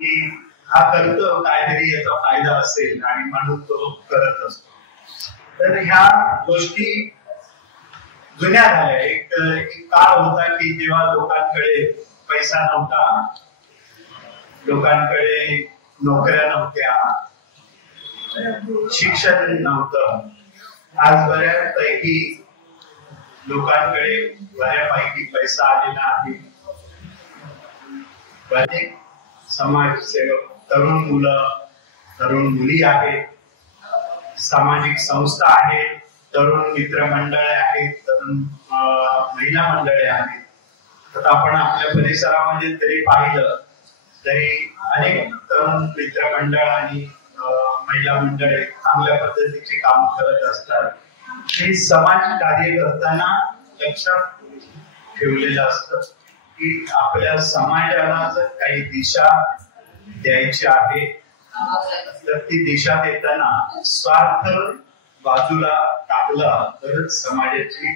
की हा करतो काहीतरी याचा फायदा असेल आणि म्हणून तो करत असतो. तर ह्या गोष्टी जुन्या झाल्या. एक काळ होता की जेव्हा लोकांकडे पैसा नव्हता, लोकांकडे नोकऱ्या नव्हत्या, शिक्षण नव्हतं. आज बऱ्यापैकी लोकांकडे बऱ्यापैकी पैसा आलेला आहे. अनेक समाजसेवक, तरुण मुलं, तरुण मुली आहेत, सामाजिक संस्था आहेत, तरुण मित्रमंडळे आहेत, तरुण महिला मंडळे आहेत. तर आपण आपल्या परिसरामध्ये तरी पाहिलं तरी अनेक तरुण मित्रमंडळ आणि महिला मंडळे चांगल्या पद्धतीचे काम करत असतात. हे समाज कार्य करताना लक्षात ठेवलेलं असतं की आपल्या समाजाला जर काही दिशा द्यायची आहे तर ती दिशा देताना स्वार्थ बाजूला टाकला तरच समाजाची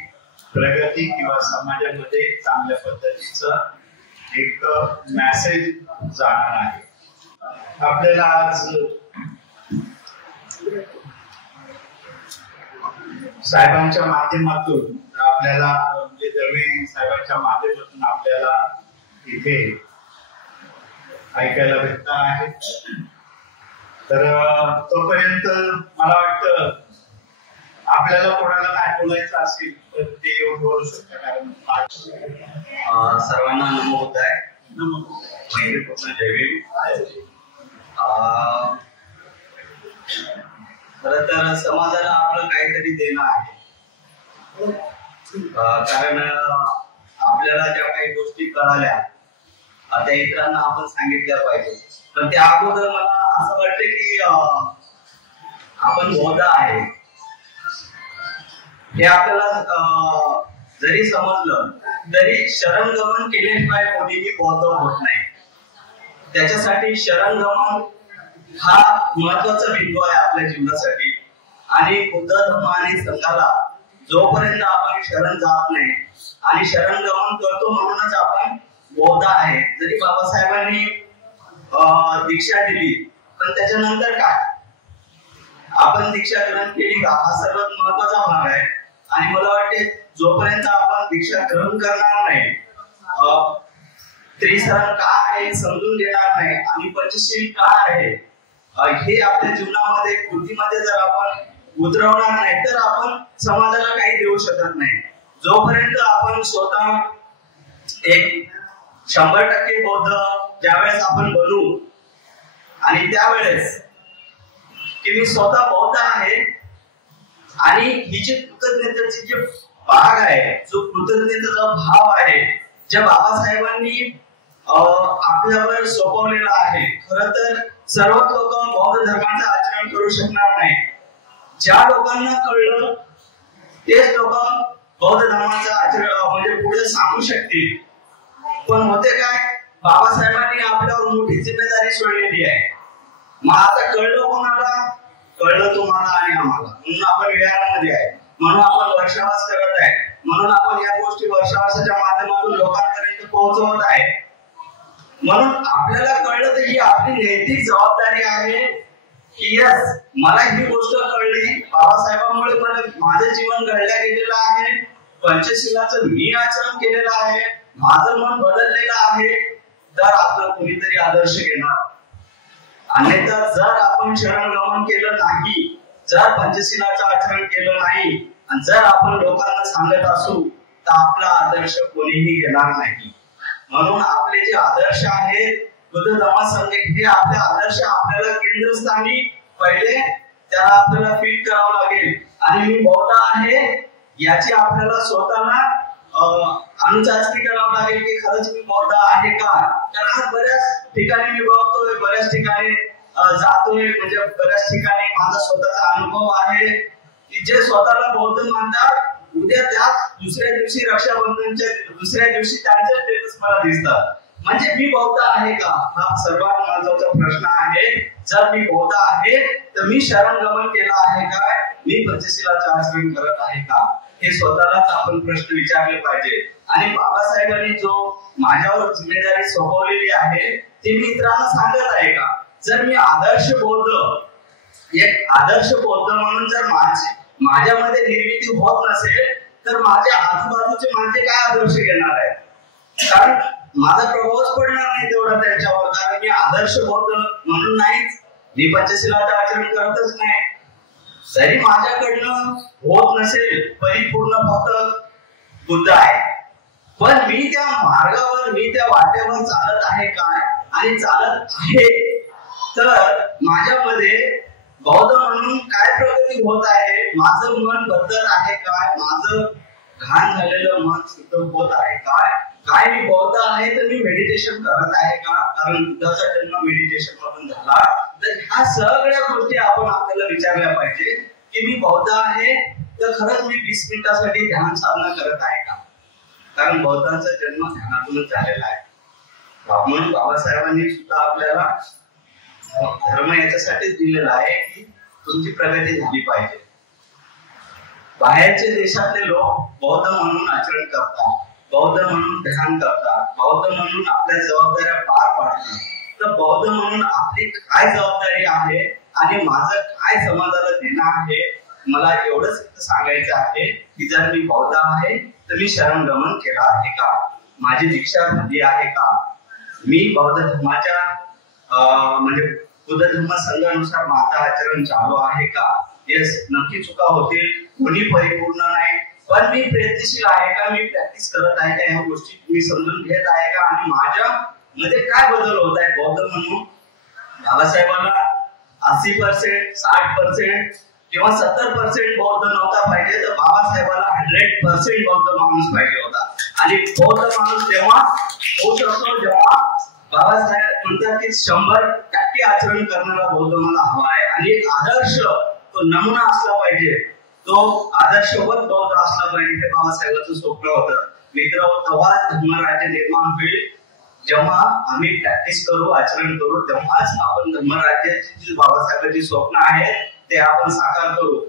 प्रगती किंवा समाजामध्ये चांगल्या पद्धतीचं एक मेसेज जाणार आहे. आपल्याला आज साहेबांच्या माध्यमातून आपल्याला म्हणजे दळवी साहेबांच्या माध्यमातून आपल्याला इथे ऐकायला भेटणार आहे. तर तोपर्यंत मला वाटतं आपल्याला कोणाला काय बोलायचं असेल तर ते येऊन बोलू शकता. कारण सर्वांना नमो बुद्धाय, मैत्रीपूर्ण जय भीम. खरं तर समाजाला आपलं काहीतरी देणं आहे. कारण आपल्याला ज्या काही गोष्टी कळाल्या त्या इतरांना आपण सांगितल्या पाहिजे. पण त्या अगोदर मला असं वाटतं की आपण बौद्ध आहे हे आपल्याला जरी समजलं तरी शरणगमन केल्याशिवाय कोणीही बौद्ध होत नाही. त्याच्यासाठी शरणगमन हा महत्वाचा बिंदू आहे आपल्या जीवनासाठी. आणि बुद्ध धर्म आणि संघाला जोपर्यंत आपण शरण जात नाही आणि शरणगमन करतो म्हणूनच आपण बौद्ध आहे. जरी बाबासाहेबांनी दीक्षा दिली पण त्याच्यानंतर काय, आपण दीक्षा ग्रहण केली का, हा सर्वात महत्वाचा भाग आहे. आणि मला वाटते जोपर्यंत आपण दीक्षा ग्रहण करणार नाही, त्रिसरण काय आहे समजून घेणार नाही आणि पंचशील काय आहे हे आपल्या जीवनामध्ये कृतीमध्ये जर आपण उतरवणार नाही तर आपण समाजाला काही देऊ शकत नाही. जोपर्यंत आपण स्वतः एक 100% बौद्ध ज्यावेळेस आपण बनू आणि त्यावेळेस की मी स्वतः बौद्ध आहे आणि ही जी कृतज्ञतेची जे भाग आहे, जो कृतज्ञतेचा भाव आहे, ज्या बाबासाहेबांनी आपल्यावर सोपवलेला आहे. खरं तर सर्व लोक बौद्ध धर्माचं आचरण करू शकणार नाही. ज्या लोकांना कळलं तेच लोक बौद्ध धर्माचं आचरण म्हणजे पुढे सांगू शकतील. पण होते काय, बाबासाहेबांनी आपल्यावर मोठी जिम्मेदारी सोडलेली आहे. मग आता कळलं कोणाला, कळलं तुम्हाला आणि आम्हाला, म्हणून आपण विहारामध्ये आहे, म्हणून आपण वर्षावास करत आहे, म्हणून आपण या गोष्टी वर्षावासाच्या माध्यमातून लोकांपर्यंत पोहोचवत आहे. म्हणून आपल्याला कळलं तर ही आपली नैतिक जबाबदारी आहे की यस, मला ही गोष्ट कळली, बाबासाहेबांमुळे मला माझं जीवन घडल्या गेलेलं आहे, पंचशीलाचं मी आचरण केलेलं आहे, माझं मन बदललेलं आहे, तर आपलं कुणीतरी आदर्श घेणार. अन्यथा जर आपण शरणगमन केलं नाही, जर पंचशीलाचं आचरण केलं नाही आणि जर आपण लोकांना सांगत असू तर आपला आदर्श कोणीही घेणार नाही. म्हणून आपले जे आदर्श आहेत बुद्ध धर्मसंघ हे आपले आदर्श आपल्याला केंद्रस्थानी पहिले त्याला आपल्याला फिट करावं लागेल. आणि मी बौद्ध आहे याची आपल्याला स्वतःला अनुचाचणी करावं लागेल की खरंच मी बौद्ध आहे का. कारण बऱ्याच ठिकाणी मी बघतोय, बऱ्याच ठिकाणी जातोय, म्हणजे बऱ्याच ठिकाणी माझा स्वतःचा अनुभव आहे की जे स्वतःला बौद्ध मानतात, उद्या त्याच दुसऱ्या दिवशी रक्षाबंधनच्या दुसऱ्या दिवशी त्यांचे स्टेटस मला दिसतात. म्हणजे मी बौद्ध आहे का, हा सर्वात महत्वाचा प्रश्न आहे. जर मी बौद्ध आहे तर मी शरणगमन केलं आहे का, मी पंचशीलाचं आचरण करत आहे का, हे स्वतःलाच आपण प्रश्न विचारले पाहिजे. आणि बाबासाहेबांनी जो माझ्यावर जिम्मेदारी सोपवलेली आहे ती मी इतरांना सांगत आहे का? जर मी एक आदर्श बौद्ध म्हणून जर माझ्यामध्ये निर्मिती होत नसेल तर माझ्या आजूबाजूचे माझे काय आदर्श घेणार आहेत? कारण माझा प्रभावच पडणार नाही तेवढा त्यांच्यावर. कारण मी आदर्श बौद्ध म्हणून नाहीच, मी पंचशीलाचं आचरण करतच नाही. जरी माझ्याकडनं होत नसेल परिपूर्ण फक्त बुद्ध आहे, पण मी त्या मार्गावर मी त्या वाटेवर चालत आहे काय? आणि चालत आहे तर माझ्यामध्ये बौद्ध म्हणून काय प्रगती होत आहे? माझं मन बदलत आहे काय? माझं घाण झालेलं मन शुद्ध होत आहे काय? काय मी बौद्ध आहे तर मी मेडिटेशन करत आहे का? कारण बुद्धाचा जन्म मेडिटेशन मधून झाला. तर ह्या सगळ्या गोष्टी आपण आपल्याला विचारल्या पाहिजे की मी बौद्ध आहे तर खरंच मी 20 मिनिटासाठी ध्यान साधना करत आहे का? कारण बौद्धांचा जन्म ध्यानातूनच झालेला आहे. म्हणून बाबासाहेबांनी सुद्धा आपल्याला धर्म याच्यासाठीच दिलेला आहे की तुमची प्रगती झाली पाहिजे. बाहेरच्या देशातले लोक बौद्ध म्हणून आचरण करतात, बौद्ध म्हणून ध्यान करतात, बौद्ध म्हणून आपल्या जबाबदाऱ्या पार पाडतात. तर बौद्ध म्हणून आपली काय जबाबदारी आहे आणि माझं काय समाजाला देणं आहे, मला एवढंच सांगायचं आहे की जर मी बौद्ध आहे तर मी शरणगमन केलं आहे का? माझी दीक्षा झाली आहे का? मी बौद्ध धर्माच्या म्हणजे बुद्ध धर्म संघानुसार माझं आचरण चालू आहे का? येस, नक्की चुका होतील, कोणी परिपूर्ण नाही, पण मी प्रयत्नशील आहे का? मी प्रॅक्टिस करत आहे का? ह्या गोष्टी मी समजून घेत आहे का? आणि माझ्या मध्ये काय बदल होत आहे? बौद्ध म्हणून बाबासाहेबांना 80%, 60% किंवा 70% बौद्ध नव्हता पाहिजे, तर बाबासाहेबांना 100% बौद्ध माणूस पाहिजे होता. आणि बौद्ध माणूस तेव्हा होत असतो जेव्हा बाबासाहेब म्हणतात की 100% आचरण करणारा बौद्ध मला हवा आहे. आणि एक आदर्श तो नमुना असला पाहिजे, तो आदर्शवत बौद्ध असला पाहिजे. हे बाबासाहेबांचं स्वप्न होतं. मित्र, तेव्हाच धर्मराज्य निर्माण होईल. जेव्हा आम्ही प्रॅक्टिस करू, आचरण करू, तेव्हाच आपण धर्मराज्याची जी बाबासाहेबांची स्वप्न आहेत ते आपण साकार करू.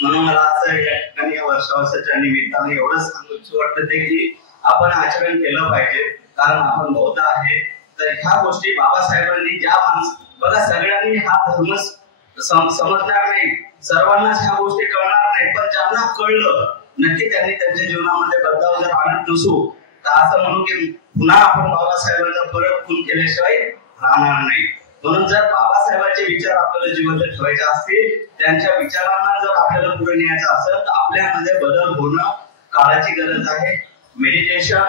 म्हणून मला असं या ठिकाणी या वर्षाच्या निमित्ताने एवढंच सांगूच वाटतं की आपण आचरण केलं पाहिजे, कारण आपण बौद्ध आहे. तर ह्या गोष्टी बाबासाहेबांनी ज्या बघा, सगळ्यांनी हा धर्म समजणार नाही, सर्वांनाच ह्या गोष्टी कळणार नाही, पण ज्यांना कळलं नक्की त्यांनी त्यांच्या जीवनामध्ये बदलाव जर आणत नसू तर असं म्हणू की पुन्हा आपण बाबासाहेबांचा परत खून केल्याशिवाय राहणार नाही. म्हणून जर बाबासाहेबांचे विचार आपल्याला जिवंत ठेवायचे असतील, त्यांच्या विचारांना जर आपल्याला पुढे न्यायचं असेल तर आपल्यामध्ये बदल होणं काळाची गरज आहे. मेडिटेशन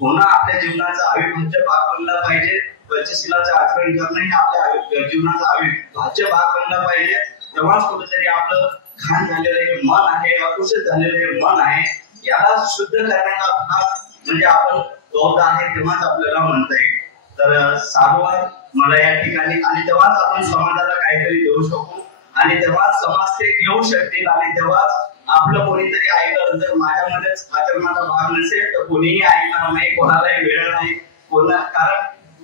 होणं आपल्या जीवनाचा अविभाज्य भाग बनला पाहिजे. पंचशीलाचं आचरण करणं हे आपल्या जीवनाचा अविभाज्य भाग बनला पाहिजे. तेव्हाच कुठेतरी आपलं घाण झालेलं हे मन आहे, अकुशल झालेलं हे मन आहे, याला शुद्ध करण्याचा भाग म्हणजे आपण बौद्ध आहे तेव्हाच आपल्याला म्हणता येईल. तर साधुवाद मला या ठिकाणी, आणि तेव्हाच आपण समाजाला काहीतरी देऊ शकू, आणि तेव्हाच समाज ते घेऊ शकतील, आणि तेव्हाच आपलं कोणीतरी ऐकलं. जर माझ्यामध्येच आचरणाचा भाग नसेल तर कोणीही ऐकणार नाही, कोणालाही वेळ नाही. कारण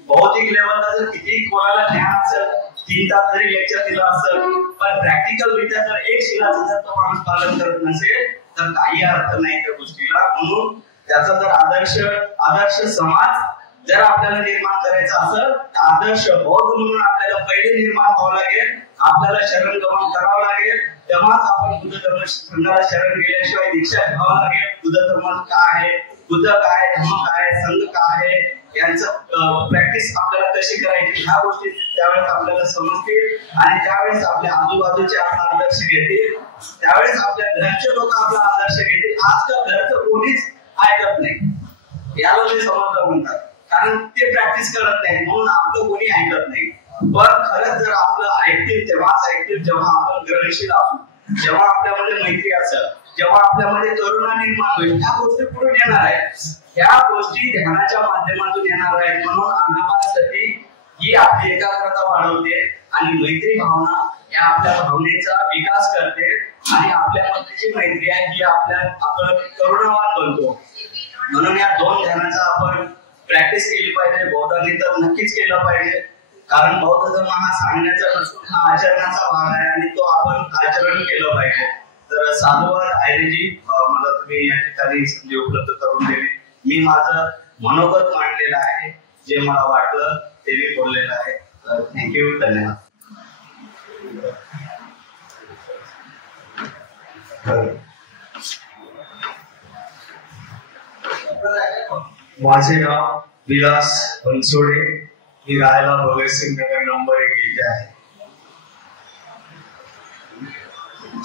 भौतिक लेवलला जर किती कोणाला ज्ञान असेल, 3 तास जरी लेक्चर दिलं असेल, पण प्रॅक्टिकल रित्या जर एक शिलाचं जर तो माणूस पालन करत नसेल तर काही अर्थ नाही त्या गोष्टीला. म्हणून त्याचा जर आदर्श समाज जर आपल्याला निर्माण करायचा असेल तर आदर्श बौद्ध म्हणून आपल्याला पहिले निर्माण व्हावं लागेल. आपल्याला शरणगमन करावं लागेल. तेव्हाच आपण बुद्ध धर्म संघाला शरण गेल्याशिवाय दीक्षा घ्यावं लागेल. बुद्ध धर्म काय आहे, बुद्ध काय, धर्म काय, संघ काय आहे, यांचं प्रॅक्टिस आपल्याला कशी करायची, ह्या गोष्टी त्यावेळेस आपल्याला समजतील. आणि त्यावेळेस आपल्या आजूबाजूचे आपला आदर्श घेतील, त्यावेळेस आपल्या घरचे लोक आपला आदर्श घेतील. आजकाल घरचं कोणीच ऐकत नाही, याला ते समजलं म्हणतात, कारण ते प्रॅक्टिस करत नाही, म्हणून आपलं कोणी ऐकत नाही. पण खरंच जर आपलं ऐकतील तेव्हाच ऐकतील जेव्हा आपण ग्रहणशील असू, जेव्हा आपल्यामध्ये मैत्री असेल, जेव्हा आपल्यामध्ये करुणा निर्माण होईल. ह्या गोष्टी पुढे येणार आहेत, ह्या गोष्टी ध्यानाच्या माध्यमातून येणार आहेत. म्हणून अनापासती ही आपली एकाग्रता वाढवते आणि मैत्री भावना या आपल्या भावनेचा विकास करते, आणि आपल्यामध्ये जी मैत्री आहे ही आपण करुणावान बनतो. म्हणून या 2 ध्यानाचा आपण प्रॅक्टिस केली पाहिजे. बौद्धांनी तर नक्कीच केलं पाहिजे, कारण बौद्ध धर्म हा सांगण्याचा नसून हा आचरणाचा भाग आहे, आणि तो आपण आचरण केलं पाहिजे. तर साधुवाद आयरेजी, मला तुम्ही या ठिकाणी संधी उपलब्ध करून दिली. मी माझं मनोगत मांडलेलं आहे, जे मला वाटलं ते मी बोललेलं आहे. तर थँक्यू, धन्यवाद. माझे नाव विलास बनसोडे, मी राहायला भगतसिंग नगर नंबर 1 येथे आहे.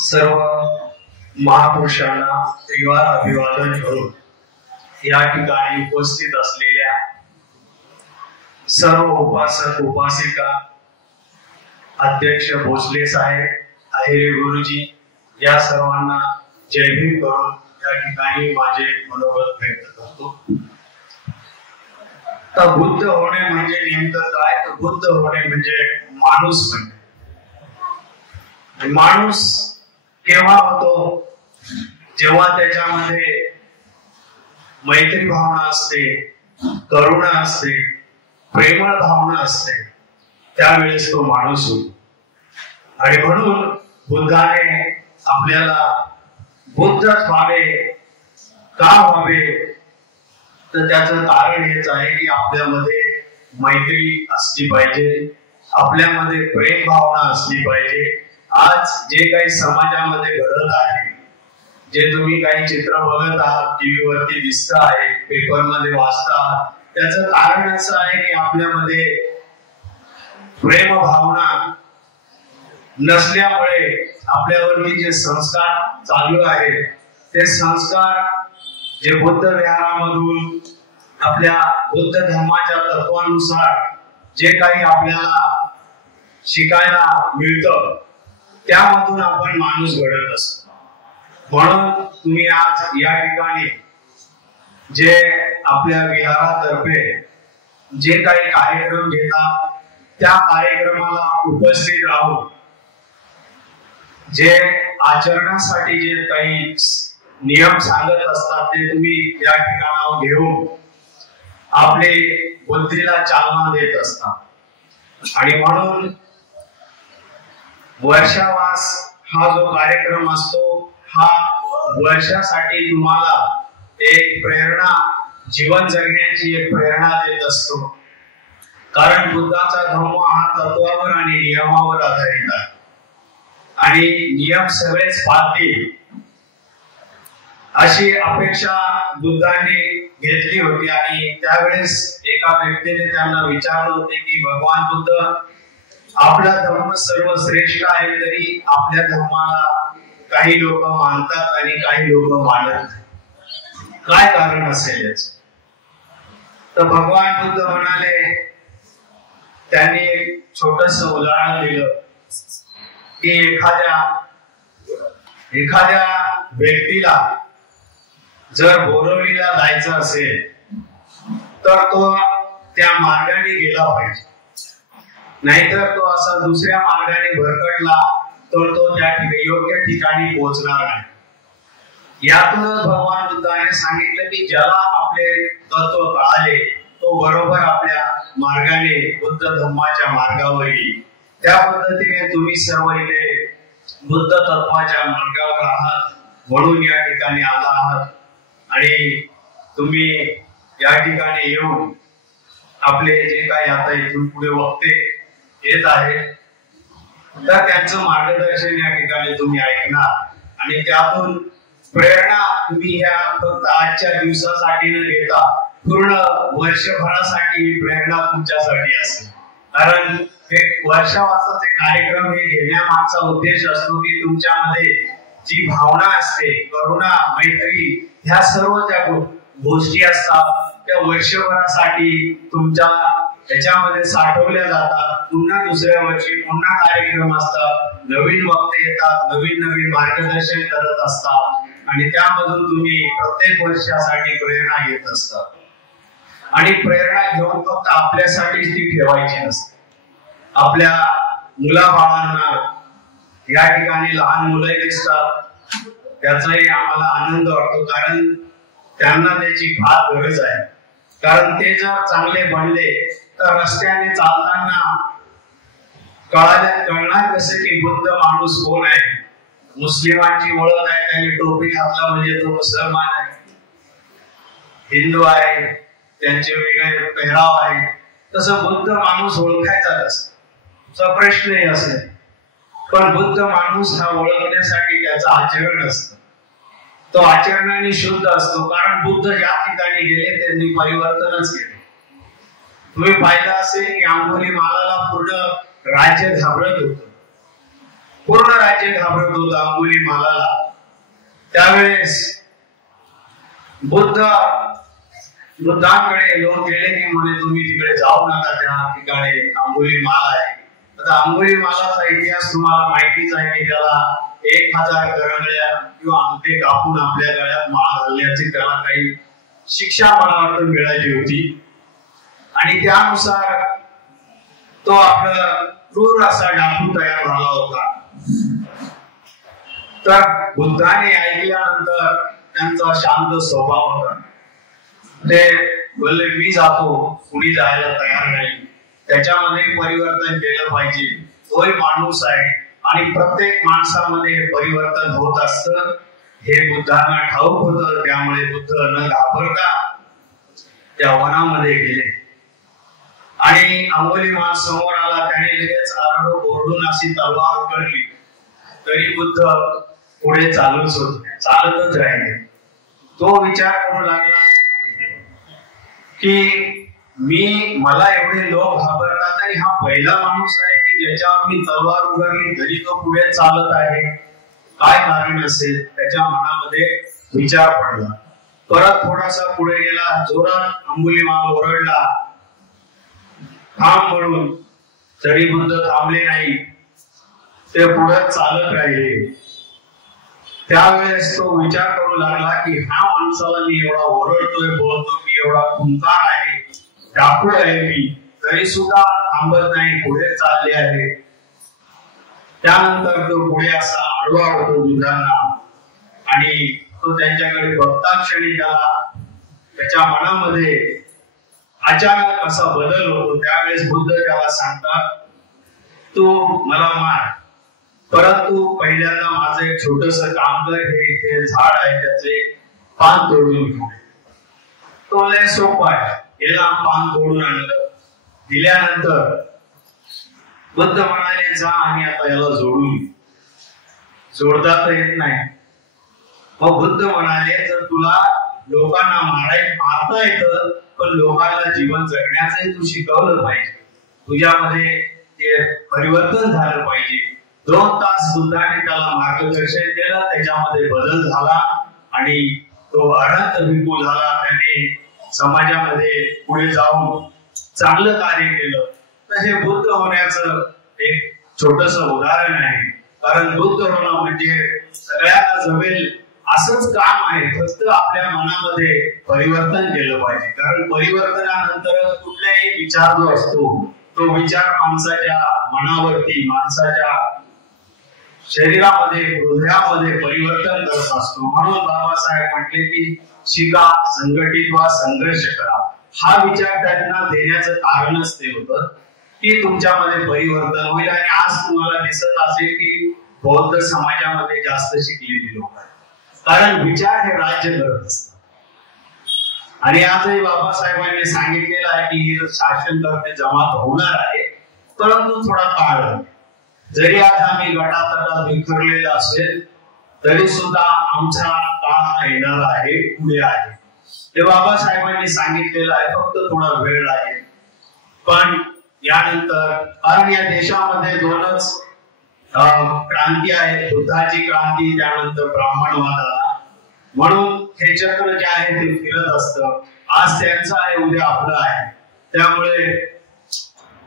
सर्व महापुरुषांना त्रिवार अभिवादन करून या ठिकाणी उपस्थित असलेल्या सर्व उपासक उपासिका, अध्यक्ष भोसले साहेब, अहिरे गुरुजी, या सर्वांना जय भीम करून या ठिकाणी माझे मनोगत व्यक्त करतो. तर बुद्ध होणे म्हणजे नेमकं काय? तर बुद्ध होणे म्हणजे माणूस बनणे. माणूस केव्हा होतो? जेव्हा त्याच्यामध्ये मैत्री भावना असते, करुणा असते, प्रेमळ भावना असते, त्यावेळेस तो माणूस होतो. आणि म्हणून बुद्धाने आपल्याला बुद्धच व्हावे. का व्हावे? तर त्याचं कारण हेच आहे की आपल्यामध्ये मैत्री असली पाहिजे, आपल्यामध्ये प्रेम भावना असली पाहिजे. आज जे काही समाजामध्ये घडत आहे, जे तुम्ही काही चित्र बघत आहात, टीव्ही वरती दिसत आहे, पेपर मध्ये वाचता आहात, त्याचं कारण असं आहे की आपल्यामध्ये प्रेम भावना नसल्यामुळे आपल्यावरती जे संस्कार चालू आहेत, ते संस्कार जे बुद्ध विहारामधून आपल्या बुद्ध धर्माच्या तत्वानुसार जे काही आपल्याला शिकायला मिळतं, त्यामधून आपण माणूस घडत असतो. म्हणून तुम्ही आज या ठिकाणी जे आपल्या विहारातर्फे जे काही कार्यक्रम घेतात, त्या कार्यक्रमाला उपस्थित राहून जे आचरणासाठी जे काही नियम सांगत असतात, ते तुम्ही या ठिकाणावर घेऊन आपले बुद्धीला चालना देत असतात. आणि म्हणून वर्षावास हा जो कार्यक्रम असतो, हा वर्षासाठी तुम्हाला एक प्रेरणा, जीवन जगण्याची एक प्रेरणा देत असतो. कारण बुद्धाचा धर्म हा तत्वावर आणि नियमावर आधारित आहे, आणि नियम सगळेच पाळतील अशी अपेक्षा बुद्धाने घेतली होती. आणि त्यावेळेस एका व्यक्तीने त्यांना विचारले होते की भगवान बुद्ध, आपला धर्म सर्वश्रेष्ठ आहे, तरी आपल्या धर्माला काही लोक मानतात आणि काही लोक मानत नाही. काय कारण असेल याच? तर भगवान बुद्ध म्हणाले, त्यांनी एक छोटस उदाहरण दिलं की एखाद्या व्यक्तीला जर बोरवलीला जायचं असेल तर तो त्या मार्गाने गेला पाहिजे, नाहीतर तो असा दुसऱ्या मार्गाने भरकटला तर तो त्या योग्य ठिकाणी पोहोचणार नाही. यातूनच भगवान बुद्धाने सांगितलं की ज्याला आपले तत्व कळाले तो बरोबर आपल्या मार्गाने, बुद्ध धर्माच्या मार्गावर येईल. त्या पद्धतीने तुम्ही सर्व इथे बुद्ध तत्वाच्या मार्गावर आहात, म्हणून या ठिकाणी आला आहात. आणि तुम्ही या ठिकाणी येऊन आपले जे काही आता इथून पुढे वक्ते येत आहेत, तर त्यांचं मार्गदर्शन या ठिकाणी तुम्ही ऐकणार. आणि त्यातून प्रेरणा तुम्ही ह्या फक्त आजच्या दिवसासाठी न घेता पूर्ण वर्षभरासाठी ही प्रेरणा तुमच्यासाठी असेल. कारण हे वर्षावासाचे कार्यक्रम हे घेण्यामागचा उद्देश असतो की तुमच्यामध्ये जी भावना असते, करुणा, मैत्री, ह्या सर्व ज्या गोष्टी असतात त्या वर्षभरासाठी तुमच्या त्याच्यामध्ये साठवल्या जातात. पुन्हा दुसऱ्या वर्षी पुन्हा कार्यक्रम असतात, नवीन वक्ते येतात, नवीन नवीन मार्गदर्शन करत असतात, आणि त्यामधून तुम्ही प्रत्येक वर्षासाठी प्रेरणा घेत असतात. आणि प्रेरणा घेऊन फक्त आपल्यासाठीच ती ठेवायची नसते. आपल्या मुलाबाळांना या ठिकाणी लहान मुलं दिसतात, त्याचाही आम्हाला आनंद वाटतो, कारण त्यांना त्याची फार गरज आहे. कारण ते जर चांगले बनले तर रस्त्याने चालताना कळणार कसं की बुद्ध माणूस कोण आहे. मुस्लिमांची ओळख आहे, त्यांनी टोपी घातला म्हणजे तो मुसलमान आहे, हिंदू आहे, त्यांचे वेगळे पेहराव आहे. तसं बुद्ध माणूस ओळखायचा कसं प्रश्नही असेल. पण बुद्ध माणूस हा ओळखण्यासाठी त्याचं आचरण असतं, तो आचरणाने शुद्ध असतो. कारण बुद्ध ज्या ठिकाणी गेले त्यांनी परिवर्तनच केले. तुम्ही पाहिलं असेल की अंगुलीमालाला पूर्ण राज्य घाबरत होतं, पूर्ण राज्य घाबरत होतं अंगुलीमालाला. त्यावेळेस बुद्धांकडे लोक गेले की म्हणे तुम्ही तिकडे जाऊ नका, त्या ठिकाणी अंगुलीमाल आहे. आता अंगुलीमालाचा इतिहास तुम्हाला माहितीच आहे की त्याला 1000 करंगळ्या किंवा अंगठे कापून आपल्या गळ्यात माळ घालण्याची त्याला काही शिक्षा मला वाटतं मिळाली होती. आणि त्यानुसार तो आपला क्रूर असा डाकू तयार झाला होता. तर बुद्धाने ऐकल्यानंतर त्यांचा शांत स्वभाव होता. ते बोलले मी जातो, कुणी जायला तयार नाही, त्याच्यामध्ये परिवर्तन केलं पाहिजे, तोही माणूस आहे आणि प्रत्येक माणसामध्ये परिवर्तन होत असतं हे बुद्धांना ठाऊक होतं. त्यामुळे बुद्ध न घाबरता त्या वनामध्ये गेले आणि अंगुलीमाल समोर आला. त्याने लगेच ओरडून अशी तलवार उघडली, तरी बुद्ध पुढे चालतच राहिले. तो विचार करू लागला की मला एवढे लोक घाबरतात आणि हा पहिला माणूस आहे की ज्याच्यावर मी तलवार उघडली तरी तो पुढे चालत आहे, काय कारण असेल? त्याच्या मनामध्ये विचार पडला. परत थोडासा पुढे गेला, जोरात अंगुलीमाल ओरडला थांब म्हणून, तरी बुद्ध थांबले नाही, ते पुढे चालत राहिले. त्यावेळेस तो विचार करू लागला की हा माणसाला मी एवढा ओरडतोय, बोलतो की एवढा खुंकार आहे, डाकू आहे मी, तरी सुद्धा थांबत नाही, पुढे चालले आहे. त्यानंतर तो पुढे असा आडवा होतो बुद्धांना आणि तो त्यांच्याकडे बघता क्षणी त्याच्या मनामध्ये अचानक असा बदल होतो. त्यावेळेस बुद्ध त्याला सांगतात तू मला मार, परंतु पहिल्यांदा माझं एक छोटस काम कर, हे इथे झाड आहे त्याचे पान तोडून घे. तो लय सोपा आहे, याला पान तोडून आणलं. दिल्यानंतर बुद्ध म्हणाले जा आणि आता याला जोडून, जोडता तर येत नाही. मग बुद्ध म्हणाले जर तुला लोकांना मारता येतं पण लोकांना जीवन जगण्याचंही तू शिकवलं पाहिजे, तुझ्यामध्ये ते परिवर्तन झालं पाहिजे. 2 तास बुद्धाने त्याला मार्गदर्शन केलं, त्याच्यामध्ये बदल झाला आणि तो अनंत भिक्खू झाला. त्याने समाजामध्ये पुढे जाऊन चांगलं कार्य केलं. तर हे बुद्ध होण्याचं एक छोटस उदाहरण आहे. कारण बुद्ध होणं म्हणजे सगळ्यांना जमेल असंच काम आहे, फक्त आपल्या मनामध्ये परिवर्तन केलं पाहिजे. कारण परिवर्तनानंतर कुठलाही विचार जो असतो तो विचार माणसाच्या मनावरती, माणसाच्या शरीरामध्ये, हृदयामध्ये परिवर्तन करत असतो. म्हणून बाबासाहेब म्हटले की शिका, संघटित व्हा, संघर्ष करा. हा विचार त्यांना देण्याचं कारणच ते होतं की तुमच्यामध्ये परिवर्तन होईल. आणि आज तुम्हाला दिसत असेल की बौद्ध समाजामध्ये जास्त शिकलेली लोक आहेत, कारण विचार हे राज्य करत असतात. आणि आजही बाबासाहेबांनी सांगितलेलं आहे की ही शासनकर्ते जमात होणार आहे, परंतु थोडा काळ लागेल. जरी आज आम्ही गटातटात विखरलेला असेल तरी सुद्धा आमचा काळ येणार आहे, पुढे आहे. ते बाबासाहेबांनी सांगितलेलं आहे, फक्त थोडा वेळ लागेल. पण यानंतर कारण या देशामध्ये 2च क्रांती आहे, बुद्धाची क्रांती, त्यानंतर ब्राह्मणवाद आला. म्हणून हे चक्र जे आहे ते फिरत असतं. आज त्यांचं आहे, उद्या आपलं आहे. त्यामुळे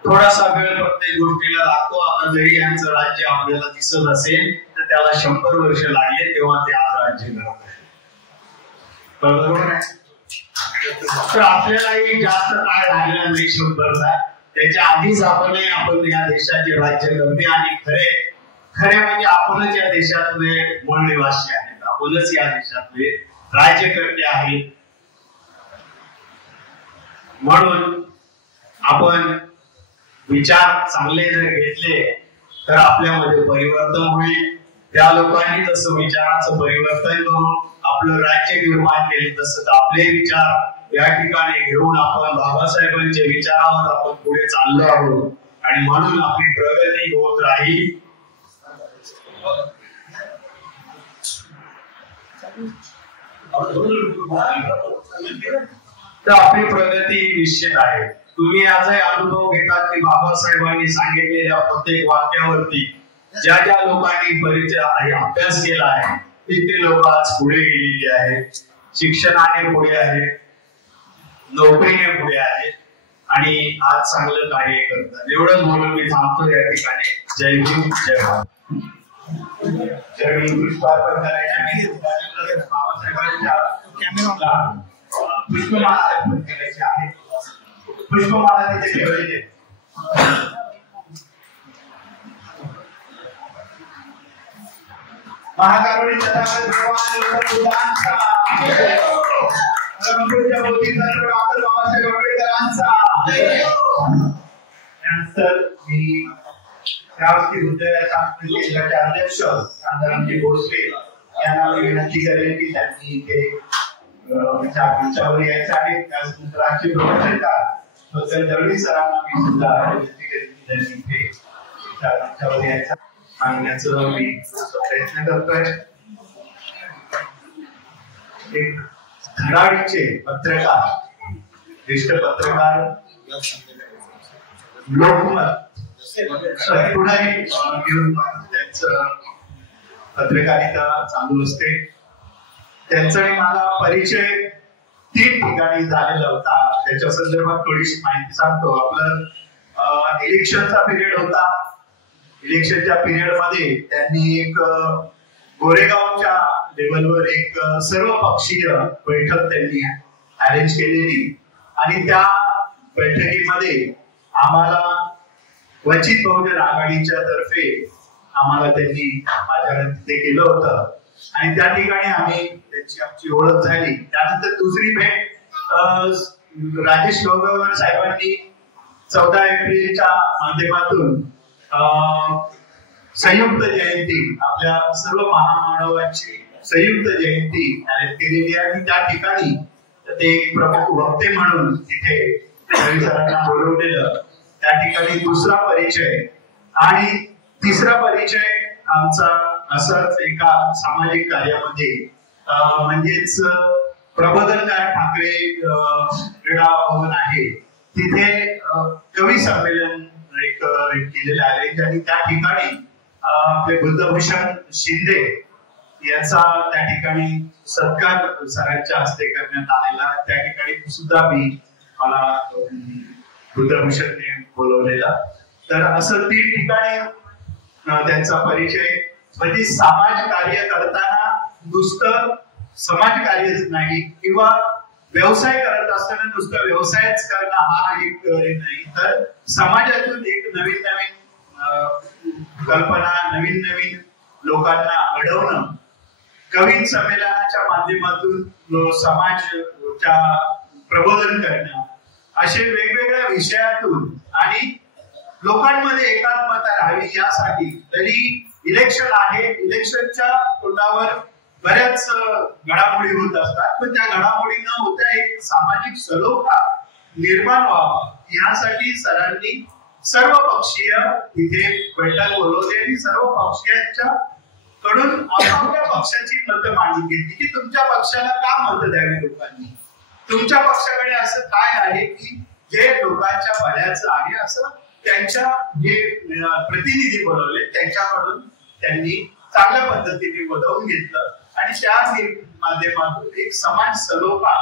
थोडासा वेळ प्रत्येक गोष्टीला लागतो. आता जरी यांचं राज्य आपल्याला दिसत असेल तर त्याला 100 वर्ष लागले, तेव्हा ते आज राज्य करत आहे. बरोबर आहे? तर आपल्यालाही जास्त काळ लागला नाही 100चा. त्याच्या आधीच आपण या देशाचे राज्यकर्ते आणि खरे म्हणजे आपणच या देशातले मूळ निवासी आहेत, आपणच या देशातले राज्यकर्ते आहेत. म्हणून आपण विचार चांगले जर घेतले तर आपल्यामध्ये परिवर्तन होईल. त्या लोकांनी जसं विचाराचं परिवर्तन करून आपलं राज्य निर्माण केले, तसंच आपले विचार या ठिकाणी घेऊन आपण बाबासाहेबांच्या विचारावर आपण पुढे चाललो आहोत आणि म्हणून आपली प्रगती होत राहील. तर आपली प्रगती निश्चित आहे. तुम्ही आजही अनुभव घेतात की बाबासाहेबांनी सांगितलेल्या प्रत्येक वाक्यावरती ज्या ज्या लोकांनी परिचय अभ्यास केला आहे ते लोक आज पुढे गेलेली आहेत, शिक्षणाने पुढे आहेत, नोकरीने पुढे आहेत आणि आज चांगलं कार्य करतात. एवढंच बोलून मी थांबतो या ठिकाणी. जय भीम, जय भारत. पुष्पमाला तिथे ठेवलेली. महाकारुणी त्यानंतर मी श्रावस्ती विद्यालयाच्या अध्यक्ष शांतारामजी भोसले यांना विनंती करेन की त्यांनी इथे मंचावर यायचं आहे. त्यानंतर आजचे प्रोफेसर दळवी सरांना मी सुद्धा विनंती करेन की त्यांनी इथे मंचावर यायचं सांगण्याचं मी प्रयत्न करतोय. एक धडाडीचे पत्रकार, ज्येष्ठ पत्रकार, लोकमत पुढारी घेऊन त्यांचं पत्रकारिता चालू असते. त्यांचा माझा परिचय 3 ठिकाणी झालेला होता. त्याच्या संदर्भात थोडीशी माहिती सांगतो. आपलं इलेक्शनचा पिरियड होता. इलेक्शनच्या पिरियड मध्ये त्यांनी एक गोरेगावच्या लेवलवर एक सर्वपक्षीय बैठक त्यांनी अरेंज केलेली आणि त्या बैठकीमध्ये आम्हाला वंचित बहुजन आघाडीच्या तर्फे आम्हाला त्यांनी आचरण ते केलं होतं आणि त्या ठिकाणी आमची ओळख झाली. त्यानंतर दुसरी भेट राजेश लोहगावकर साहेबांनी 14 एप्रिलच्या माध्यमातून संयुक्त जयंती, आपल्या सर्व महामानवांची संयुक्त जयंती केलेली आणि त्या ठिकाणी ते एक प्रमुख वक्ते म्हणून तिथे सरांना बोलवलेलं. त्या ठिकाणी दुसरा परिचय आणि तिसरा परिचय आमचा असाच एका सामाजिक कार्यामध्ये म्हणजेच प्रबोधनकार ठाकरे क्रीडा भवन आहे तिथे कवी संमेलन एक केलेलं आहे आणि त्या ठिकाणी आपले बुद्धभूषण शिंदे याचा त्या ठिकाणी सत्कार सरांच्या हस्ते करण्यात आलेला. त्या ठिकाणी सुद्धा मला बुद्धभूषणने बोलवलेला. तर असं 3 ठिकाणी त्यांचा परिचय. म्हणजे समाज कार्य करताना नुसतं समाज कार्यच नाही किंवा व्यवसाय करत असताना नुसतं व्यवसायच करणं हा एक नाही, तर समाजातून एक नवीन नवीन कल्पना, नवीन नवीन लोकांना घडवणं, कवी संमेलनाच्या माध्यमातून समाजाच्या प्रबोधन करणं, असे वेगवेगळ्या विषयातून आणि लोकांमध्ये एकात्मता राहावी यासाठी. तरी इलेक्शन आहे, इलेक्शनच्या तोंडावर बऱ्याच घडामोडी होत असतात, पण त्या घडामोडी न होता एक सामाजिक सलोखा निर्माण व्हावा यासाठी सरांनी सर्व पक्षीय इथे बैठक बोलवली आणि सर्व पक्षांच्या कडून आपापल्या पक्षाची मतं मांडून घेतली की तुमच्या पक्षाला का मतं द्यावी लोकांनी, तुमच्या पक्षाकडे असं काय आहे की जे लोकांच्या भल्याचं आहे, असं त्यांच्या जे प्रतिनिधी बोलवले त्यांच्याकडून त्यांनी चांगल्या पद्धतीने बोलवून घेतलं आणि त्या माध्यमातून एक समाज सलोखा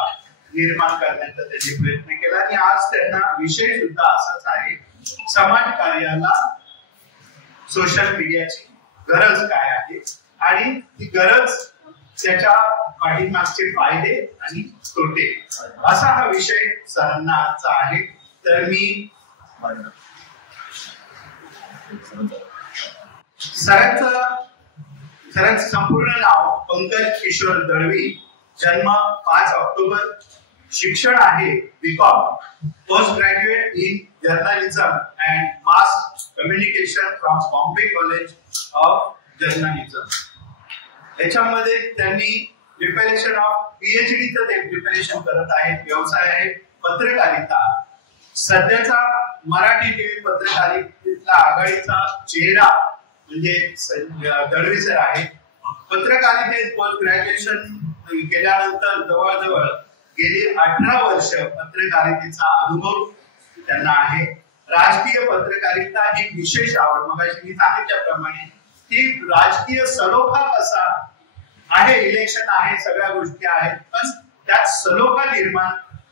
निर्माण करण्याचा त्यांनी प्रयत्न केला. आणि आज त्यांना विषय सुद्धा असाच आहे, समाज कार्याला सोशल मीडियाची गरज काय आहे आणि ती गरज, त्याच्या पाठीमागचे फायदे आणि तोटे, असा हा विषय सरांना आजचा आहे. तर मी सरांचं संपूर्ण नाव पंकज किशोर दळवी, जन्म 5 ऑक्टोबर, शिक्षण आहे BCom, post graduate in journalism and mass communication from Bombay college of journalism. याच्यामध्ये त्यांनी प्रिपरेशन ऑफ PhDचं ते प्रिपरेशन करत आहेत. व्यवसाय आहे पत्रकारिता. सध्याचा मराठी टीव्ही पत्रकारितेतला आघाडीचा चेहरा म्हणजे दळवी सर आहे. पत्रकारितेत पोस्ट ग्रॅज्युएशन केल्यानंतर जवळजवळ गेली 18 वर्ष पत्रकारितेचा अनुभव त्यांना आहे. राजकीय पत्रकारिता ही विशेष आवड. मग मी सांगितल्याप्रमाणे ती राजकीय सलोखा कसा आहे, इलेक्शन आहे, सगळ्या गोष्टी आहेत, पण त्यात सलोखा निर्माण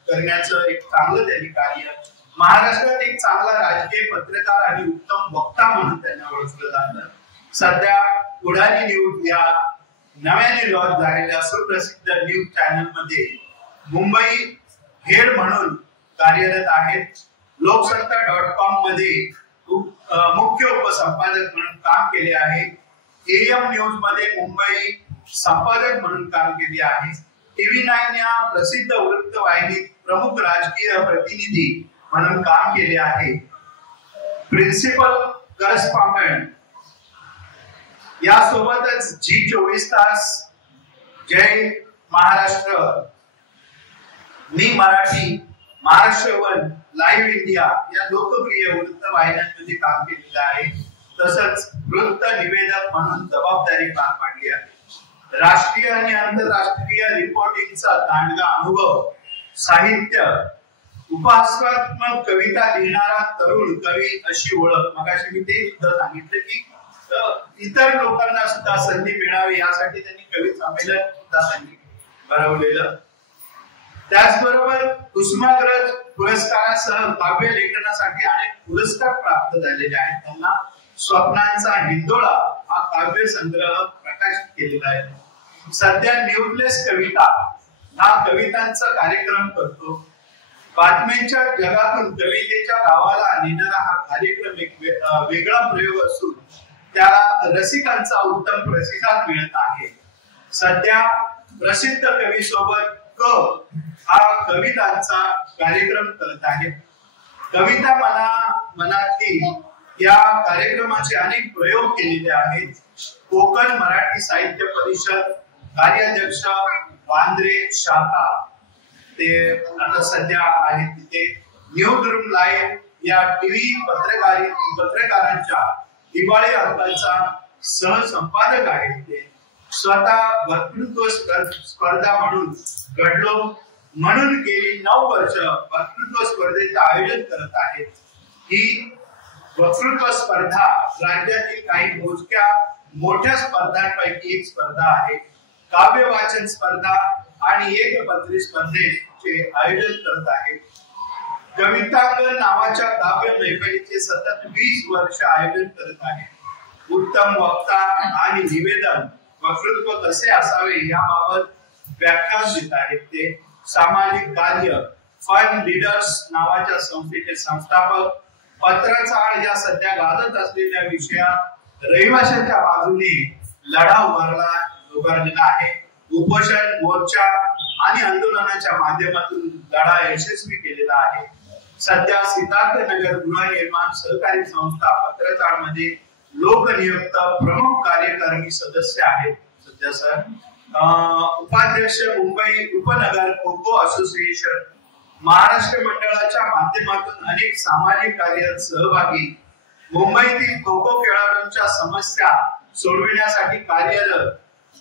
करण्याचं एक चांगलं त्यांनी कार्य. महाराष्ट्रात एक चांगला राजकीय पत्रकार आणि उत्तम वक्ता म्हणून त्यांना ओळखलं जातं. सध्या पुढारी न्यूज या नव्याने लॉन्च झालेल्या सुप्रसिद्ध न्यूज चॅनल मध्ये मुंबई हेड म्हणून कार्यरत आहेत. लोकसत्ता.com मध्ये मुख्य उपसंपादक म्हणून काम केले आहे. AM न्यूज मध्ये मुंबई संपादक म्हणून काम केले आहे. TV9 या प्रसिद्ध वृत्तवाहिनीत प्रमुख राजकीय प्रतिनिधी म्हणून काम केले आहे. प्रिन्सिपल करस्पॉन्डंट यासोबतच G24 तास, Jai Maharashtra, Mi Marathi, Maharashtra one, live India या लोकप्रिय वृत्तवाहिन्यांमध्ये काम केलेलं आहे. तसंच वृत्त निवेदक म्हणून जबाबदारी पार पाडली आहे. राष्ट्रीय आणि आंतरराष्ट्रीय रिपोर्टिंगचा दांडगा अनुभव, साहित्य, उपहासात्मक कविता लिहिणारा तरुण कवी अशी ओळख. मगाशी मी ते सुद्धा सांगितलं की इतर लोकांना सुद्धा संधी मिळावी यासाठी त्यांनी कवी संमेलन सुद्धा त्यांनी भरवलेलं. त्याचबरोबर कुसुमाग्रज पुरस्कारासह काव्य लेखनासाठी अनेक पुरस्कार प्राप्त झालेले आहेत. त्यांना स्वप्नांचा हिंदोळा हा काव्य संग्रह प्रकाशित केलेला आहे. सध्या न्यूजलेस कविता हा कवितांचा कार्यक्रम करतो. बातम्यांच्या जगातून कवितेच्या गावाला नेणारा हा कार्यक्रम एक वेगळा प्रयोग असून त्याला रसिकांचा उत्तम प्रतिसाद मिळत आहे. सध्या प्रसिद्ध कवी सोबत हा कवितांचा कार्यक्रम करत आहे. कविता मनातली या कार्यक्रमाचे अनेक प्रयोग केलेले आहेत. कोकण मराठी साहित्य परिषद कार्याध्यक्ष वांद्रे शाखा ते आता सध्या आहेत तिथे. न्यूज रूम लाईव्ह या टीव्ही पत्रकारांच्या दिवाळी अंकाचा सहसंपादक आहेत. ते स्वतः वक्तृत्व स्पर्धा म्हणून घडलो म्हणून गेली 9 वर्ष वक्तृत्व स्पर्धेचे आयोजन करत आहेत. ही वक्तृत्व स्पर्धा राज्यातील काही मोजक्या मोठ्या स्पर्धांपैकी एक स्पर्धा आहे. काव्य वाचन स्पर्धा आणि एकपत्री स्पर्धेचे आयोजन करत आहेत. कवितांगण नावाच्या काव्य मैफलीचे सतत 20 वर्ष आयोजन करत आहे. उत्तम वक्ता आणि निवेदन वक्तृत्व कसे असावे याबाबत व्याख्यान देत आहेत. ते सामाजिक कार्य फन लीडर्स नावाच्या संस्थेचे संस्थापक. पत्रचाळ या सध्या गाजत असलेल्या विषयात रहिवाशांच्या बाजूने लढा उभारलेला आहे. उपोषण, मोर्चा आणि आंदोलनाच्या माध्यमातून लढा यशस्वी केलेला आहे. सध्या सिद्धार्थनगर गृहनिर्माण सहकारी संस्था पत्रचाळ मध्ये लोकनियुक्त प्रमुख कार्यकारिणी सदस्य आहेत. सध्या सर उपाध्यक्ष मुंबई उपनगर खो खो असोसिएशन महाराष्ट्र मंडळाच्या माध्यमातून अनेक सामाजिक कार्यात सहभागी. मुंबईतील खो खो खेळाडूंच्या समस्या सोडविण्यासाठी कार्यरत.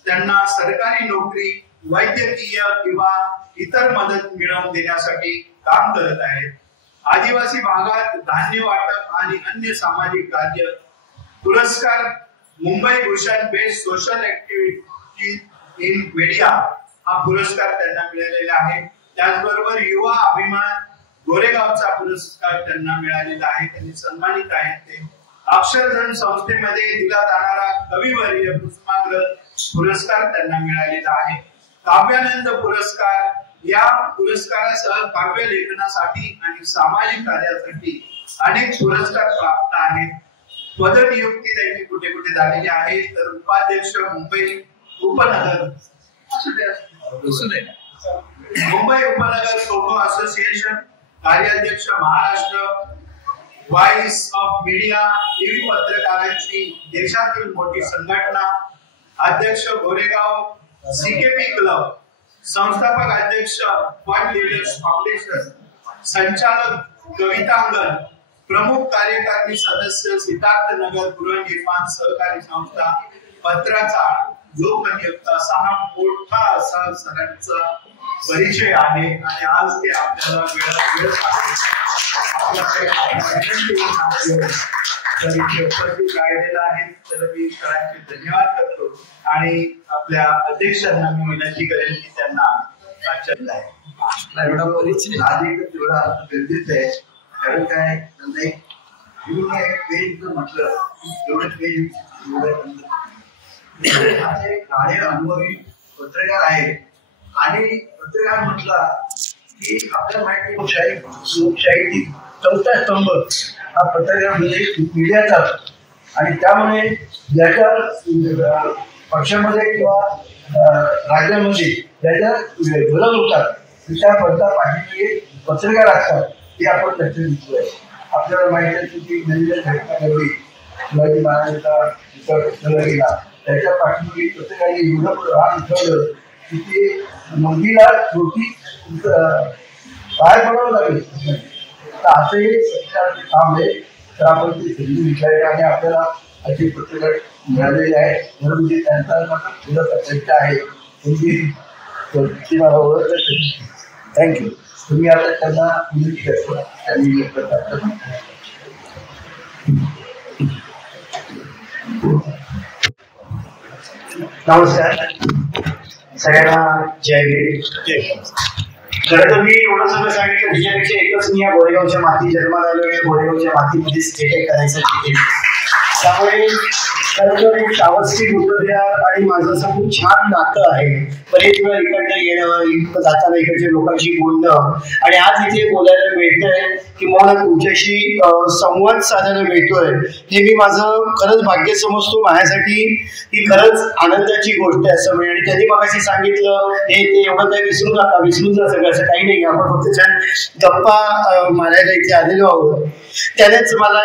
त्यांना सरकारी नोकरी, वैद्यकीय किंवा इतर मदत मिळवून देण्यासाठी काम करत आहेत. आदिवासी भागात धान्य वाटप आणि अन्य सामाजिक कार्य. पुरस्कार Mumbai Bhushan best social activity in media हा पुरस्कार त्यांना मिळालेला आहे. त्याचबरोबर युवा अभिमान गोरेगावचा पुरस्कार त्यांना मिळालेला आहे. त्यांनी सन्मानित आहेत. ते अक्षरधन संस्थेमध्ये दिला जाणारा कविवर्य कुसुमाग्रज पुरस्कार त्यांना मिळालेला आहे. काव्यानंद पुरस्कार या पुरस्कारासह काव्य लेखनासाठी आणि सामाजिक कार्यासाठी अनेक पुरस्कार प्राप्त आहेत. पदनियुक्ती त्यांची कुठे कुठे झालेली आहे. तर उपाध्यक्ष मुंबई उपनगर खो खो असोसिएशन, कार्याध्यक्ष Maharashtra, voice of media TV पत्रकारांची देशातील मोठी संघटना अध्यक्ष गोरेगाव सीकेपी क्लब, संस्थापक अध्यक्ष फंड लीडर्स फाउंडेशन, संचालक कवितांगण, प्रमुख कार्यकारी सदस्य सिद्धार्थ नगर गृहनिर्माण सहकारी संस्था पत्राचा लोकनियुक्त असा हा मोठा असा सगळ्यांचा परिचय आहे आणि आज ते आपल्याला वेळ उपस्थित राहिलेला आहे. तर मी सगळ्यांचे धन्यवाद करतो आणि आपल्या अध्यक्षांना मी विनंती करेन की त्यांना गरजेचं आहे. कारण काय पेज म्हटलं एवढं पेज गाणे अनुभवी पत्रकार आहे आणि पत्रकार म्हटला की आपल्याला माहिती लोकशाही चौथा स्तंभ हा पत्रकार म्हणजे मीडियाचा आणि त्यामुळे ज्याच्या पक्षामध्ये किंवा राज्यामध्ये ज्याच्या विरोध होतात त्या पडता पाठीमागे पत्रकार असतात हे आपण लक्षात घेतलंय. आपल्याला माहिती आहे की नवीन घटना घडली शिवाजी महाराजांचा गेला त्याच्या पाठीमागे पत्रकारांनी एवढं राग उठवलं की ते मंदिला शेवटी काय बनावं लागेल. तर असं हे सरकारचे काम आहे. तर आपण ते समजून विचारले आणि आपल्याला असे पत्रकार मिळालेले आहे म्हणून म्हणजे त्यांचा मात्र थोडं प्रचंड आहे. थँक्यू. तुम्ही आता त्यांना विनंती करता त्यांनी करतात. नमस्कार सगळ्यांना जय भीम. खरं तर मी एवढं सगळं सांगितलं त्याच्यापेक्षा एकच मी या गोरेगावच्या माती जन्माला आलो आणि गोरेगावच्या मातीमध्ये स्टेट करायचं तिथे. त्यामुळे खरं तर एक शावस्ती बुद्धविहार आणि माझं असं खूप छान नातं आहे. बरेच वेळा इकडनं येणं इकडं जाताना इकडच्या लोकांशी बोलणं आणि आज इथे बोलायला मिळतंय किंवा तुमच्याशी संवाद साधायला मिळतोय हे मी माझं खरंच भाग्य समजतो. माझ्यासाठी ही खरंच आनंदाची गोष्ट आहे असं म्हणजे. आणि त्यांनी मगाशी सांगितलं हे ते एवढं काही विसरू नका, विसरून जा सगळं असं काही नाही. आपण फक्त छान गप्पा मारायला इथे आलेलो आहोत. त्यानेच मला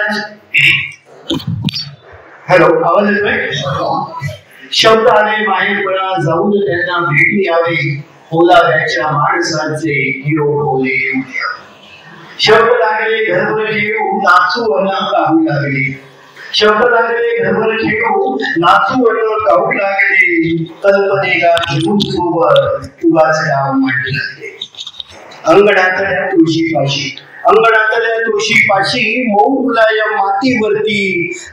हॅलो आवाज येतोय. शब्द आले माहेरपणा जाऊन त्यांना भेटी यावे बोलाव्याच्या माणसांचे निरोप होले. शब्द लागले घरभर खेळू नाचू अन काहू लागले. शब्द लागले घरभर खेळू नाचू अन काहू लागले. कल्पनेला घेऊन सोबत उगाच नाव मांडू लागले. अंगणातल्या तुळशीपाशी अंगणातल्या तुळशीपाशी मऊ मुलाया मातीवरती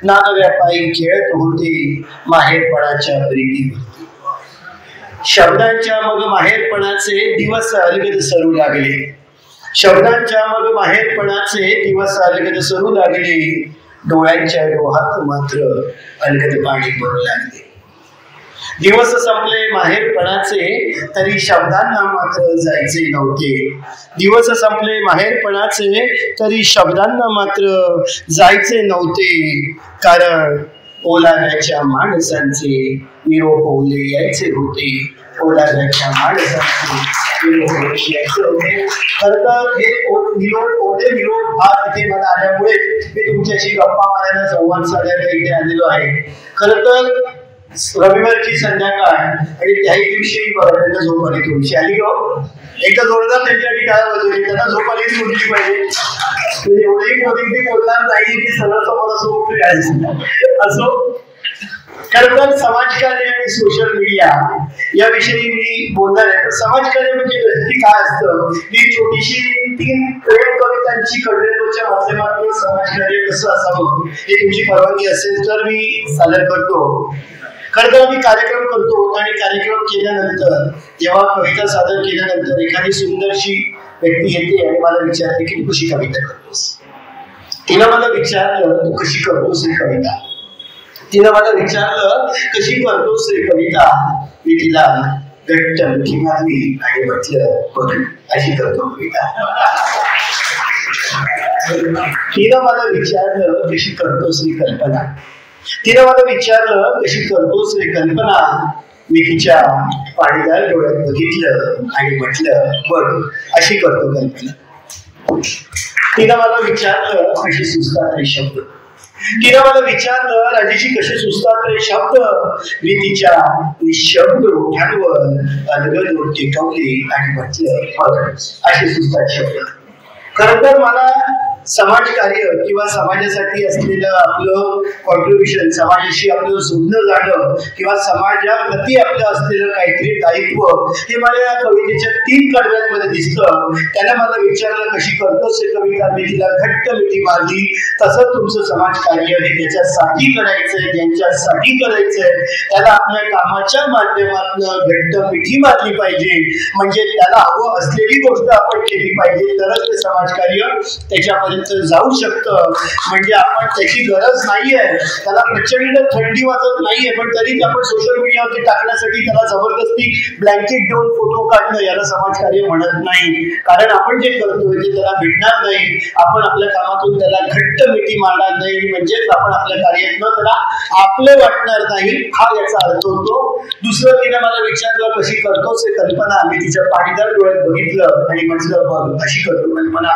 नागव्या पायी खेळत होते माहेरपणाच्या प्रीतीवरती. शब्दांच्या मग माहेरपणाचे दिवस अलगद सरू लागले. शब्दांच्या मग माहेरपणाचे दिवस अलगद सरू लागले. डोळ्यांच्या डोहात मात्र अलगद पाणी पडू लागले. दिवस संपले माहेरपणाचे तरी शब्दांना मात्र जायचे नव्हते. दिवस संपले माहेरपणाचे तरी शब्दांना मात्र जायचे नव्हते. कारण ओलाव्याच्या माणसांचे निरोप ओले यायचे होते. ओलाव्याच्या माणसांचे निरोप यायचे होते. खरं तर हे निरोप हा तिथे मला आल्यामुळे मी तुमच्याशी गप्पा मारायला संवाद साधायला इथे आलेलो आहे. खरं तर रविवारची संध्याकाळ आणि त्याही दिवशी त्यांना झोप आली. थोडीशी आली हो एकदा जोरदार त्यांच्यासाठी काय वाजवली. त्यांना झोप आली मुलगी पाहिजे. एवढंही कोणी बोलणार नाही की सरळ समोरासमोर असो. खरं तर समाजकार्य आणि सोशल मीडिया याविषयी मी बोलणार आहे. समाजकार्य म्हणजे नक्की काय असतं. मी छोटीशी 3 प्रेम कवितांची कवितेच्या माध्यमातून समाजकार्य कसं असावं हे तुमची परवानगी असेल तर मी सादर करतो. खरं तर आम्ही कार्यक्रम करतो आणि कार्यक्रम केल्यानंतर जेव्हा कविता सादर केल्यानंतर एखादी सुंदरशी व्यक्ती येते आणि मला विचारते की तू कशी कविता करतोस. तिला मला विचारलं तू कशी करतोस ही कविता. तिनं मला विचारलं कशी करतोस रे कविता. मी तिला घट्ट मिठी मारली आणि म्हटलं बघ अशी करतो कविता. तिनं मला विचारलं कशी करतोस रे कल्पना. तिनं मला विचारलं कशी करतोस रे कल्पना. मी तिच्या पाणीदार डोळ्यात बघितलं आणि म्हटलं बघ अशी करतो कल्पना. तिनं मला विचारलं कशी सुचतात रे शब्द. तिने मला विचारलं, राजेशी कसे सुचतात रे शब्द? मी तिच्या निशब्द ओठांवर अलगद ओठ टेकवले आणि म्हटलं, असे सुचतात शब्द. खरं तर मला समाजकार्य किंवा समाजासाठी असलेलं आपलं कॉन्ट्रीब्युशन, समाजाशी आपलं जोडणं जाणं किंवा समाजाप्रती आपलं असलेलं काहीतरी दायित्व हे मला या कवितेच्या 3 कडव्यांमध्ये दिसतं. त्याने मला विचारलं, कशी करतोस हे कविता? मी तिला घट्ट मिठी मारली. तसं तुमचं समाजकार्य हे त्याच्यासाठी करायचंय, ज्यांच्यासाठी करायचंय त्याला आपल्या कामाच्या माध्यमातून घट्ट मिठी मारली पाहिजे. म्हणजे त्याला हवं असलेली गोष्ट आपण केली पाहिजे, तरच ते समाजकार्य त्याच्यापर्यंत जाऊ शकतं. म्हणजे आपण त्याची गरज नाहीये, त्याला प्रचंड थंडी वाजत नाहीये, पण तरी आपण सोशल मीडियावरती टाकण्यासाठी त्याला जबरदस्ती ब्लँकेट देऊन फोटो काढणं याला समाजकार्य म्हणत नाही. कारण आपण जे करतोय ते त्याला भेटणार नाही. आपण आपल्या कामातून त्याला घट्ट मिठी मारणार नाही, म्हणजेच आपण आपल्या कार्यातनं त्याला आपलं वाटणार नाही, हा याचा अर्थ होतो. दुसरं, तिने मला विचारलं, कशी करतोस हे कल्पना? मी तिच्या पाणीदार डोळ्यात बघितलं आणि म्हटलं, बघ अशी करतो कल्पना.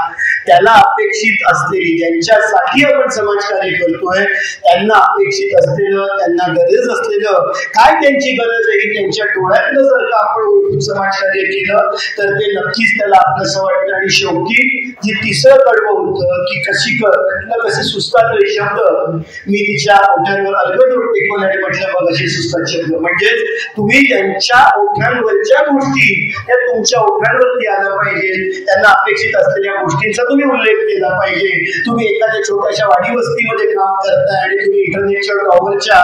त्याला अपेक्षित असलेली, ज्यांच्यासाठी आपण समाजकार्य करतोय त्यांना अपेक्षित असलेलं, त्यांना गरज असलेलं काय त्यांची गरज आहे त्यांच्या डोळ्यातनं जर का आपण ओळखून समाजकार्य केलं तर ते नक्कीच त्याला आपलंसं वाटतं. आणि शेवटी जे तिसरं कडवं होतं की कसे सुचतात हे शब्द, मी तिच्या ओठांवर अलगद ओठ टेकवून आणि म्हटलं, बघ असे सुचतात शब्द. म्हणजेच तुम्ही त्यांच्या ओठांवरच्या गोष्टी त्या तुमच्या ओठांवरती आल्या पाहिजे. त्यांना अपेक्षित असलेल्या गोष्टींचा तुम्ही उल्लेख केला पाहिजे. तुम्ही एखाद्या छोट्याशा वाडी वस्तीमध्ये काम करताय आणि तुम्ही इंटरनेटच्या टॉवरच्या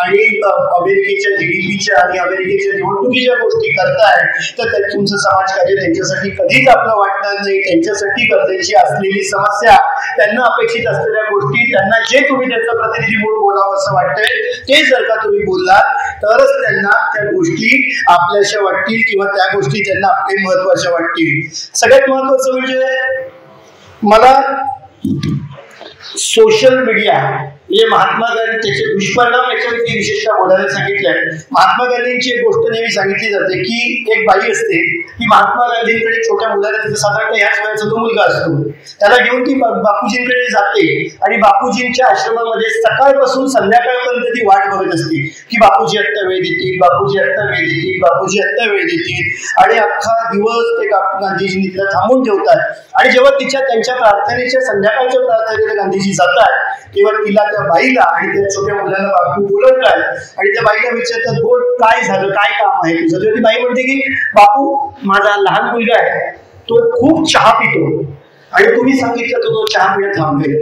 आणि अमेरिकेच्या जीडीपीच्या आणि अमेरिकेच्या निवडणुकीच्या गोष्टी करताय तर तुमचं समाजकार्य त्यांच्यासाठी कधीच आपलं वाटणार नाही. त्यांच्यासाठी गरजेची असलेली समस्या, त्यांना अपेक्षित असलेल्या गोष्टी, त्यांना जे तुम्ही त्यांचं प्रतिनिधी म्हणून बोलावं असं वाटतंय ते जर का तुम्ही बोललात तरच त्यांना त्या गोष्टी आपल्याशा वाटतील किंवा त्या गोष्टी त्यांना आपले महत्वाच्या वाटतील. सगळ्यात महत्वाचं म्हणजे मला सोशल मीडिया म्हणजे महात्मा गांधी त्याचे दुष्परिणाम याच्यावरती विशेषतः बोलायला सांगितलंय. महात्मा गांधींची एक गोष्ट नेहमी सांगितली जाते की एक बाई असते ती महात्मा गांधींकडे छोट्या मुलाला, तिचा साधारणतः ह्याच वयाचा तो मुलगा असतो, त्याला घेऊन ती बापूजींकडे जाते आणि बापूजींच्या आश्रमामध्ये सकाळपासून संध्याकाळपर्यंत ती वाट बघत असते की बापूजी आत्ता वेळ देतील, बापूजी आत्ता वेळ देतील, बापूजी आत्ता वेळ देतील. आणि अख्खा दिवस ते गांधीजींनी तिला थांबून ठेवतात. आणि जेव्हा त्यांच्या प्रार्थनेच्या संध्याकाळच्या प्रार्थनेला गांधीजी जातात तेव्हा तिला, त्या बाईला आणि त्या छोट्या मुलाला बापू बोलवतात आणि त्या बाईला विचारतात, बोल काय झालं, काय काम आहे तुझं? तर ती बाई म्हणते की बापू, माझा लहान मुलगा आहे, तो खूप चहा पितो आणि तुम्ही सांगितलं तर तो चहा पिणं थांबवेल.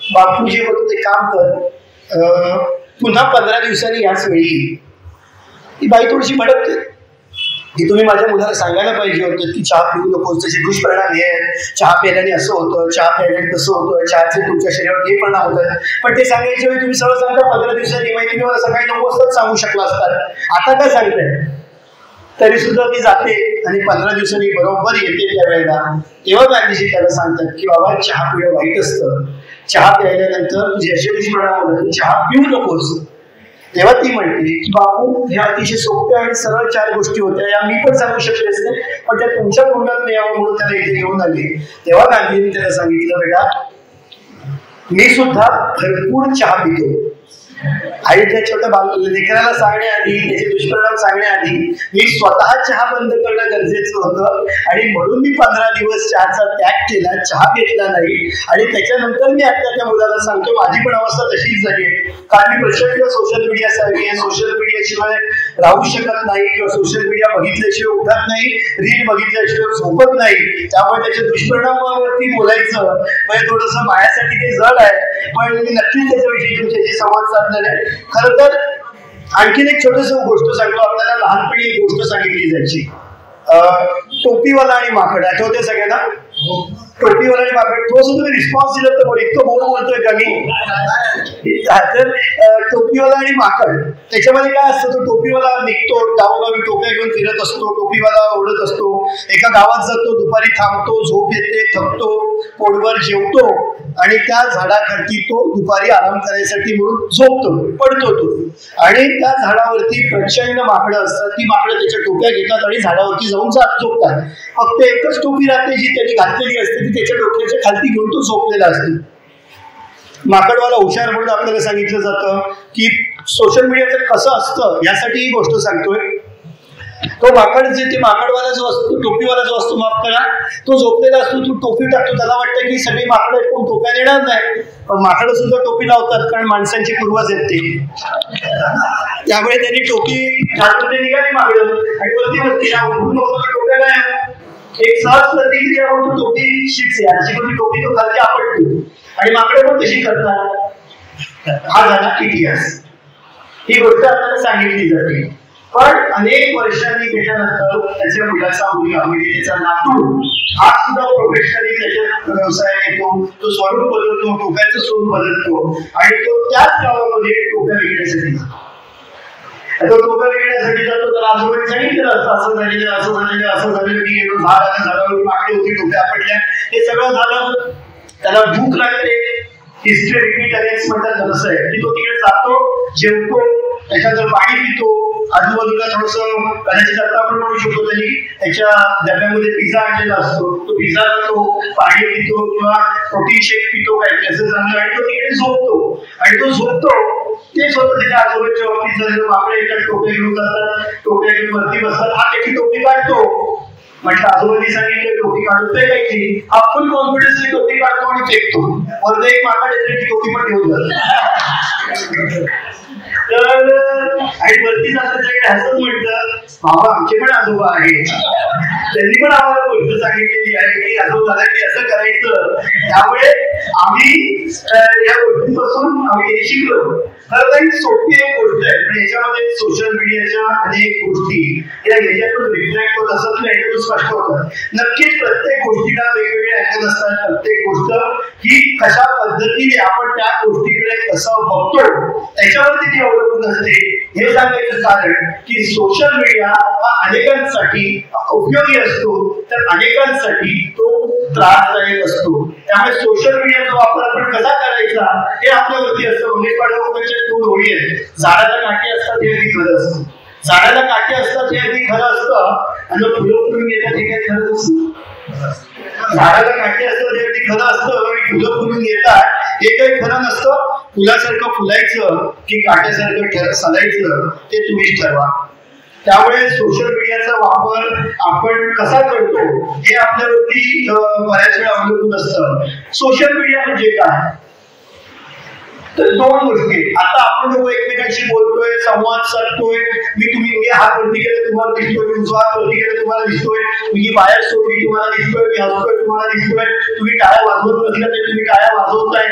बापूजी म्हणतो, ते काम कर, पुन्हा 15 दिवसांनी याच वेळी येईल. ती बाई थोडीशी भडकते की तुम्ही माझ्या मुलाला सांगायला पाहिजे होतं की चहा पिऊ नकोस, त्याचे दुष्परिणाम हे आहेत, चहा प्यायल्याने असं होतं, चहा प्यायल्याने तसं होतं, चहाचे तुमच्या शरीरावर हे परिणाम होतात. पण ते सांगायच्या वेळी तुम्ही सरळ सांगता 15 दिवसांनी माहिती मला सकाळी 9 वाजताच सांगू शकला असतात. आता काय सांगताय? तरी सुद्धा ती जाते आणि 15 दिवसांनी बरोबर येते त्या वेळेला. तेव्हा गांधीजी त्याला सांगतात की बाबा, चहा पिणं वाईट असतं, चहा प्यायल्यानंतर तुझे असे दुष्परिणाम होतात, चहा पिऊ नकोस. तेव्हा ती म्हणते की बापू, ह्या अतिशय सोप्या आणि सरळ 4 गोष्टी होत्या, या मी पण सांगू शकले असते पण त्या तुमच्या तोंडात नाही यावं म्हणून त्याला इथे घेऊन आले. तेव्हा गांधींनी त्याला सांगितलं, बेटा मी सुद्धा भरपूर चहा पितो आणि त्या छोट्या लेकराला सांगण्याआधी, त्याचे दुष्परिणाम सांगण्याआधी मी स्वतः चहा बंद करणं गरजेचं होतं आणि म्हणून मी 15 दिवस चहाचा त्याग केला, चहा घेतला नाही. आणि त्याच्यानंतर मी आता त्या मुलाला सांगतो, माझी पण अवस्था तशीच झाली आहे, कारण मी प्रचंड सोशल मीडियासाठी आहे, सोशल मीडियाशिवाय राहू शकत नाही किंवा सोशल मीडिया बघितल्याशिवाय उठत नाही, रील बघितल्याशिवाय झोपत नाही. त्यामुळे त्याच्या दुष्परिणामावरती बोलायचं म्हणजे थोडंसं माझ्यासाठी ते जड आहे, पण मी नक्कीच त्याच्याविषयी तुमच्याशी संवाद साधणार आहे. खरं तर आणखीन एक छोटस गोष्ट सांगतो. आपल्याला लहानपणी एक गोष्ट सांगितली जायची, टोपीवाला आणि माकड. आठवते सगळ्यांना? टोपीवाला आणि माकड. थोडंसं तुम्ही रिस्पॉन्स दिलं तर बोल, इतकं बोल बोलतोय का मी? तर टोपीवाला आणि माकड, त्याच्यामध्ये काय असतं, तो टोपीवाला निघतो गावोगावी, टोप्या घेऊन फिरत असतो, टोपीवाला ओढत असतो, एका गावात जातो, दुपारी थांबतो, झोप येते, थकतो, पोटभर जेवतो आणि त्या झाडाखाली तो दुपारी आराम करायसाठी म्हणून झोपतो, पडतो तो. आणि त्या झाडावरती प्रचंड माकडं असतात. ती माकडं त्याच्या टोप्या घेतात आणि झाडावरती जाऊन झोपतात. फक्त एकच टोपी राहते जी त्यांनी घातलेली असते, ती त्याच्या डोक्याच्या खालती घेऊन तो झोपलेला असतो. माकडवाला हुशार म्हणून आपल्याला सांगितलं जातं की सोशल मीडियाचं कसं असतं यासाठी ही गोष्ट सांगतोय. तो माकड ते माकडवाला जो असतो, टोपीवाला जो असतो, माफ करा, तो झोपलेला असतो, तू टोपी टाकतो, त्याला वाटतं की सगळी माकडं कोण टोप्या देणार नाही, पण माकडं सुद्धा टोपी लावतात कारण माणसांची पूर्वज आहेत ते. त्यामुळे त्यांनी टोपी घालून ते निघाली माकडं आणि वरती टोप्या काय एक सहज प्रतिक्रिया म्हणून टोपी शिकते, अशी कोणती टोपी तो खालती आपटतो आणि माकडं पण तशी करतात. हा झाला इतिहास. ही गोष्ट आपल्याला सांगितली जाते. पण अनेक वर्षांनी त्याच्यानंतर त्याच्या मुलाचा मुलगा म्हणजे त्याचा नातू हा सुद्धा प्रोफेशनली त्याच्या व्यवसायात येतो, तो स्वरूप बदलतो, टोप्याचं स्वरूप बदलतो आणि तो त्याच गावामध्ये टोप्या विकण्यासाठी जातो. तो टोप्या विकण्यासाठी जातो, तर आजोबांनी सांगितलं असतं असं झालेलं, असं झालेलं, असं झालेलं, की गेलो झाडावर मागणी होती, टोप्या आपटल्या, हे सगळं झालं. त्याला भूक लागते, हिस्ट्री रिपीट अगेन्स म्हणतात तसं आहे की तो तिकडे जातो, जेवतो, त्याच्यानंतर पाणी पितो, आजूबाजूला थोडस कदाचित आता आपण म्हणू शकतो त्यांनी त्याच्या डब्यामध्ये पिझ्झा आणलेला असतो, तो पिझ्झा खातो, पाणी पितो किंवा प्रोटीन शेक पितो, काय असं चांगलं, आणि तो तिकडे झोपतो. आणि तो झोपतो तेच होतं त्याच्या आजोबाच्या बाबतीत झालेलं. माकडे येतात, टोपे घेऊन जातात, टोपे घेऊन वरती बसतात, हा त्याची टोपी काढतो. म्हटलं आजोबांनी सांगितलं टोपी काढून फेकायची, हा फुल कॉन्फिडन्सली टोपी काढतो आणि फेकतो. वरती एक माकड येते की टोपी पण घेऊन जातो. तर आणि वरती जाताच्याकडे हसत म्हटलं, बाबा आमचे पण आजोबा आहे, त्यांनी पण आम्हाला गोष्ट सांगितलेली आहे की आजोबा की असं करायचं. त्यामुळे आम्ही या गोष्टीपासून आम्ही हे शिकलो. खरं तर सोपी एक गोष्ट आहे, पण याच्यामध्ये सोशल मीडियाच्या अनेक गोष्टी या याच्यातून रिफ्लेक्ट होत असत नाही, याच्यातून स्पष्ट होतात. नक्कीच प्रत्येक गोष्टीला वेगवेगळे अँगल असतात. प्रत्येक गोष्ट ही कशा पद्धतीने आपण त्या गोष्टीकडे कसं बघतो त्याच्यावरती ती अवलंबून असते. हे सांगायचं कारण की सोशल मीडिया हा अनेकांसाठी उपयोगी असतो, तर अनेकांसाठी तो त्रासदायक असतो. त्यामुळे सोशल मीडियाचा वापर आपण कसा करायचा हे आपल्यावरती असतं. उमेश पाडगावकरच्या 2 ओळी आहेत. झाडाला काटे असतात हे अगदी खरं असतं, झाडाला काटे असतात हे अगदी खरं असतं, आणि फुलं फुलून येतात हे काही खरं नसतं. झाडाला काटे असतात हे अगदी खरं असतं आणि फुलं फुलून येतात हे काही खरं नसतं. फुलासारखं फुलायचं की काट्यासारखं सलायचं ते तुम्हीच ठरवा. त्यामुळे सोशल मीडियाचा वापर आपण कसा करतो हे आपल्यावरती बऱ्याच वेळा अवलंबून असतं. सोशल मीडिया म्हणजे काय, तर 2 गोष्टी. आता आपण लोक एकमेकांशी बोलतोय, संवाद साधतोय, मी हात वरती केलं तुम्हाला दिसतोय, मी उजवा हात वरती केलं तुम्हाला दिसतोय, मी बाहेर सोडली तुम्हाला दिसतोय, मी हसतोय तुम्हाला दिसतोय, तुम्ही टाळ्या वाजवत नसल्या तर तुम्ही टाळ्या वाजवताय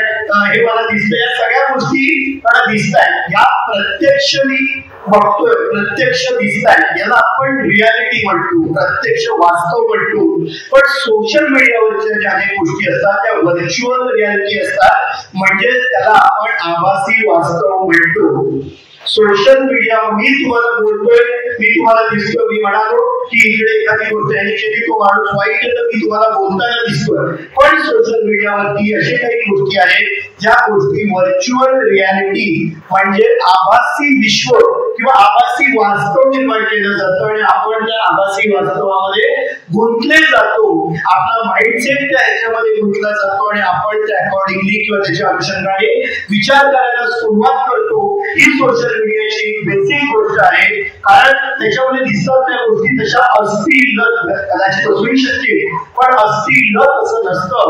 हे मला दिसतंय. या सगळ्या गोष्टी मला दिसतायत, या प्रत्यक्षाने बघतोय, प्रत्यक्ष दिसतायत, याला आपण रियालिटी म्हणतो, प्रत्यक्ष वास्तव म्हणतो. पण सोशल मीडियावरच्या ज्या काही गोष्टी असतात त्या व्हर्च्युअल रियालिटी असतात, म्हणजे त्याला आपण आभासी वास्तव म्हणतो. सोशल मीडिया मी तुम्हाला बोलतोय, मी तुम्हाला दिसतोय, मी म्हणालो की इकडे एखादी गोष्ट यांनी केली, तो माणूस वाईट आहे तर मी तुम्हाला बोलताना दिसतोय. पण सोशल मीडियावरती असे काही गोष्टी आहेत ज्या गोष्टी व्हर्च्युअल रियालिटी म्हणजे आभासी विश्व किंवा आभासी वास्तव निर्माण केलं जातं आणि आपण त्या आभासी वास्तवामध्ये गुंतले जातो. आपला माइंडसेट त्या ह्याच्यामध्ये गुंतला जातो आणि आपण त्या अकॉर्डिंगली किंवा त्याच्या अनुषंगाने विचार करायला सुरुवात करतो. ही सोशल मीडियाची बेसिक गोष्ट आहे, कारण त्याच्यामध्ये दिसतात त्या गोष्टी तशा असतील, कदाचित असूही शकते, पण असतील असं नसतं.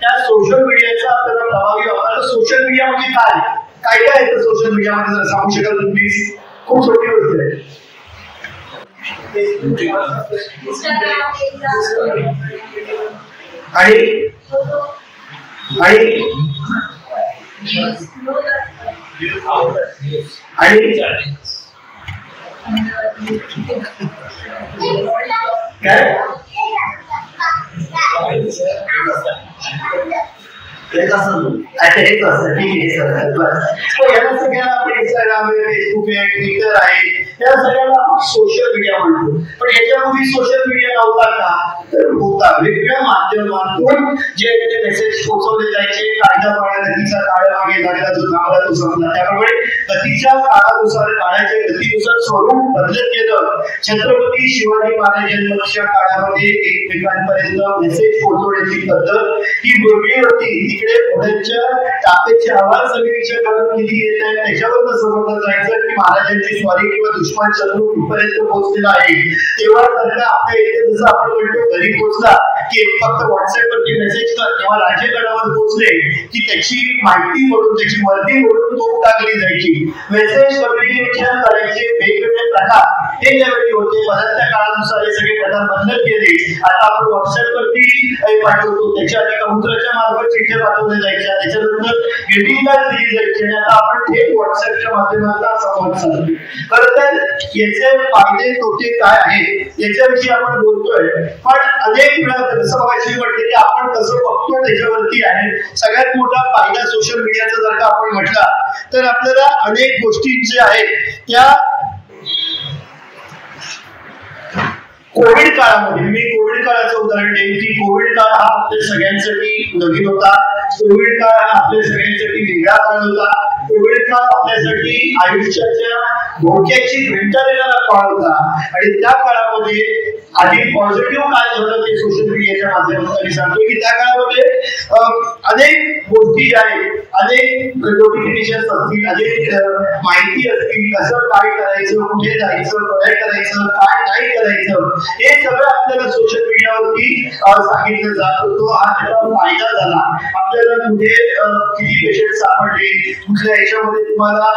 त्या सोशल मीडियाचा आपल्याला प्रभावी वापर. सोशल मीडिया म्हणजे काय काय काय येतं सोशल मीडियामध्ये जर सांगू शकाल तर प्लीज. खूप छोटी गोष्ट आहे. आणि काय हेच असं ठीक आहे सर. बस याला सगळ्यांना आपण इंस्टाग्राम आहे, फेसबुक आहे, ट्विटर आहे, त्या सगळ्याला सोशल मीडिया म्हणतो. पण याच्यापूर्वी सोशल मीडिया नव्हता का? तर होता. वेगवेगळ्या माध्यमातून जे मेसेज पोहोचवले जायचे. कायदा गतीचा काळ मागे लागला जो थांबला तो संपला. त्यामुळे गतीच्या काळानुसार काळाच्या गतीनुसार स्वरूप बदलत गेलं. छत्रपती शिवाजी महाराजांच्या काळामध्ये एकमेकांपर्यंत मेसेज पोहोचवण्याची पद्धत ही वेगळी होती. तिकडे पुण्याच्या टापेचे आवाज समितीच्या काळात किती येत आहे त्याच्यावर समजलं जायचं की महाराजांची स्वारी किंवा दुश्मन शत्रू कुठपर्यंत पोहोचलेला आहे. तेव्हा सारखा आपल्या इथे जसं आपण म्हणतो घरी पोहोचला की फक्त व्हॉट्सअप वरती मेसेज कर, तेव्हा राजेगडावर पोहोचले की त्याची माहिती म्हणून त्याची वर्दी म्हणून तोप टाकली जायची. मेसेज कम्युनिकेशन करायचे वेगवेगळे प्रकार हे त्यावेळी होते. बदलत्या काळानुसार हे सगळे प्रकार बदलत गेले. आता आपण व्हॉट्सअप वरती पाठवतो, त्याच्या आधी कबुतराच्या मार्फत चिठ्ठ्या पाठवल्या जायच्या, त्याच्यानंतर ग्रीटिंग कार्ड दिली जायची आणि आता आपण थेट व्हॉट्सअपच्या माध्यमातून संवाद साधतो. खरं तर याचे फायदे तोटे काय आहेत याच्याविषयी आपण बोलतोय. पण अनेक वेळा जसं मगाशी म्हटलं की आपण कसं बघतो त्याच्यावरती आहे. सगळ्यात मोठा फायदा सोशल मीडियाचा जर का आपण म्हटला तर आपल्याला अनेक गोष्टी ज्या आहेत त्या कोविड काळामध्ये, मी कोविड काळाचं उदाहरण देईन की कोविड काळ हा आपल्या सगळ्यांसाठी नवीन होता. कोविड काळ हा आपल्या सगळ्यांसाठी वेगळा काळ होता. कोविड काळ आपल्यासाठी आयुष्याच्या धोक्याची घंटा देणारा काळ होता आणि त्या काळामध्ये आधी पॉझिटिव्ह काय झालं ते सोशल मीडियाच्या माध्यमातून सांगतोय की त्या काळामध्ये अनेक गोष्टी आहेत, अनेक नोटिफिकेशन असतील, अनेक माहिती असतील, कसं काय करायचं, कुठे जायचं, काय करायचं, काय नाही करायचं, हे सगळं आपल्याला सोशल मीडियावरती सांगितलं जात होतं. हा त्याचा फायदा झाला. आपल्याला कुठे किती पेशंट सापडले, कुठल्या याच्यामध्ये तुम्हाला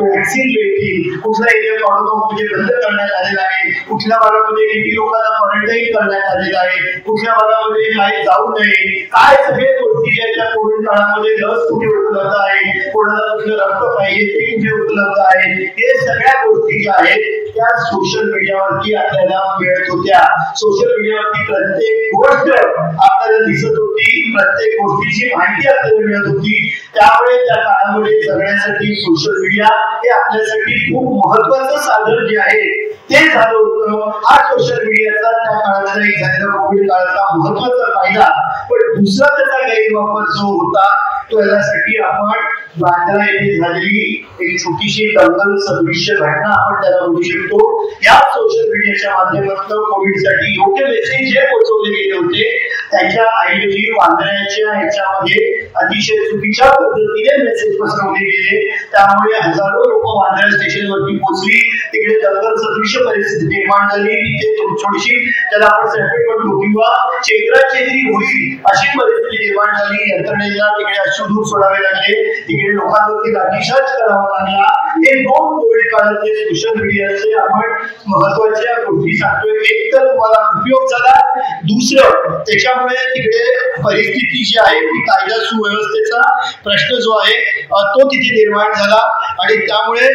वॅक्सिन भेटतील, कुठला एरिया म्हणजे बंद करण्यात आलेला आहे, कुठल्या भागामध्ये किती लोकांना क्वारंटाईन करण्यात आलेलं आहे, कुठल्या भागामध्ये काय जाऊ नये, काय सगळे गोष्टी ज्या कोविड काळामध्ये लस कुठे उपलब्ध आहे, कोणाला कुठलं रक्त पाहिजे ते कुठे उपलब्ध आहे, हे सगळ्या गोष्टी ज्या आहेत त्या सोशल मीडियावरती आपल्याला मिळत होत्या. सोशल मीडियावरती प्रत्येक गोष्ट आपल्याला दिसत होती, प्रत्येक गोष्टीची माहिती आपल्याला मिळत होती. त्यामुळे त्या काळामध्ये जगण्यासाठी सोशल मीडिया हे आपल्यासाठी खूप महत्वाचं साधन जे आहे ते झालं होतं. हा सोशल मीडियाचा त्या काळातला एक झालेला कोविड काळातला महत्वाचा फायदा. पण दुसरा त्याचा गैरवापर जो होता तो यासाठी आपण बांद्रा येथे झालेली एक छोटीशी दंगल सदृश्य घटना आपण त्याला बघू शकतो. या सोशल मीडियाच्या माध्यमातून कोविडसाठी योग्य मेसेज जे पोहोचवले गेले होते त्याच्या ऐवजी बांद्र्याच्या ह्याच्यामध्ये अतिशय चुकीच्या पद्धतीने मेसेज पसरवले गेले. त्यामुळे हजारो लोक बांद्रा स्टेशनवरती पोहोचली. तिकडे दंगल सदृश्य परिस्थिती निर्माण झाली. तिथे थोडीशी त्याला आपण सेपरेट म्हणतो किंवा चेंगराचेंगरी होईल अशी परिस्थिती निर्माण झाली. यंत्रणेला तिकडे अश्रुधूर सोडावे लागले, तिकडे लोकांवरती लाठीचार्ज करावा लागला. हे दोन कोविड काळातले सोशल मीडियाचे आपण महत्वाच्या गोष्टी सांगतोय. एक तर तुम्हाला उपयोग झाला, दुसरं त्याच्यामुळे तिकडे परिस्थिती जी आहे ती कायदा सुव्यवस्थेचा प्रश्न जो आहे तो तिथे निर्माण झाला आणि त्यामुळे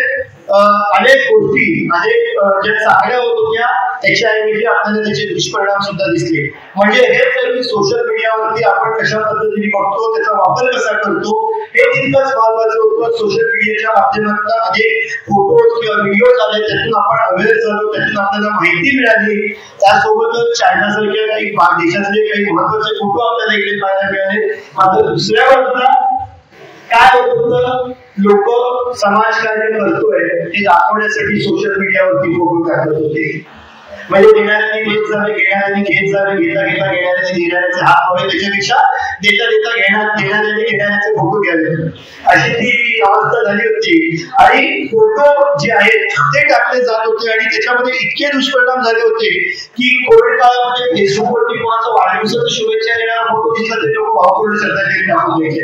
अनेक गोष्टी अनेक ज्या चांगल्या होत होत्या त्याच्याऐवजी आपल्याला त्याचे दुष्परिणाम सुद्धा दिसले. म्हणजे हे तर सोशल मीडियावरती आपण कशा पद्धतीने बघतो, त्याचा वापर कसा करतो हे तितकंच महत्वाचं होतं. सोशल मीडियाच्या माध्यमातून अनेक फोटोज किंवा व्हिडिओज आले, त्यातून आपण अवेअर झालो, त्यातून आपल्याला माहिती मिळाली. त्यासोबतच चायनासारख्या काही देशातले काही महत्वाचे फोटो आपल्याला इकडे पाहायला मिळाले. मात्र दुसऱ्या बाजूला काय होत होतं, लोक समाजकार्य करतोय ते दाखवण्यासाठी सोशल मीडियावरती फोटो टाकत होते. म्हणजे देणाऱ्याने घेत जावे, घेणाऱ्याने घेत जावे, घेता घेता घेणाऱ्याने देणाऱ्याचे हात व्हावे, त्याच्यापेक्षा देता देता देणाऱ्याने घेणाऱ्याचे फोटो घ्यावे अशी ती अवस्था झाली होती. आणि फोटो जे आहेत ते टाकले जात होते आणि त्याच्यामध्ये इतके दुष्परिणाम झाले होते की कोविड काळामध्ये फेसबुकवरती कोणाचा वाढदिवसाचा शुभेच्छा देणारा फोटो दिसला ते लोक भावपूर्ण श्रद्धांजली टाकून द्यायचे.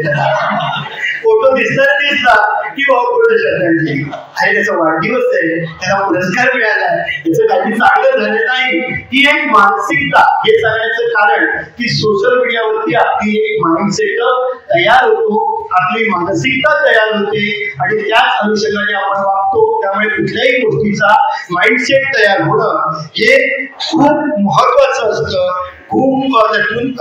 फोटो दिसला की भावपूर्ण श्रद्धांजली. आणि त्याचा वाढदिवस आहे, त्याला पुरस्कार मिळाला आहे, त्याचं काही चांगलं झालं नाही, ही एक मानसिकता. हे सांगण्याचं कारण की सोशल मीडियावरती आपली एक माइंडसेट तयार होतो, आपली मानसिकता तयार होते आणि त्याच अनुषंगाने आपण वागतो. त्यामुळे कुठल्याही गोष्टीचा माइंडसेट तयार होणं हे खूप महत्वाचं असतं. खूप त्यातून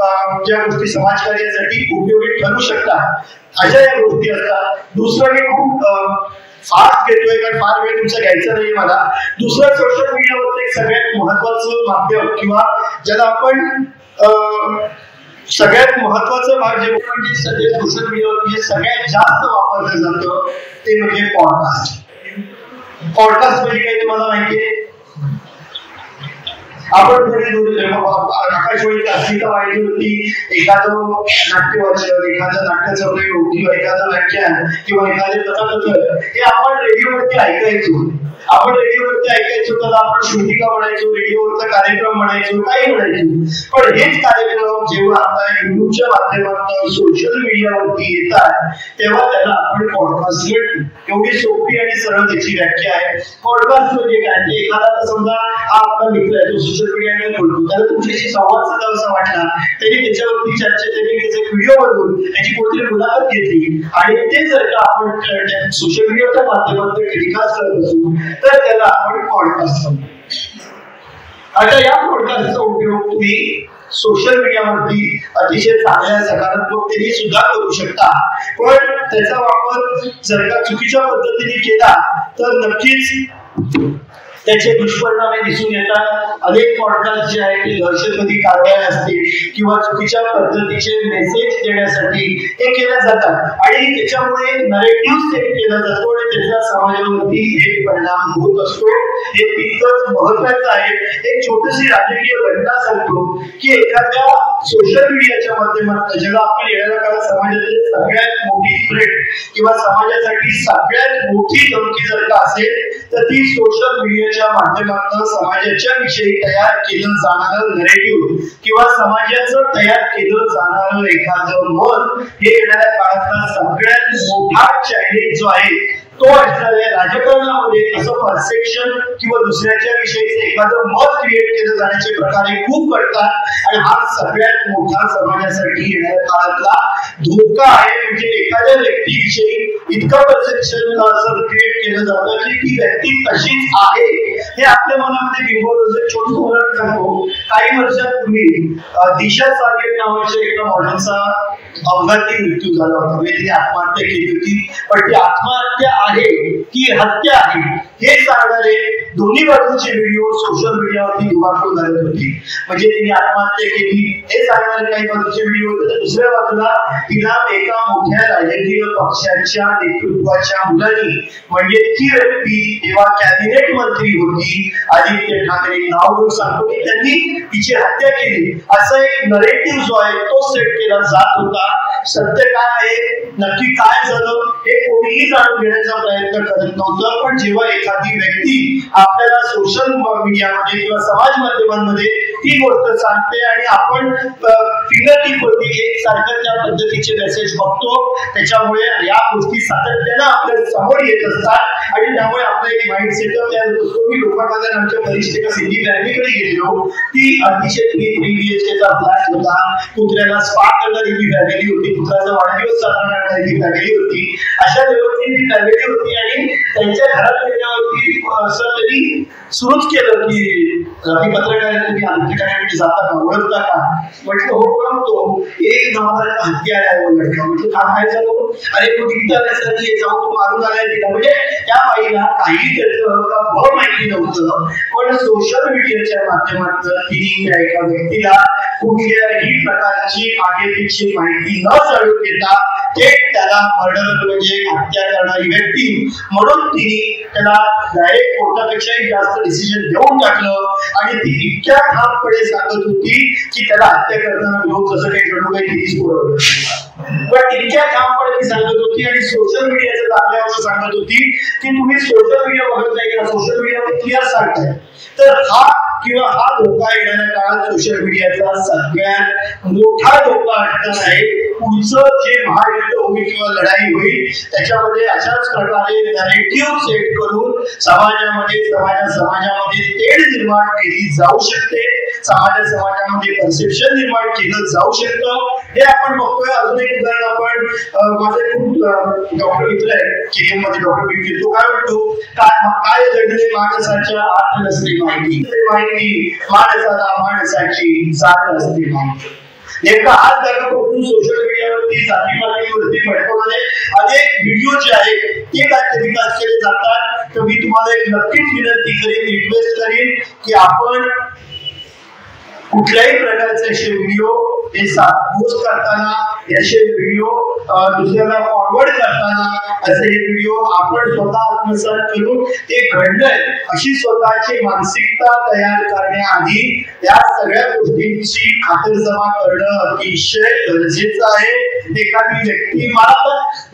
ज्या गोष्टी समाजकार्यासाठी उपयोगी ठरू शकतात अशा या गोष्टी असतात. दुसरं हे खूप फास्ट घेतोय कारण फार वेळ तुमचा घ्यायचा नाही मला. दुसरं सोशल मीडियावरचं एक सगळ्यात महत्वाचं माध्यम किंवा ज्याला आपण सगळ्यात महत्वाचं भाग जे म्हणजे सध्या सोशल मीडियावर सगळ्यात जास्त वापरलं जातं ते म्हणजे पॉडकास्ट. पॉडकास्ट म्हणजे काय तुम्हाला माहितीये? आपण आकाशवाणीची अस्मिता पाहिली होती, एखादं नाट्यवाचन, एखादं नाट्यचौकडी किंवा एखादं व्याख्यान किंवा एखादे कथाकथन हे आपण रेडिओवरती ऐकायचो. आपण रेडिओवरती ऐकायचो तर आपण श्रुतिका म्हणायचो, रेडिओवरचा कार्यक्रम म्हणायचो, काही म्हणायचो. पण हेच कार्यक्रम जेव्हा आता युट्यूबच्या माध्यमातून सोशल मीडियावरती येतात तेव्हा त्याला आपण पॉडकास्ट म्हणतो. एवढी सोपी आणि सरळ त्याची व्याख्या आहे. पॉडकास्ट म्हणजे काय? एखादा समजा हा आपला मित्र आहे, तो सोशल मीडियाने बोलतो, त्याला तुमच्याशी संवाद साधावासा वाटला, त्यांनी त्याच्यावरती चर्चा, त्यांनी त्याचे व्हिडिओ बनवून त्याची कोणतरी मुलाखत घेतली आणि ते जर का आपण सोशल मीडियाच्या माध्यमातून टेलिकास्ट करत असू तर त्याला आपण पॉडकास्ट म्हणतो. आता या पॉडकास्टचा उपयोग तुम्ही सोशल मीडियावरती अतिशय चांगल्या सकारात्मकतेने सुद्धा करू शकता. पण त्याचा वापर जर का चुकीच्या पद्धतीने केला तर नक्कीच त्याचे दुष्परिणाम दिसून येतात. अनेक पॉडकास्ट जे आहेत ते दहशतवादी कारवाया असतील किंवा चुकीच्या पद्धतीचे मेसेज देण्यासाठी हे केल्या जातात आणि त्याच्यामुळे नरेटिव्ह सेट केला जातो आणि त्याचा समाजावरती एक परिणाम होत असतो. हे तितकंच महत्वाचं आहे. एक छोटीशी राजकीय घटना सांगतो की एखाद्या सोशल मीडियाच्या माध्यमातून ज्याला आपण येणाऱ्या काळात समाजातील सगळ्यात मोठी थ्रेट किंवा समाजासाठी सगळ्यात मोठी धमकी जर का असेल तर ती सोशल मीडिया माध्यमातून समाजाच्या विषयी तयार केलं जाणारं नरेटिव्ह किंवा समाजाचं तयार केलं जाणारं एखादं मत हे येणाऱ्या काळातला सगळ्यात मोठा चॅलेंज जो आहे तो असणार आहे. राजकारणामध्ये असं परसेप्शन किंवा दुसऱ्याच्या विषयीचं एखादं मत क्रिएट केलं जाण्याचे प्रकार हे खूप घडतात आणि हा सगळ्यात मोठा समाजासाठी येणाऱ्या काळातला धोका आहे. म्हणजे एखाद्या व्यक्तीविषयी इतकं परसेप्शन असं क्रिएट केलं जातं की ती व्यक्ती तशीच आहे हे आपल्या मनामध्ये बिंबवलं. छोटं उदाहरण सांगतो. काही वर्षांपूर्वी दिशा सागेत नावाच्या एका मॉडेलचा अपघाती मृत्यू झाला होता. म्हणजे तिने आत्महत्या केली होती. पण ती आत्महत्या आहे की हत्या आहे हे सांगणारे दोन्ही बाजूचे व्हिडिओ सोशल मीडियावरती धुमाकूळ घालत होते. म्हणजे तिने आत्महत्या केली हे सांगणारे काही बाजूचे व्हिडिओ होते तर दुसऱ्या बाजूला तिला एका मोठ्या राजकीय पक्षाच्या नेतृत्वाच्या मुलांनी म्हणजे ती व्यक्ती तेव्हा कॅबिनेट मंत्री होती आदित्य ठाकरे नाव घेऊन सांगतो की त्यांनी तिची हत्या केली असा एक नरेटिव्ह जो आहे तो सेट केला जात होता. सत्य काय आहे, नक्की काय झालं हे कोणीही जाणून घेण्याचा प्रयत्न करत नव्हतं. पण जेव्हा एखादी व्यक्ती आपल्याला सोशल मीडियामध्ये किंवा समाज माध्यमांमध्ये ती गोष्ट सांगते आणि आपण फिंगरटिपवरती एक सारखं त्या पद्धतीचे मेसेज बघतो त्याच्यामुळे या गोष्टी सातत्यानं आपल्या समोर येत असतात आणि त्यामुळे आपलं एक माइंड सेटअप तयार होत असतो. मी लोकांमध्ये आमच्या वरिष्ठ एका सिंधी फॅमिलीकडे गेलेलो. ती अतिशय 3 BHK चा फ्लॅट होता. कुत्र्याला स्पा करणारी ती फॅमिली होती. कुत्र्याचा वाढदिवस साजरा करणारी ती फॅमिली होती. अशा लेवलची ती फॅमिली होती आणि त्यांच्या घरात गेल्यावरती असं त्यांनी सुरूच केलं की पत्रकार तुम्ही आमच्याकडे जाता का, ओळखता का? म्हटलं हो ओळखतो. एक नंबर हत्या आहे लडका. म्हटलं का काय झालं? अरे तू दिग्दासाठी जाऊन तू मारून आलाय तिला. म्हणजे त्या बाईला काही त्याचं माहिती नव्हतं. पण सोशल मीडियाच्या माध्यमातून तिने त्या एका व्यक्तीला कुठल्याही प्रकारची आगेपीची माहिती न जाणून घेता थेट त्याला मर्डर म्हणजे हत्या करणारी व्यक्ती म्हणून तिने त्याला डायरेक्ट कोर्टापेक्षाही जास्त डिसिजन देऊन टाकलं आणि ती इतक्या ठामपणे सांगत होती की त्याला हत्या करताना लोक जसं काही घडू काही तिनेच पुरवलं. पण इतक्या ठामपणे ती सांगत होती आणि सोशल मीडियाच्या दाखल्यावर सांगत होती की तुम्ही सोशल मीडिया बघत नाही किंवा सोशल मीडियावर क्लिअर सांगताय. तर हा किंवा हा धोका येणाऱ्या काळात सोशल मीडियाचा सगळ्यात मोठा धोका असणार आहे. पुढचं जे महायुद्ध होईल किंवा लढाई होईल त्याच्यामध्ये अशाच प्रकारे नॅरेटिव्ह सेट करून समाजामध्ये तेढ निर्माण केली जाऊ शकते. समाजामध्ये परसेप्शन निर्माण केलं जाऊ शकतं. हे आपण बघतोय. अजून एक उदाहरण आपण माझे खूप डॉक्टर मित्र आहे केएम मध्ये डॉक्टर बिपिन तो काय म्हणतो काय घडले माणसाच्या आत नसली माहिती माणसाला माणसाची जात असते माहिती. नेमका हाच जागापासून सोशल मीडियावरती जातीपातीवरती भडकवणारे अनेक व्हिडिओ जे आहेत ते टेलिकास्ट केले जातात. तर मी तुम्हाला एक नक्कीच विनंती करेन, रिक्वेस्ट करेन की आपण कुठल्याही प्रकारचे असे व्हिडिओ हे पोस्ट करताना, असे व्हिडिओ दुसऱ्याला फॉरवर्ड करताना असे हे व्हिडिओ आपण स्वतः आत्मसात करून ते घडलंय अशी स्वतःची मानसिकता तयार करण्याआधी या सगळ्या गोष्टींची खातरजमा करणं अतिशय गरजेचं आहे. एखादी व्यक्ती मला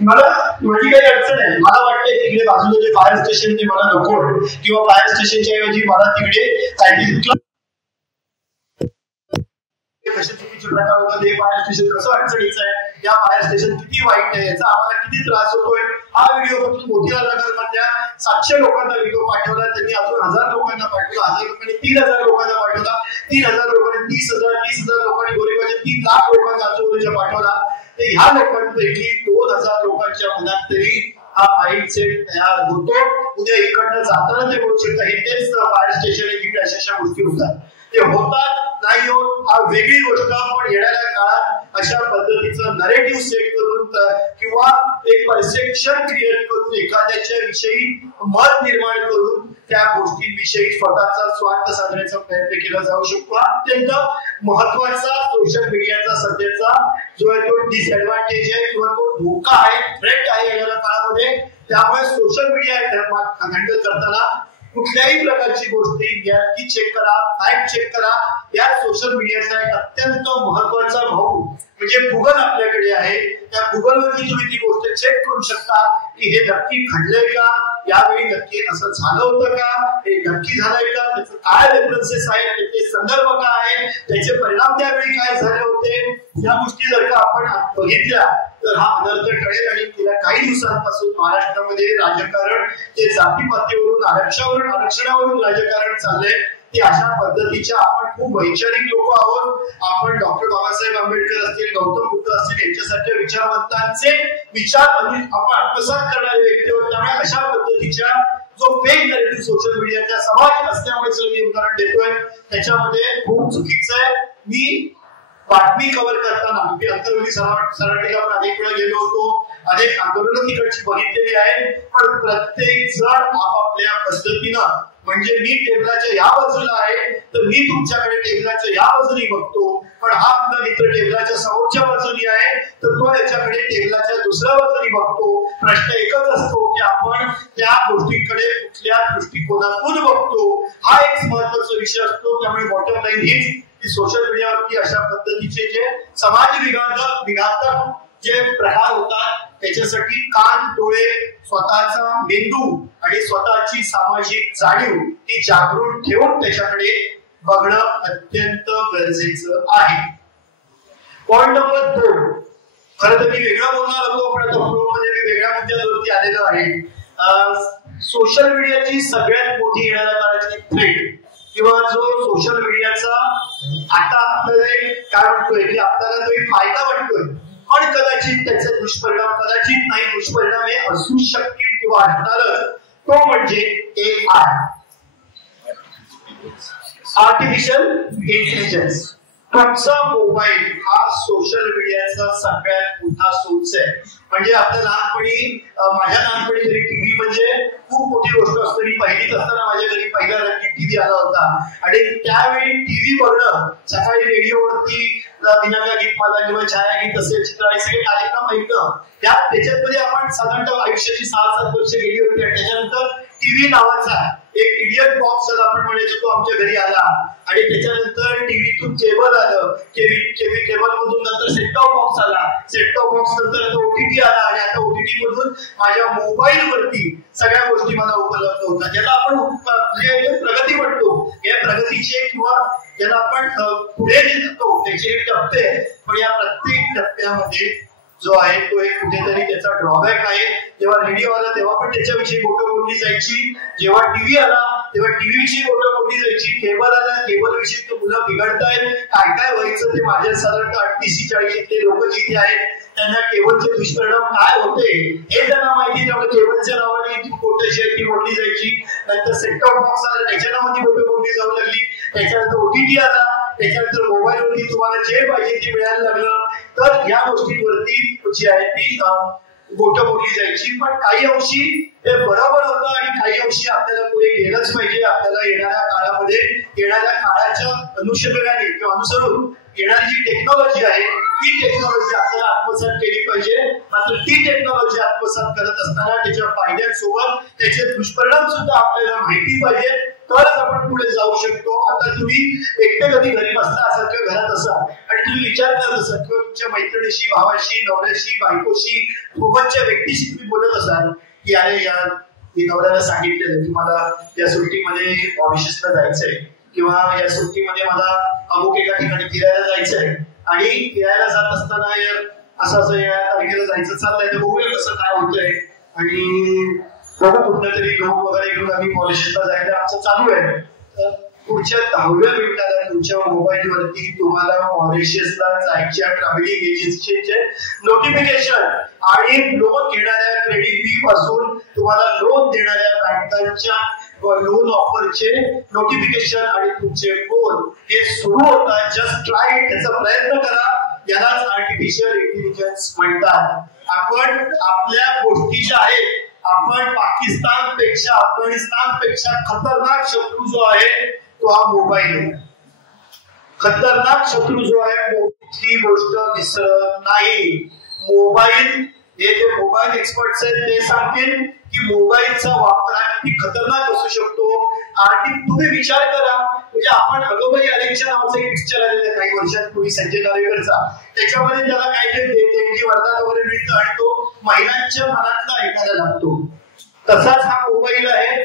माझी काही अडचण आहे, मला वाटतं तिकडे बाजूला जे फायर स्टेशन ते मला नको, किंवा फायर स्टेशनच्या ऐवजी मला तिकडे सायंटिस्ट कसे चुकीचे प्रकार होतात, हे फायर स्टेशन कसं अडचणीचं आहे, या फायर स्टेशन किती वाईट आहे, याचा आम्हाला किती त्रास होतोय. हा व्हिडिओ फक्त मोतीलाल नगर मधल्या 700 लोकांना व्हिडिओ पाठवला, त्यांनी अजून 1000 लोकांना पाठवला, 1000 लोकांनी 3000 लोकांना पाठवला, 3000 लोकांनी 30,000 लोकांनी गोरेगावच्या 3 लाख लोकांना आजूबाजूच्या पाठवला. तर ह्या लोकांपैकी 2000 लोकांच्या मनात तरी हा माइंडसेट तयार होतो. उद्या इकडनं जाताना ते बोलू शकतात हे तेच फायर स्टेशन आहे, अशा गोष्टी होतात, ते होतात नाही होत हा वेगळी गोष्ट. पण येणाऱ्या काळात अशा पद्धतीचं नरेटिव्ह सेट करून किंवा एक परसेप्शन क्रिएट करून एखाद्याच्या विषयी मत निर्माण करून त्या गोष्टींविषयी स्वतःचा स्वार्थ साधण्याचा प्रयत्न केला जाऊ शकतो. अत्यंत महत्वाचा सोशल मीडियाचा सध्याचा जो आहे तो डिसएडव्हान्टेज आहे किंवा तो धोका आहे, थ्रेट आहे येणाऱ्या काळामध्ये. त्यामुळे सोशल मीडिया हँडल करताना कुठल्याही प्रकारची गोष्टी नक्की चेक करा, फॅक्ट चेक करा. या सोशल मीडियाचा एक अत्यंत महत्वाचा भाऊ म्हणजे गुगल आपल्याकडे आहे. त्या गुगलवरती तुम्ही ती गोष्ट चेक करू शकता की हे नक्की घडलंय का, यावेळी नक्की असं झालं होतं का, हे नक्की झालंय का, त्याचं काय रेफरन्सेस आहेत, त्याचे संदर्भ काय आहेत, त्याचे परिणाम त्यावेळी काय झाले होते, या गोष्टी जर का आपण बघितल्या तर हा अनर्थ टळेल. आणि गेल्या काही दिवसांपासून महाराष्ट्रामध्ये राजकारण ते जातीपातीवरून आरक्षणावरून राजकारण चाललंय. की अशा पद्धतीच्या आपण खूप वैचारिक लोक आहोत. आपण डॉक्टर बाबासाहेब आंबेडकर असतील, गौतम बुद्ध असतील यांच्यासारख्या विचारवंतांचे विचार आपण आत्मसात करणारे व्यक्ती आहोत. त्यामुळे अशा पद्धतीच्या जो फेक नरेटिव्ह सोशल मीडियाचा समाज असल्यामुळे मी उदाहरण देतोय त्याच्यामध्ये खूप चुकीचं आहे. मी बातमी कव्हर करताना मी अंतर्गती सराटीला पण अनेक वेळा गेलो होतो, अनेक आंदोलनं तिकडची बघितलेली आहे. पण प्रत्येक जण आपापल्या पद्धतीनं म्हणजे मी टेबलाच्या या बाजूला आहे तर मी तुमच्याकडे टेबलाच्या या बाजूनी बघतो, पण हा आपला मित्र टेबलाच्या समोरच्या बाजूनी आहे तर तो याच्याकडे टेबलाच्या दुसऱ्या बाजूनी बघतो. प्रश्न एकच असतो की आपण त्या गोष्टीकडे कुठल्या दृष्टिकोनातून बघतो, हा एक महत्वाचा विषय असतो. त्यामुळे बॉटम लाईन हीच की सोशल मीडियावरती अशा पद्धतीचे जे समाज विघातक जे प्रकार होतात त्याच्यासाठी कान, डोळे, स्वतःचा मेंदू आणि स्वतःची सामाजिक जाणीव ही जागृत ठेवून त्याच्याकडे बघणं अत्यंत गरजेचं आहे. पॉइंट नंबर 2, खरं तर मी वेगळं बोलणार होतो पण आता मध्ये मी वेगळ्या मुद्द्यावरती आलेलो आहे. सोशल मीडियाची सगळ्यात मोठी येणाऱ्या काळाची थ्रेट किंवा जो सोशल मीडियाचा आता आपल्याला काय वाटतोय की आपल्याला तो फायदा वाटतोय, पण कदाचित त्याचे दुष्परिणाम कदाचित नाही दुष्परिणाम हे असू शकतील किंवा असणारच. तो म्हणजे AI, आर्टिफिशियल इंटेलिजन्स. तुमचा मोबाईल हा सोशल मीडियाचा सगळ्यात मोठा सोर्स आहे. म्हणजे आपल्या लहानपणी माझ्या लहानपणी तरी टीव्ही म्हणजे खूप मोठी गोष्ट असते. मी पहिलीत असताना माझ्या घरी पहिला टीव्ही आला होता आणि त्यावेळी टीव्ही बघणं, सकाळी रेडिओवरती दिनांका गीतमाला किंवा छायागीत असेल, चित्र सगळे कार्यक्रम ऐकणं, त्याच्यामध्ये आपण साधारणतः आयुष्याची 6-7 वर्ष गेली होती. आणि त्याच्यानंतर टीव्ही नावाचा एक इडियट बॉक्स आपण म्हणायचो तो आमच्या घरी आला आणि त्याच्यानंतर टीव्हीतून केबल आलं, केबल मधून नंतर सेट टॉप बॉक्स आला, सेट टॉप बॉक्स नंतर आता OTT आला आणि आता OTT मधून माझ्या मोबाईल वरती सगळ्या गोष्टी मला उपलब्ध होतात. ज्याला आपण प्रगती म्हणतो, या प्रगतीचे किंवा ज्याला आपण पुढे जे जातो त्याचे टप्पे, पण या प्रत्येक टप्प्यामध्ये जो आहे तो एक कुठेतरी त्याचा ड्रॉबॅक आहे. जेव्हा रेडिओ आला तेव्हा पण त्याच्याविषयी गोष्ट बोलली जायची, जेव्हा टीव्ही आला तेव्हा टीव्ही विषयी गोष्ट बोलली जायची, केबल आला केबल विषयी मुलं बिघडतायत, काय काय व्हायचं ते माझ्या साधारणतः 38-40 लोक जिथे आहेत त्यांना केबलचे दुष्परिणाम काय होते हे त्यांना माहिती. त्यामुळे केबलच्या नावाने ती गोष्ट जी आहे ती बोलली जायची. नंतर सेट टॉप बॉक्स आला त्याच्या नावाने गोष्ट बोलली जाऊ लागली. त्याच्यानंतर OTT आला, त्याच्यानंतर मोबाईलवरती तुम्हाला जे पाहिजे ते मिळायला लागलं, तर या गोष्टींवरती जी आहे ती बोटं बोलली जायची. पण काही अंशी हे बरोबर होतं आणि काही अंशी आपल्याला पुढे गेलंच पाहिजे. आपल्याला येणाऱ्या काळामध्ये येणाऱ्या काळाच्या अनुषंगाने किंवा अनुसरून येणारी जी टेक्नॉलॉजी आहे ती टेक्नॉलॉजी आपल्याला आत्मसात केली पाहिजे. मात्र ती टेक्नॉलॉजी आत्मसात करत असताना त्याच्या फायद्यांसोबत त्याचे दुष्परिणाम सुद्धा आपल्याला माहिती पाहिजे, तरच आपण पुढे जाऊ शकतो. आता तुम्ही एकटे कधी घरी बसला असाल किंवा घरात असाल आणि तुम्ही विचार करत असाल किंवा तुमच्या मैत्रिणीशी, भावाशी, नवऱ्याशी, बायकोशी, सोबतच्या व्यक्तीशी तुम्ही बोलत असाल की अरे यार मी नवऱ्याला सांगितलेलं की मला या सुट्टीमध्ये मॉरिशसला जायचंय किंवा या सुट्टीमध्ये मला अमुक एका ठिकाणी फिरायला जायचंय आणि फिरायला जात असताना यार असं या तारखेला जायचं चाललंय, तर बघूया कसं काय होतंय आणि बघा कुठल्या तरी लोक वगैरे घेऊन आम्ही मॉरिशसला जायला आमचं चालू आहे. तर पुढच्या 10व्या मिनिटाला तुमच्या मोबाईलवरती तुम्हाला मॉरिशसला जायच्या ट्रॅव्हलिंग एजन्सीचे नोटिफिकेशन आणि लोन घेणाऱ्या क्रेडिट बी पासून तुम्हाला लोन देणाऱ्या बँकांच्या लोन ऑफरचे नोटिफिकेशन आणि तुमचे फोन हे सुरू होतात. जस्ट ट्राय इट, याचा प्रयत्न करा. यालाच आर्टिफिशियल इंटेलिजन्स म्हणतात. आपण आपल्या गोष्टी ज्या आहेत, आपण पाकिस्तान पेक्षा, अफगाणिस्तान पेक्षा खतरनाक शत्रू जो आहे तो हा मोबाईल आहे. खतरनाक शत्रू जो आहे ही गोष्ट विसरत नाही. मोबाईल हे जे मोबाईल एक्सपर्ट्स आहेत ते सांगतील की मोबाईलचा वापर किती खतरनाक असू शकतो. आणि तुम्ही विचार करा, म्हणजे आपण अगोबाई अलेक्शन नावाचं एक पिक्चर आलेलं काही वर्षांपूर्वी संजय नार्वेकरचा, त्याच्यामध्ये त्याला काय ते देणगी वरदान वगैरे मिळतं आणि तो महिलांच्या मनातला ऐकायला लागतो. तसाच हा मोबाईल आहे,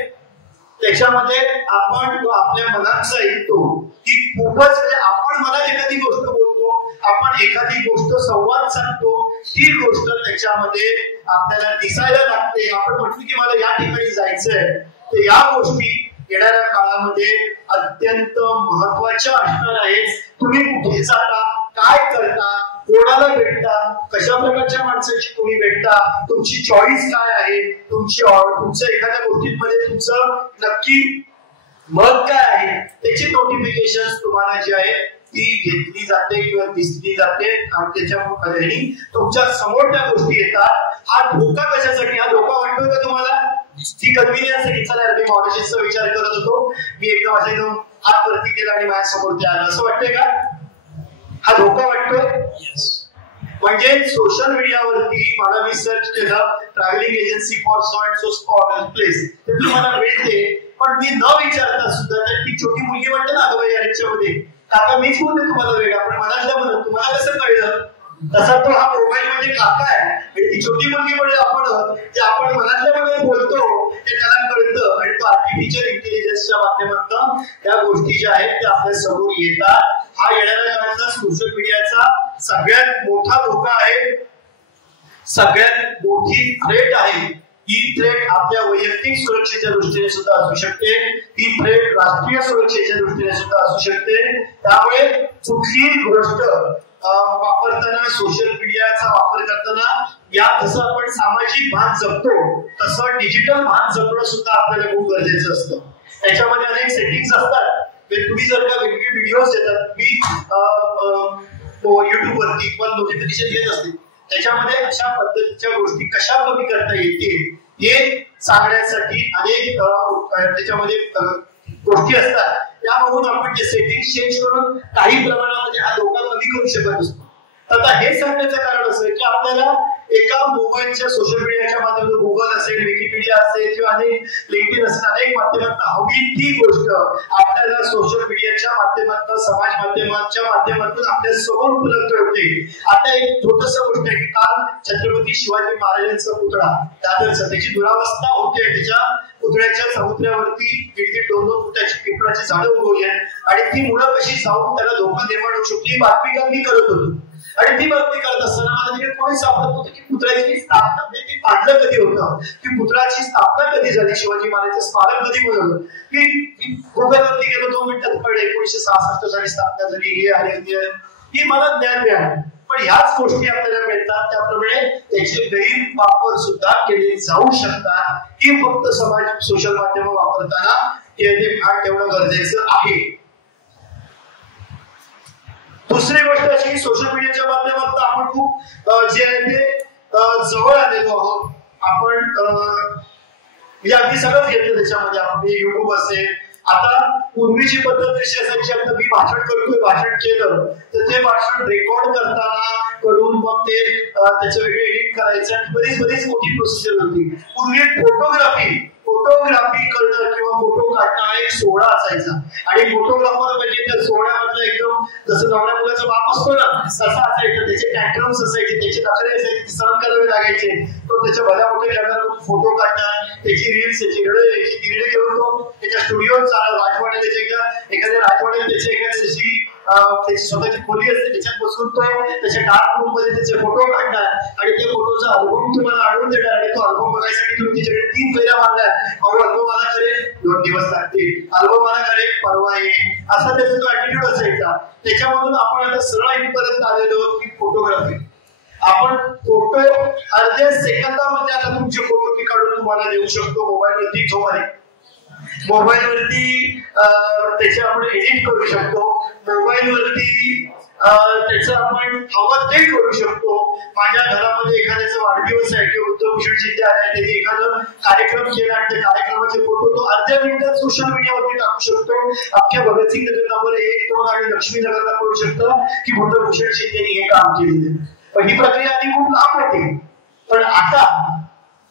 त्याच्यामध्ये आपण आपल्या मनाचं ऐकतो की खूपच, म्हणजे आपण मनात एखादी गोष्ट बोलतो, आपण एखादी गोष्ट संवाद साधतो, ही गोष्ट त्याच्यामध्ये आपल्याला दिसायला लागते. आपण म्हटलं की मला या ठिकाणी जायचंय, तर या गोष्टी येणाऱ्या काळामध्ये अत्यंत महत्वाच्या असणार आहेत. तुम्ही कुठे जाता, काय करता, कोणाला भेटता, कशा प्रकारच्या माणसाची तुम्ही भेटता, तुमची चॉईस काय आहे, तुमच्या एखाद्या गोष्टींमध्ये तुमचं नक्की मत काय आहे, त्याची नोटिफिकेशन तुम्हाला जी आहे ती घेतली जाते किंवा दिसली जाते आणि त्याच्यामध्ये तुमच्या समोर त्या गोष्टी येतात. हा धोका कशासाठी, हा धोका वाटतोय का तुम्हाला? ती कन्व्हिनियन्ससाठी. चला मी मॉरिशसचा विचार करत होतो, मी एकदम माझ्या एकदम हात वरती केला आणि माझ्या समोर ते आलं, असं वाटतंय का? हा धोका वाटतोय? म्हणजे सोशल मीडियावरती मला मी सर्च केलं travelling agency for so and so spot and place, ते तुम्हाला मिळते. पण मी न विचारता सुद्धा ती छोटी मुलगी म्हणते ना अगं या याच्यामध्ये, काका मीच बोलते तुम्हाला वेगळा, पण मनातलं म्हणत तुम्हाला कसं कळलं? तसा तो हा मोबाईल मध्ये काका आहे. ती छोटी मुलगी म्हणजे आपण जे आपण मनातल्या मध्ये बोलतो ते त्याला कळतं आणि तो आर्टिफिशियल इंटेलिजन्सच्या माध्यमातून त्या गोष्टी ज्या आहेत त्या आपल्या समोर येतात. हा येणाऱ्या काळातला सोशल मीडियाचा सगळ्यात मोठा धोका आहे, सगळ्यात मोठी थ्रेट आहे. ही थ्रेट आपल्या वैयक्तिक सुरक्षेच्या दृष्टीने सुद्धा असू शकते, ही थ्रेट राष्ट्रीय सुरक्षेच्या दृष्टीने सुद्धा असू शकते. त्यामुळे कुठलीही गोष्ट वापरताना, सोशल मीडियाचा वापर करताना या जसं आपण सामाजिक भान जपतो तसं डिजिटल भान जपणं सुद्धा आपल्याला खूप गरजेचं असतं. त्याच्यामध्ये अनेक सेटिंग्स असतात. तुम्ही जर का वेगवेगळे व्हिडिओज येतात, मी युट्यूब वरती किंवा नोटिफिकेशन येत असते, त्याच्यामध्ये अशा पद्धतीच्या गोष्टी कशा कमी करता येतील हे सांगण्यासाठी अनेक त्याच्यामध्ये गोष्टी असतात. त्यामधून आपण जे सेटिंग चेंज करून काही प्रमाणामध्ये हा धोका कमी करू शकत असतो. आता हे सांगण्याचं कारण असं की आपल्याला एका मोबाईलच्या सोशल मीडियाच्या माध्यमातून गुगल असेल, विकिपीडिया असेल किंवा अनेक लिंक्डइन असेल, अनेक माध्यमातून हवी ती गोष्ट आपल्याला सोशल मीडियाच्या माध्यमातून, समाज माध्यमांच्या माध्यमातून आपल्या समोर उपलब्ध होते. आता एक छोटस गोष्ट आहे की काल छत्रपती शिवाजी महाराजांचा पुतळा दादरचा, त्याची दुरावस्था होते. त्याच्या पुतळ्याच्या समुद्रावरती 1-2 फुटाची पिंपळाची झाडं उगवली आहेत आणि ती मुलं कशी जाऊन त्याला धोका निर्माण होऊ शकते ही बातमी काल मी करत होतो. आणि ती बातमी करत असताना मला तिथे कोणी सापडत होतं की पुतळ्याची स्थापना ती पाडलं कधी होतं, की पुतळ्याची स्थापना कधी झाली, शिवाजी महाराजांचं स्मारक कधी बनवलं, की गुगलवरती गेलो 2 मिनिटात कळलं 1966 साली स्थापना झाली, हे आणि ही मला ज्ञान मिळालं. पण ह्याच गोष्टी आपल्याला मिळतात, त्याप्रमाणे त्याचे गैरवापर सुद्धा केले जाऊ शकतात. ही फक्त समाज सोशल माध्यम वापरताना ते भान ठेवणं गरजेचं आहे. दुसरी गोष्ट अशी, सोशल मीडियाच्या माध्यमातून आपण खूप जे आहे ते जवळ आलेलो आहोत. आपण म्हणजे अगदी सगळंच घेतलं त्याच्यामध्ये. आपण युट्यूब असेल, आता पूर्वीची पद्धत कशी असायची, आता मी भाषण करतोय, भाषण केलं तर ते भाषण रेकॉर्ड करताना करून मग ते त्याचे वेगळे एडिट करायचं आणि बरीच मोठी प्रोसिजर होती. पूर्वी फोटोग्राफी करणं किंवा फोटो काढणं हा एक सोहळा असायचा आणि फोटोग्राफर म्हणजे त्या सोहळ्यामधलं एकदम जसं नवऱ्या मुलाचा बाप असतो ना तसा असायचं. त्याचे टॅक्टर्स असायचे, त्याचे दाखले असायचे, सहन करावे लागायचे. तो त्याच्या भल्या मोठ्या कॅमेऱ्यातून फोटो काढणार, त्याची रील्स, त्याची रील घेऊन तो त्याच्या स्टुडिओत राजवाड्याला एखाद्या राजवाड्याला त्याची स्वतःची खोली असते, त्याच्यात बसून तो त्याच्या डार्क रूम मध्ये त्याचे फोटो काढणार आणि ते फोटोचा अल्बम तुम्हाला आणून देणार आणि तो अल्बम बघायसाठी तुम्ही त्याच्याकडे 3 फेऱ्या मारणार. अल्बम मला करे 2 दिवस लागतील, अल्बम मला करे परवा येईल, असा त्याचा जो ऍटिट्यूड असायचा. त्याच्यामधून आपण आता सरळ इथपर्यंत आलेलो की फोटोग्राफी. आपण फोटो अर्ध्या सेकंदामध्ये आता तुमचे फोटो मी काढून तुम्हाला देऊ शकतो मोबाईलवरती. मोबाईलवरती त्याचे आपण एडिट करू शकतो, मोबाईलवरती त्याचं आपण हवं ते करू शकतो. माझ्या घरामध्ये एखाद्याचा वाढदिवस आहे किंवा उद्धवभूषण शिंदे आहे, त्यांनी एखादा कार्यक्रम केला आणि त्या कार्यक्रमाचे फोटो तो अर्ध्या मिनिटात सोशल मीडियावरती टाकू शकतो. अख्ख्या भगतसिंग नगर नंबर 1, 2 आणि लक्ष्मीनगरला कळू शकतं की उद्धवभूषण शिंदेनी हे काम केलेलं. पण ही प्रक्रिया आधी खूप लांब होती. पण आता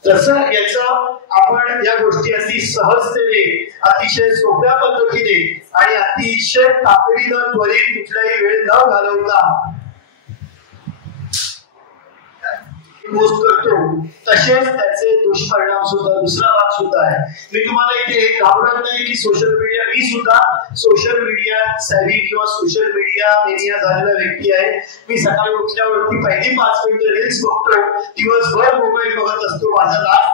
जसं याचं आपण या गोष्टी अति सहजतेने, अतिशय सोप्या पद्धतीने आणि अतिशय तातडीनं त्वरित कुठलाही वेळ न घालवता पोस्ट करतो, तसेच त्याचे दुष्परिणाम सुद्धा, दुसरा भाग सुद्धा आहे. मी तुम्हाला इथे हे घाबरत नाही की सोशल मीडिया, मी सुद्धा सोशल मीडिया सॅव्ही किंवा सोशल मीडिया मेनिया झालेला व्यक्ती आहे. मी सकाळी उठल्यावरती पहिली 5 मिनिटं रील्स बघतो, दिवसभर मोबाईल बघत असतो. माझा लास्ट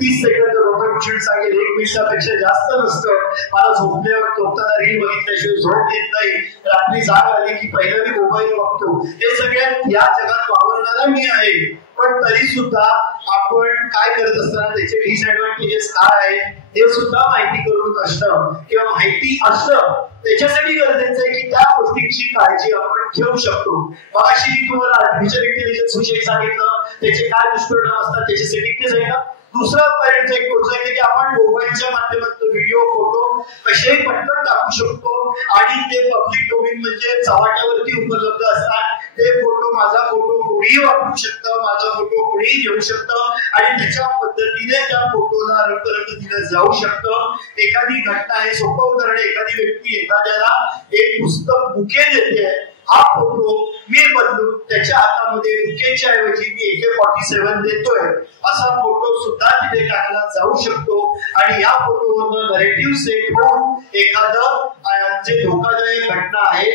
30 सेकंद रोपण सांगेल 1 मिनिटापेक्षा जास्त नसतं. मला झोपताना रील बघितल्याशिवाय झोप येत नाही. रात्री जाग आली की पहिलं मी मोबाईल बघतो. हे सगळ्यात या जगात वावरणारा मी आहे. पण तरी सुद्धा आपण काय करत असताना त्याचे डिसएडव्हान्टेजेस काय आहे हे सुद्धा माहिती करून असणं किंवा माहिती असणं त्याच्यासाठी गरजेचं आहे की त्या गोष्टींची काळजी आपण घेऊ शकतो. मग अशी मी तुम्हाला आर्टिफिशियल इंटेलिजन्स विषयी सांगितलं, त्याचे काय दुष्परिणाम असतात, त्याचे सेटिंग आहे का. दुसरा पर्यंत एक गोष्ट आहे की आपण मोबाईलच्या माध्यमातून व्हिडिओ, फोटो कसेही पटकन टाकू शकतो आणि ते पब्लिक डोमेन म्हणजे चव्हाट्यावरती उपलब्ध असतात. ते फोटो, माझा फोटो कोणीही वापरू शकतं, माझा फोटो कोणीही घेऊ शकतं आणि त्याच्या पद्धतीने त्या फोटोला रंगरंग दिलं जाऊ शकतं. एखादी घटना आहे, सोपं उदाहरण, एखादी व्यक्ती एखाद्याला एक पुस्तक बुके देते, हा फोटो मी बदलून त्याच्या हातामध्ये बुकेच्या ऐवजी मी AK-47 देतोय असा फोटो सुद्धा तिथे टाकला जाऊ शकतो आणि या फोटोवरनं नरेटिव्ह सेट होऊन एखादं जे धोकादायक घटना आहे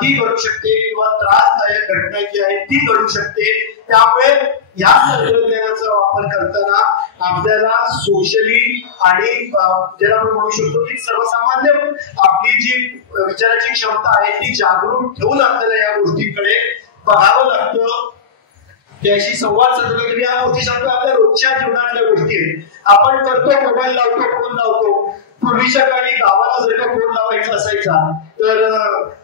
ती घडू शकते किंवा त्रासदायक घटना जी आहे ती घडू शकते. त्यामुळे या तंत्रज्ञानाचा वापर करताना आपल्याला सोशली आणि ज्याला आपण म्हणू शकतो की सर्वसामान्य आपली जी विचाराची क्षमता आहे ती जागरूक ठेवून आपल्याला या गोष्टींकडे बघावं लागतं. त्याशी संवाद साधला की या गोष्टी सांगतो आपल्या रोजच्या जीवनातल्या गोष्टी आहेत. आपण करतो, मोबाईल लावतो, फोन लावतो. पूर्वीच्या काळी गावाला जर का फोन लावायचा असायचा तर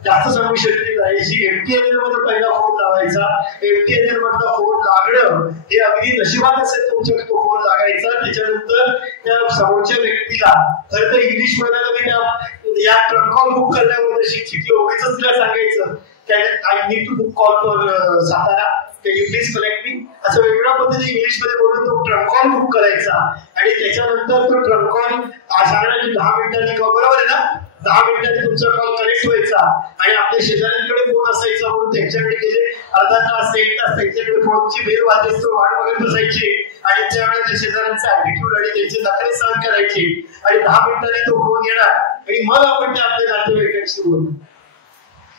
जास्त सांगू शकते नाही. MTNL मध्ये पहिला फोन लावायचा, MTNL मधला फोन लागणं हे अगदी नशिबात असेल तुमच्याकडे तो फोन लागायचा. त्याच्यानंतर त्या समोरच्या व्यक्तीला खरं तर इंग्लिश मध्ये या ट्रक कॉल बुक करण्यावर शिकलो, उगीच तिला सांगायचं I need to book call for Satara, can you please connect me, असं वेगवेगळ्या पद्धतीने इंग्लिश मध्ये बोलून तो ट्रक कॉल बुक करायचा आणि त्याच्यानंतर तो ट्रक कॉल साधारण 10 मिनिटांनी, बरोबर आहे ना, 10 मिनिटांनी तुमचा कॉल कनेक्ट व्हायचा आणि आपल्या शेजाऱ्यांकडे फोन असायचा म्हणून त्यांच्याकडे गेले अर्धा तास 1 तास त्यांच्याकडे फोनची बेल वाजत वाट बघत बसायची आणि त्यावेळेला त्या शेजाऱ्यांचा ऍटिट्यूड आणि त्यांचे दाखले सहन करायचे आणि 10 मिनिटांनी तो फोन येणार आणि मग आपण त्या आपल्या नातेवाईकांशी बोलू.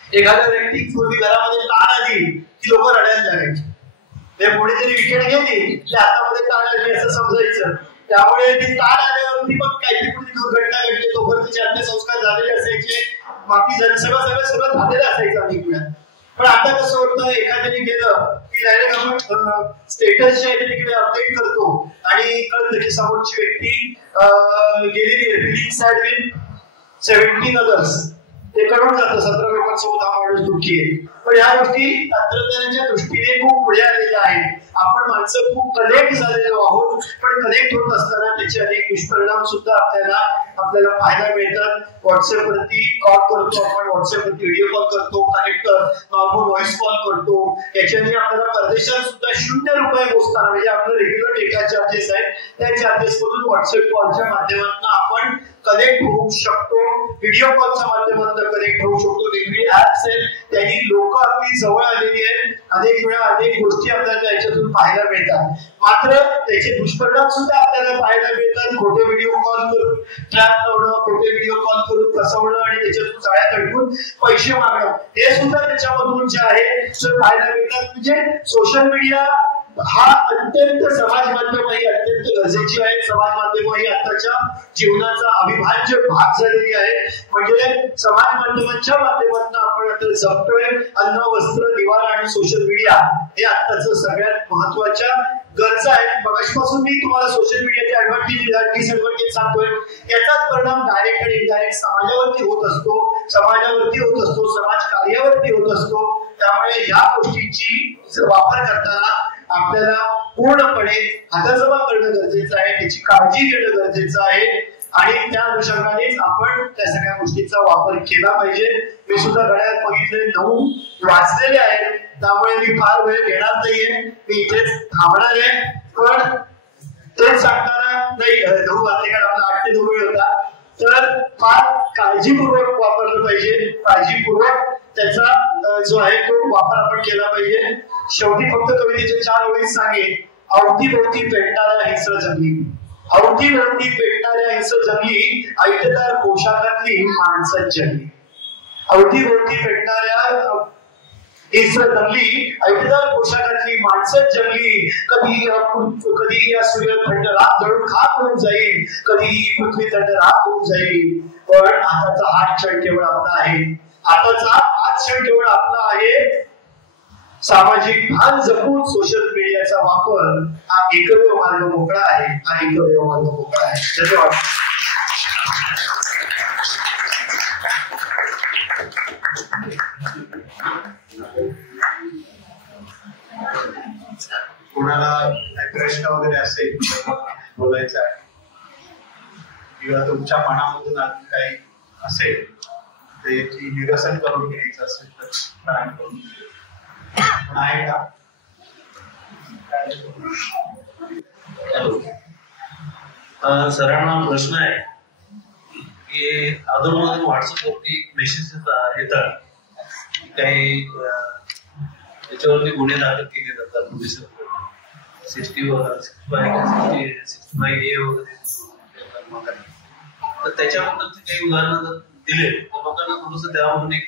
एखाद्या व्यक्ती पूर्वी घरामध्ये ताण आली की लोक रडायला लागायचे. ते कोणीतरी विकेट घेतली की हातामध्ये ताण आली असं समजायचं. त्यामुळे ती ताण आल्यावरती पण काहीतरी कुठली दुर्घटना घडली, तोपर्यंत तिचे अंत्यसंस्कार झालेले असायचे, बाकी सगळं झालेलं असायचं अनेक वेळा. पण आता कसं होतं, एखाद्याने गेलं की डायरेक्ट आपण स्टेटस जे आहे तिकडे अपडेट करतो आणि कळतं की समोरची व्यक्ती गेलेली आहे, फिलिंग सॅड विथ 17 others. ते कळून जातं 17 लोकांना लोकांसोबत हा माणूस दुःखी आहे. पण या गोष्टी तंत्रज्ञानाच्या दृष्टीने खूप पुढे आलेल्या आहेत. आपण माणसं खूप कनेक्ट झालेलो आहोत, पण कनेक्ट होत असताना त्याचे अनेक दुष्परिणाम सुद्धा आपल्याला पाहायला मिळतात. व्हॉट्सअप वरती कॉल करतो आपण, व्हॉट्सअप वरती व्हिडिओ कॉल करतो, कनेक्ट नॉर्मल व्हॉइस कॉल करतो. याच्याने आपल्याला परदेशात सुद्धा ₹0 मोजताना म्हणजे आपलं रेग्युलर डेटा चार्जेस आहेत त्या चार्जेस मधून व्हॉट्सअप कॉलच्या माध्यमातून आपण कनेक्ट होऊ शकतो. व्हिडिओ कॉलच्या माध्यमातून कनेक्ट होऊ शकतो. वेगवेगळे ऍप्स आहेत त्यांनी लोक अगदी जवळ आलेली आहेत. अनेक वेळा अनेक गोष्टी आपल्याला त्याच्यातून पाहायला मिळतात. मात्र त्याचे दुष्परिणाम सुद्धा आपल्याला पाहायला मिळतात. खोटे व्हिडिओ कॉल करून ट्रॅप लावणं, खोटे व्हिडिओ कॉल करून फसवणं आणि त्याच्यातून जाळ्यात अडकून पैसे मागणं हे सुद्धा त्याच्यामधून जे आहे ते पाहायला मिळतात. म्हणजे सोशल मीडिया हा अत्यंत समाज माध्यम ही अत्यंत गरजेची आहे. समाज माध्यम ही आताच्या जीवनाचा अविभाज्य भाग झालेली आहे. म्हणजे समाज माध्यमांच्या माध्यमातून आपण आता जगतोय. अन्न, वस्त्र, निवारा आणि सोशल मीडिया हे आताचं सगळ्यात महत्वाच्या गरजा आहेत. मगाचपासून मी तुम्हाला सोशल मीडियाचे डिसएडव्हान्टेज सांगतोय. याचाच परिणाम डायरेक्ट आणि इनडायरेक्ट समाजावरती होत असतो, समाज कार्यावरती होत असतो. त्यामुळे या गोष्टींची वापर करताना आपल्याला पूर्णपणे हाताजमा करणं गरजेचं आहे, त्याची काळजी घेणं गरजेचं आहे आणि त्या अनुषंगानेच आपण त्या सगळ्या गोष्टींचा वापर केला पाहिजे. मी सुद्धा घड्याळात बघितले 9 वाजलेले आहेत, त्यामुळे मी फार वेळ घेणार नाहीये. मी इथेच थांबणार आहे. पण तेच सांगताना नाही 9 वाजले कारण आपला 8 ते 9 वेळ होता. तर फार काळजीपूर्वक वापरलं पाहिजे. काळजीपूर्वक त्याचा जो आहे तो वापर आपण केला पाहिजे. शेवटी फक्त कवितेच्या 4 ओळी सांगेन. अवतीभोवती पेटणाऱ्या हिंस्र जंगली, अवतीभोवती पेटणाऱ्या हिंस्र जंगली, ऐटदार पोशाखातली माणसं जंगली. अवतीभोवती पेटणाऱ्या हिंस्र जंगली, ऐटदार पोशाखातली माणसं जंगली. कधी या सूर्य थंड रात जळून खाक होऊन जाईल, कधी पृथ्वी थंड रात होऊन जाईल. पण आताचा हा क्षण केवळ आपला आहे. आताचा हा क्षण केवळ आपला आहे. सामाजिक भान जपून सोशल मीडियाचा वापर हा एकमेव मार्ग मोकळा आहे. हा एकमेव मार्ग मोकळा आहे. धन्यवाद. कोणाला प्रश्न वगैरे असेल बोलायचं आहे किंवा तुमच्या मनामधून अजून काही असेल ते निरसन करून घ्यायचं असेल तर आहे का? सरांना प्रश्न आहे की अधूनमधून व्हॉट्सअपवरती मेसेज येतात काही त्याच्यावरती गुन्हे दाखल केले जातात पोलीस 65A वगैरे. तर त्याच्याबद्दलचे काही उदाहरणं जर दिले तर लोकांना थोडस त्यामधून एक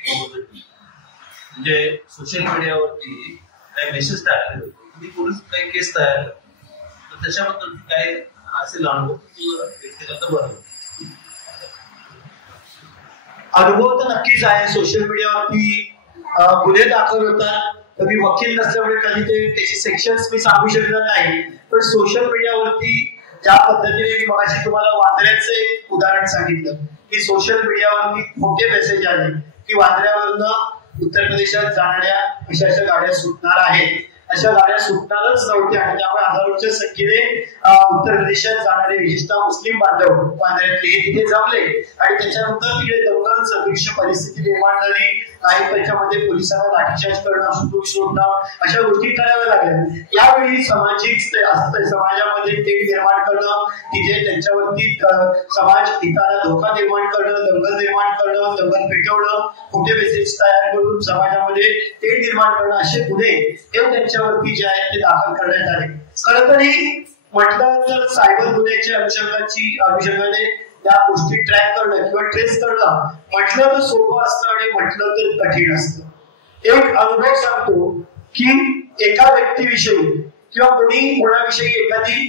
म्हणजे सोशल मीडियावरती काही मेसेज टाकले जातो, पोलीस काही केस तयार करतात, तर त्याच्याबद्दल काय असेल अनुभव तर नक्कीच आहे. सोशल मीडियावरती गुन्हे दाखल होतात. कधी वकील नसल्यामुळे कधी त्याची सेक्शन्स मी सांगू शकणार नाही. पण सोशल मीडियावरती ज्या पद्धतीने मी मगाशी तुम्हाला वांद्र्याचे उदाहरण सांगितलं की सोशल मीडियावरती खोटे मेसेज आले की वांद्र्यावरनं उत्तर प्रदेशात जाणाऱ्या अशा गाड्या सुटणार आहेत. अशा गाड्या सुटणारच नव्हत्या आणि त्यामुळे हजारोच्या संख्येने उत्तर प्रदेशात जाणारे विशेषतः मुस्लिम बांधव वांद्र्यातले तिथे जमले आणि त्याच्यानंतर तिकडे दंगल सदृश्य परिस्थिती निर्माण झाली. काही त्याच्यामध्ये पोलिसांना लाठीचार्ज करणं, सुटूक सोडणं अशा गोष्टी कराव्या लागल्या. यावेळी सामाजिक समाजामध्ये तेढ निर्माण करणं, तिथे त्यांच्यावरती समाज हिताला धोका निर्माण करणं, दंगल निर्माण करणं, दंगल पेटवणं, खोटे मेसेज तयार करून समाजामध्ये तेढ निर्माण करणं असे गुन्हे हे त्यांच्यावरती जे आहेत ते दाखल करण्यात आले. खरं तरी म्हटलं तर सायबर गुन्ह्याच्या अनुषंगाने त्या गोष्टी ट्रॅक करणं किंवा ट्रेस करणं म्हटलं तर सोपं असतं आणि म्हटलं तर कठीण असतं. एक अनुभव सांगतो की एका व्यक्तीविषयी किंवा कोणाविषयी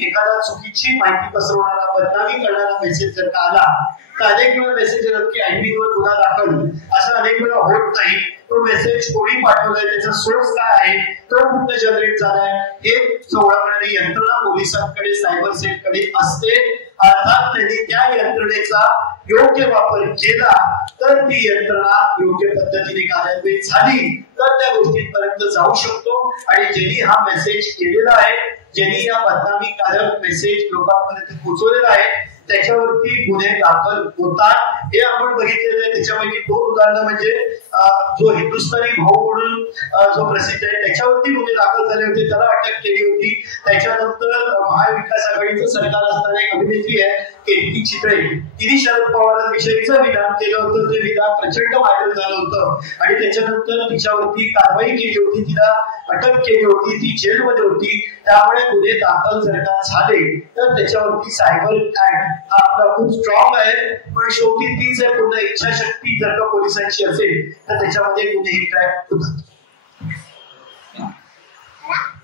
एखादा चुकीची माहिती पसरवणारा, बदनामी करणारा मेसेज जर का आला तर अनेक वेळा मेसेज येतात की ऍडमिनवर गुन्हा दाखल, असं अनेक वेळा होत नाही. तो मेसेज कोणी पाठवलाय, त्याचा सोर्स काय आहे, तो कुठं जनरेट झालाय हे ओळखणारी यंत्रणा पोलिसांकडे, सायबर सेलकडे असते. अर्थात त्यांनी त्या यंत्रणेचा योग्य वापर केला तर ती यंत्रणा योग्य पद्धतीने कार्यान्वित झाली तर त्या गोष्टींपर्यंत जाऊ शकतो. आणि ज्यांनी हा मेसेज केलेला आहे, ज्यांनी या बदनामीकारक मेसेज लोकांपर्यंत पोहोचवलेला आहे त्याच्यावरती गुन्हे दाखल होतात हे आपण बघितलेलं आहे. त्याच्यापैकी 2 उदाहरणं म्हणजे जो हिंदुस्थानी भाऊ म्हणून जो प्रसिद्ध आहे त्याच्यावरती गुन्हे दाखल झाले होते, त्याला अटक केली होती. त्याच्यानंतर महाविकास आघाडीचं सरकार असताना एक अभिनेत्री आहे केतकी चितळे, तिने शरद पवारांविषयीचं विधान केलं होतं. ते विधान प्रचंड व्हायरल झालं होतं आणि त्याच्यानंतर तिच्यावरती कारवाई केली होती, तिला अटक केली होती, ती जेलमध्ये होती. त्यामुळे गुन्हे दाखल जर का झाले तर त्याच्यावरती सायबर ऍक्ट आपला खूप स्ट्रॉंग आहे. पण शेवटी तीच आहे पूर्ण इच्छाशक्ती जर का पोलिसांची असेल तर त्याच्यामध्ये गुन्हे ट्रॅक होतात.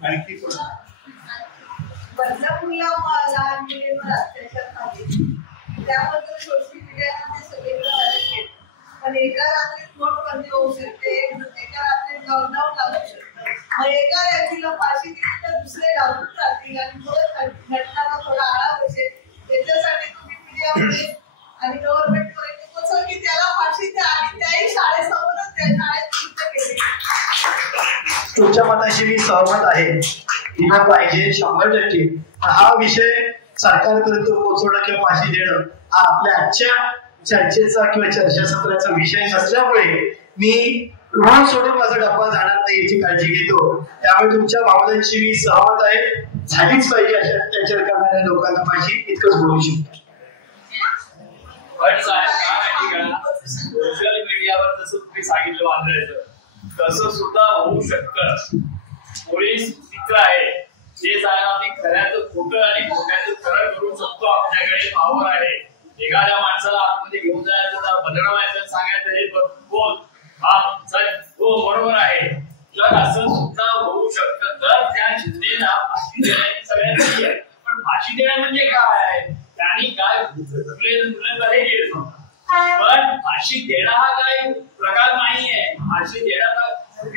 आणखी बदलापूरला लहान मुलींवर अत्याचार झाले त्याबद्दल सोशल मीडियामध्ये सगळीकडे झाले. पण एका रात्रीत नोटबंदी होऊ शकते, एका रात्रीत लॉकडाऊन लागू शकतं. मग एका व्यक्तीला फाशी दिली तर दुसरे लागून राहतील आणि परत घटनाला थोडा आळा बसेल. त्याच्यासाठी तुम्ही मीडियामध्ये आणि गव्हर्नमेंट पर्यंत पोहोचवा की त्याला फाशी द्या आणि त्याही शाळेसमोरच त्या शाळेत नृत्य केले. तुमच्या मताशी मी सहमत आहे, दिला पाहिजे 100%. हा विषय सरकारपर्यंत पोहोचवणं किंवा फाशी देणं हा आपल्या आजच्या चर्चेचा किंवा चर्चासत्राचा विषय नसल्यामुळे मी रोज सोडून माझा डब्बा जाणार नाही याची काळजी घेतो. त्यामुळे तुमच्या भावनांशी मी सहमत आहे, झालीच पाहिजे अशा अत्याचार करणाऱ्या लोकांना फाशी, इतकंच बोलू शकतो. सोशल मीडियावर जसं तुम्ही सांगितलं वांद्र्याचं तसं सुद्धा होऊ शकतं. पोलीस मित्र आहे जे सांगा मी खऱ्याचं खोटं आणि खोट्याचं खरं करू शकतो. आपल्याकडे पावर आहे. एखाद्या माणसाला आतमध्ये घेऊन जायचं, बदलवायचं, सांगायचं हे बोल हा चल हो बरोबर आहे. तर असं सुद्धा होऊ शकतं. तर त्या चिंतेला फाशी देण्याची सगळ्यांची आहे. पण फाशी देणं म्हणजे काय? त्यांनी काय गुन्हेगारी केले पण फाशी देणं हा काही प्रकार नाहीये. फाशी देणं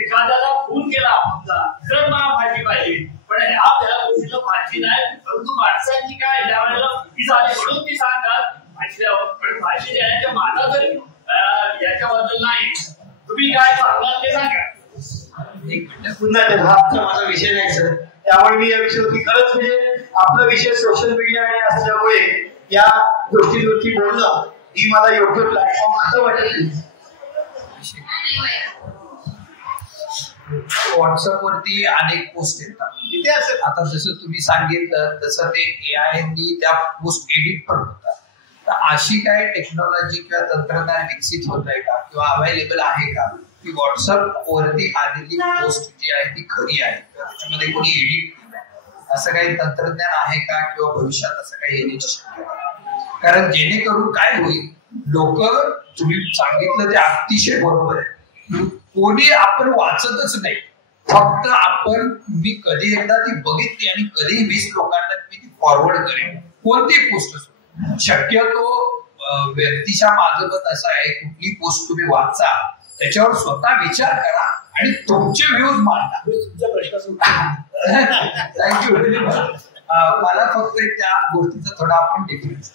एखाद्याला खून केला तर मला फाशी पाहिजे, पण ह्या त्या गोष्टीला फाशी नाही. परंतु माणसांची काय त्यावेळेला ही झाली म्हणून ती सांगतात फाशी द्यावं. पण फाशी देण्याच्या माझा तरी याच्याबद्दल नाही. तुम्ही काय सांगणार ते सांगा. पुन्हा हा माझा विषय नाही सर, त्यामुळे मी या विषयावरती खरंच म्हणजे आपला विषय सोशल मीडिया आणि असल्यामुळे या गोष्टींवरती बोलणं ही मला योग्य प्लॅटफॉर्म असं वाटत. व्हॉट्सअपवरती अनेक पोस्ट येतात तिथे असं. आता जसं तुम्ही सांगितलं तसं ते AI त्या पोस्ट एडिट पण होतात. तर अशी काय टेक्नॉलॉजी किंवा तंत्रज्ञान विकसित होत आहे का किंवा अवेलेबल आहे का की व्हॉट्सअप वरती आलेली पोस्ट जी आहे ती खरी आहे त्याच्यामध्ये कोणी एडिट केलं असं काही तंत्रज्ञान आहे का किंवा भविष्यात असं काही येण्याची शक्यता? कारण जेणेकरून काय होईल, लोक तुम्ही सांगितलं ते अतिशय बरोबर आहे, कोणी आपण वाचतच नाही, फक्त आपण मी कधी एकदा ती बघितली आणि कधी 20 लोकांना मी ती फॉरवर्ड करेन कोणती पोस्ट असो. शक्यतो व्यक्तीच्या माझं मत असं आहे, कुठली पोस्ट तुम्ही वाचा त्याच्यावर स्वतः विचार करा आणि तुमचे व्ह्यूज मांडा. तुमचा प्रश्न थँक्यू व्हेरी मच. मला फक्त त्या गोष्टीचा थोडा आपण डिफरन्स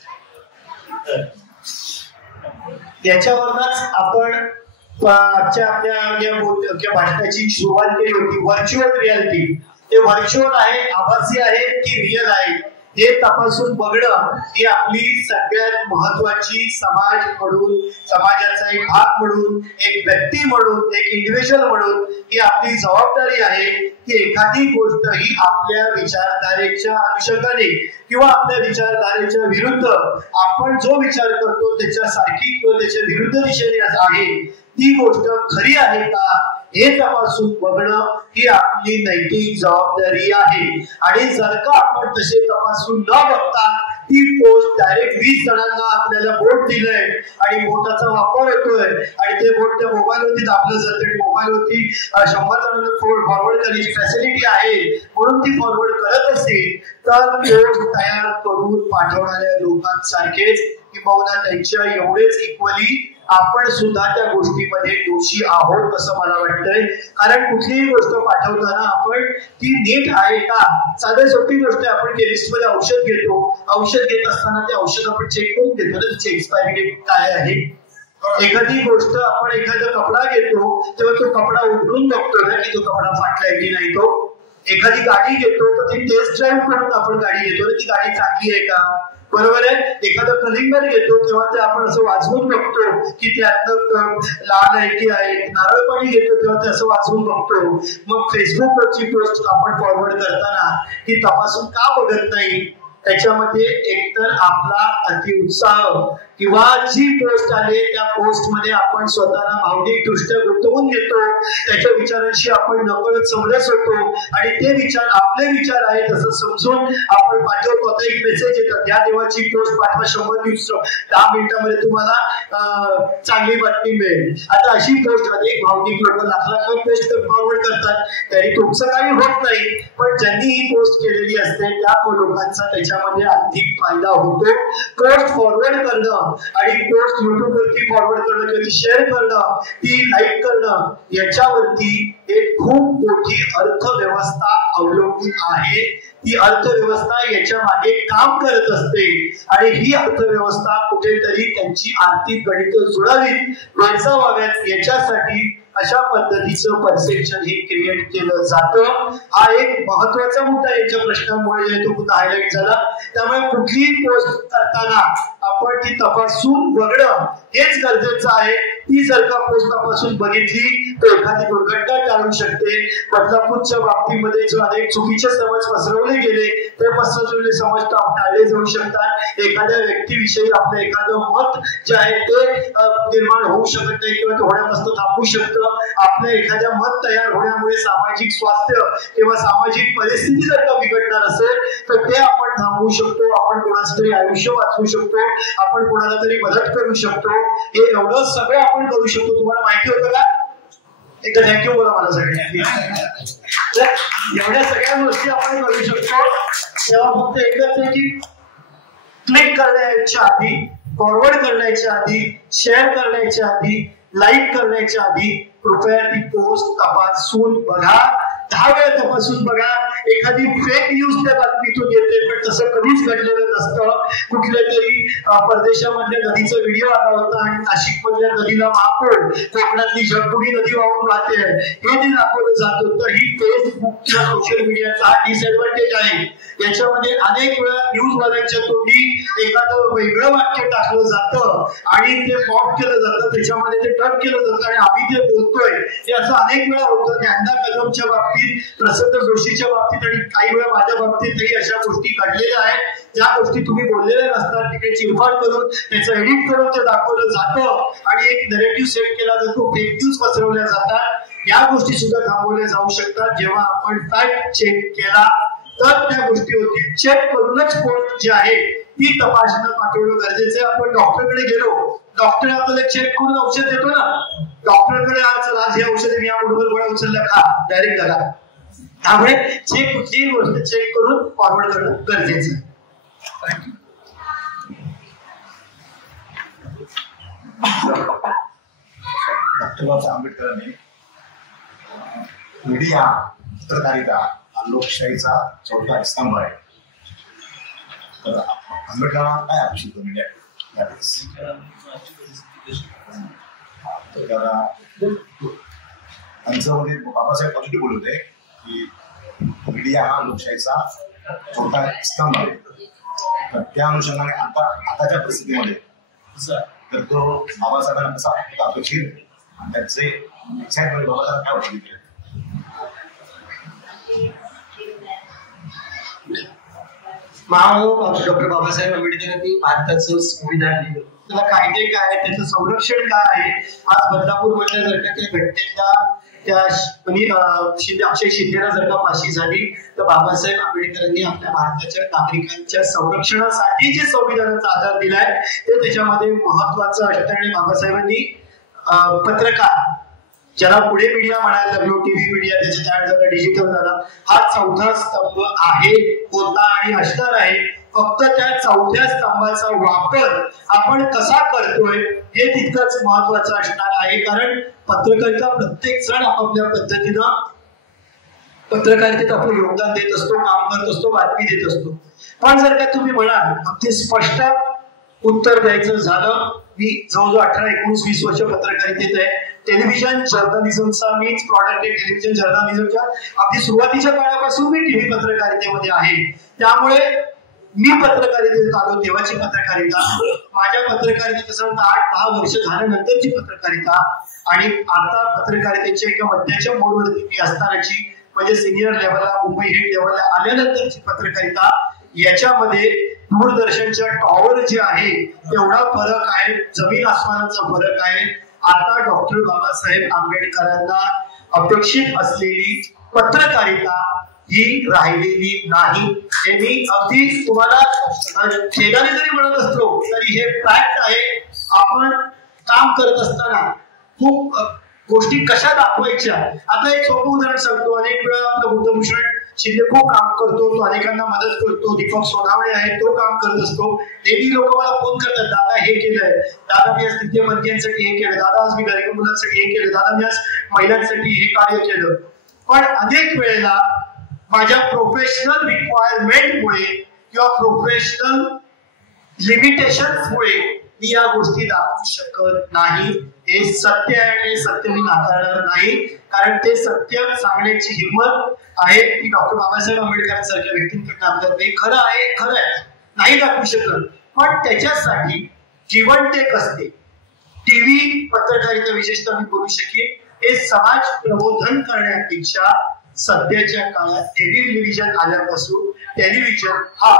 याच्यावरच आपण आपल्या भाषणाची सुरुवात केली होती. व्हर्च्युअल रियालिटी हे व्हर्च्युअल आहे, आभासी आहे की रिअल आहे हे तपासून बघणं ही आपली सगळ्यात महत्वाची समाज म्हणून, समाजाचा एक भाग म्हणून, एक व्यक्ती म्हणून, एक इंडिव्हिज्युअल म्हणून ही आपली जबाबदारी आहे की एखादी गोष्ट ही आपल्या विचारधारेच्या अनुषंगाने किंवा आपल्या विचारधारेच्या विरुद्ध आपण जो विचार करतो त्याच्यासारखी किंवा त्याच्या विरुद्ध दिशेने आहे ती गोष्ट खरी आहे का हे तपासून बघणं ही आपली नैतिक जबाबदारी आहे. आणि जर का आपण तसे तपासून न बघता ती पोस्ट डायरेक्ट 20 जणांना आपल्याला बोट दिलंय आणि बोटाचा वापर होतोय आणि ते बोट त्या मोबाईलवरती दाबलं जातं, मोबाईलवरती 100 जणांना फॉरवर्ड करण्याची फॅसिलिटी आहे म्हणून ती फॉरवर्ड करत असेल तर पोस्ट तयार करून पाठवणाऱ्या लोकांसारखेच किंवा त्यांच्या एवढेच इक्वली आपण सुद्धा त्या गोष्टीमध्ये दोषी आहोत असं मला वाटतंय. कारण कुठलीही गोष्ट पाठवताना आपण ती नीट आहे का, साधी सोपी गोष्ट आहे. आपण केमिस्ट मध्ये औषध घेतो, औषध घेत असताना ते औषध आपण चेक करून घेतो ना त्याची एक्सपायरी डेट काय आहे. एखादी गोष्ट आपण एखादा कपडा घेतो तेव्हा तो कपडा उघडून बघतो ना की तो कपडा फाटलाय की नाही. तो एखादी गाडी घेतो तर ती टेस्ट ड्राईव्ह करून आपण गाडी घेतो, ती गाडी चांगली आहे का, बरोबर आहे. एखादं कलिंगड घेतो तेव्हा ते आपण असं वाजवून बघतो की त्यातलं लाल आहे की आहे. नारळ पाणी घेतो तेव्हा ते असं वाजवून बघतो. मग फेसबुकवरची पोस्ट आपण फॉरवर्ड करताना ती तपासून का बघत नाही. त्याच्यामध्ये एकतर आपला अतिउत्साह किंवा जी पोस्ट आले त्या पोस्ट मध्ये आपण स्वतःला भावनिक दृष्ट्या गुंतवून घेतो, त्याच्या विचारांशी आपण नकळत समरस होतो आणि ते विचार आपले विचार आहेत असं समजून आपण पाठवतो. आता एक मेसेज येतात, या देवाची पोस्ट पाठवा 100 दिवस 10 मिनिटांमध्ये तुम्हाला चांगली बातमी मिळेल. आता अशी पोस्ट अनेक भावनिक लोक लाख पोस्ट फॉरवर्ड करतात, तरी तुमचं काही होत नाही. पण ज्यांनी ही पोस्ट केलेली असते त्या लोकांचा त्याच्यामध्ये आर्थिक फायदा होतो. पोस्ट फॉरवर्ड करणं आणि पोस्ट युट्यूब वरती फॉरवर्ड करणं किंवा ती शेअर करणं, ती लाईक करणं, याच्यावरती एक खूप मोठी अर्थव्यवस्था अवलंबून आहे. ती अर्थव्यवस्था याच्या मागे काम करत असते आणि ही अर्थव्यवस्था कुठेतरी त्यांची आर्थिक गणित जुळावीत, वेळसावाव्यात याच्यासाठी अशा पद्धतीचं परसेप्शन हे क्रिएट केलं जातं. हा एक महत्वाचा मुद्दा याच्या प्रश्नामुळे तो मुद्दा हायलाइट झाला. त्यामुळे कुठलीही पोस्ट करताना आपण ती तपासून बघणं हेच गरजेचं आहे. ती जर का पोस्ट तपासून बघितली तर एखादी दुर्घटना टाळू शकते. बदलापूरच्या बाबतीमध्ये जो अनेक चुकीचे समज पसरवले गेले ते पसरवलेले समज टाळले जाऊ शकतात. एखाद्या व्यक्तीविषयी आपलं एखादं मत जे आहे ते निर्माण होऊ शकत नाही किंवा ते होण्यापासून थांबू शकतं. आपल्या एखाद्या मत तयार होण्यामुळे सामाजिक स्वास्थ्य किंवा सामाजिक परिस्थिती जर का बिघडणार असेल तर ते आपण थांबवू शकतो. आपण कोणाचं तरी आयुष्य वाचवू शकतो, आपण कोणाला तरी मदत करू शकतो. हे एवढं सगळं आपण करू शकतो. तुम्हाला माहिती होतं का? एकदा थँक्यू बोला मला सगळ्यांनी. एवढ्या सगळ्या गोष्टी आपण करू शकतो. तेव्हा फक्त एकच आहे की क्लिक करण्याच्या आधी, फॉरवर्ड करण्याच्या आधी, शेअर करण्याच्या आधी, लाईक करण्याच्या आधी कृपया ती पोस्ट तपासून बघा. 10 वेळा तपासून बघा. एखादी फेक न्यूज त्या बातमीतून येते पण तसं कधीच घडलेलं नसतं. कुठल्या तरी परदेशामधल्या नदीचा व्हिडिओ आला होता आणि नाशिक मधल्या नदीला महापूर, कोकणातली जगबुडी नदी वाहून वाहते हे ते दाखवलं जात होतं. ही फेसबुक किंवा सोशल मीडियाचा डिसएडव्हान्टेज आहे. याच्यामध्ये अनेक वेळा न्यूजवाल्यांच्या तोंडी एखादं वेगळं वाक्य टाकलं जातं आणि ते मॉक केलं जातं, त्याच्यामध्ये ते टक केलं जातं आणि आम्ही ते बोलतोय हे असं अनेक वेळा होतं. ज्ञानदा कदमच्या बाबतीत, प्रसिद्ध जोशीच्या बाबतीत आणि काही वेळा माझ्या बाबतीतही अशा गोष्टी घडलेल्या आहेत. ज्या गोष्टी तुम्ही बोललेल्या नसतात तिकडे चिरफाड करून त्याचं एडिट करून ते दाखवलं जातं आणि एक नरेटिव्ह सेट केला जातो, फेक न्यूज पसरवल्या जातात. या गोष्टी सुद्धा थांबवल्या जाऊ शकतात जेव्हा आपण फॅक्ट चेक केला तर त्या गोष्टीवरती चेक करूनच पोस्ट जी आहे ती तपासणं पाठवणं गरजेचं आहे. आपण डॉक्टरकडे गेलो, डॉक्टर आपल्याला चेक करून औषध देतो ना. डॉक्टरकडे आज हे औषध या मुठभर गोळ्या उचलल्या खा, डायरेक्ट करा. त्यामुळे कुठलीही गोष्ट चेक करून फॉरवर्ड करणं गरजेचं आहे. डॉक्टर बाबासाहेब आंबेडकरांनी मीडिया, पत्रकारिता हा लोकशाहीचा चौथा स्तंभ आहे. तर आंबेडकरांना काय अपेक्षित होतं मीडिया त्यावेळेस? त्यांच्यामध्ये बाबासाहेब पॉझिटिव्ह बोलत होते की मीडिया हा लोकशाहीचा चौथा स्तंभ आहे. तर त्या अनुषंगाने आताच्या परिस्थितीमध्ये तर तो बाबासाहेबांना कसा अपेक्षित आणि त्याचे एक्साइटमेंट बाबासाहेब काय होते? डॉक्टर बाबासाहेब आंबेडकरांनी भारताचं संविधान लिहिलं. त्याला कायदे काय आहे, त्याचं संरक्षण काय आहे. आज बदलापूर मधल्या जर का त्या घटनेला त्या अक्षय शिंदेला जर का फाशी झाली तर बाबासाहेब आंबेडकरांनी आपल्या भारताच्या नागरिकांच्या संरक्षणासाठी जे संविधानाचा आधार दिलाय ते त्याच्यामध्ये महत्वाचं असतं. आणि बाबासाहेबांनी पत्रकार, ज्याला पुढे मीडिया म्हणायला लागलो, टीव्ही मीडिया, त्याच्या डिजिटल झाला, हा चौथा स्तंभ आहे, होता आणि असणार आहे. फक्त त्या चौथ्या स्तंभाचा वापर आपण कसा करतोय हे तितकंच महत्वाचं असणार आहे. कारण पत्रकारिता प्रत्येक जण आपापल्या पद्धतीनं पत्रकारितेत आपलं योगदान देत असतो, काम करत असतो, बातमी देत असतो. पण जर का तुम्ही म्हणाल अगदी स्पष्ट उत्तर द्यायचं झालं, मी जवळजवळ 18-19-20 वर्ष पत्रकारितेत आहे. टेलिव्हिजन जर्नलिझमचा मीच प्रॉडक्ट आहे. टेलिव्हिजन जर्नलिझमच्या अगदी सुरुवातीच्या काळापासून मी टीव्ही पत्रकारितेमध्ये आहे. त्यामुळे मी पत्रकारितेत आलो तेव्हाची पत्रकारिता, माझ्या पत्रकारितेत 8-10 वर्ष झाल्यानंतरची पत्रकारिता आणि आता पत्रकारितेच्या एका मध्याच्या मोडवरती मी असतानाची म्हणजे सिनियर लेवलला मुंबई हेड लेवलला आल्यानंतरची पत्रकारिता, याच्यामध्ये दूरदर्शनच्या टॉवर जे आहे तेवढा फरक आहे, जमीन आसमानाचा फरक आहे. आता डॉक्टर बाबासाहेब आंबेडकरांना अपेक्षित असलेली पत्रकारिता ही राहिलेली नाही. हे मी अगदी तुम्हाला खेदाने जरी म्हणत असतो तरी हे फॅक्ट आहे. आपण काम करत असताना खूप गोष्टी कशा दाखवायच्या. आता एक सोपं उदाहरण सांगतो. अनेक वेळा आपलं बुद्धभूषण शिंदे खूप काम करतो, तो अनेकांना मदत करतो. दीपक सोनावणे आहे, तो काम करत असतो. नेहमी लोक मला फोन करतात, दादा हे केलंय, दादा मी आज तृतीय पंथीयांसाठी हे केलं, दादा आज मी गरीब मुलांसाठी हे केलं, दादा मी आज महिलांसाठी हे कार्य केलं. पण अनेक वेळेला माझ्या प्रोफेशनल रिक्वायरमेंटमुळे किंवा प्रोफेशनल लिमिटेशन्समुळे मी या गोष्टी दाखवू शकत नाही. हे सत्य आहे आणि सत्य मी नाकारणार नाही. कारण ते सत्य सांगण्याची हिंमत आहे ती डॉक्टर बाबासाहेब आंबेडकरांसारख्या व्यक्तींकडून आपल्याला नाही. खरं आहे, खरं आहे, नाही दाखवू शकत. पण त्याच्यासाठी गिव्ह अँड टेक असते. टीव्ही पत्रकारिता विशेषतः मी बोलू शकेन, हे समाज प्रबोधन करण्यापेक्षा सध्याच्या काळात टेलिव्हिजन आल्यापासून टेलिव्हिजन हा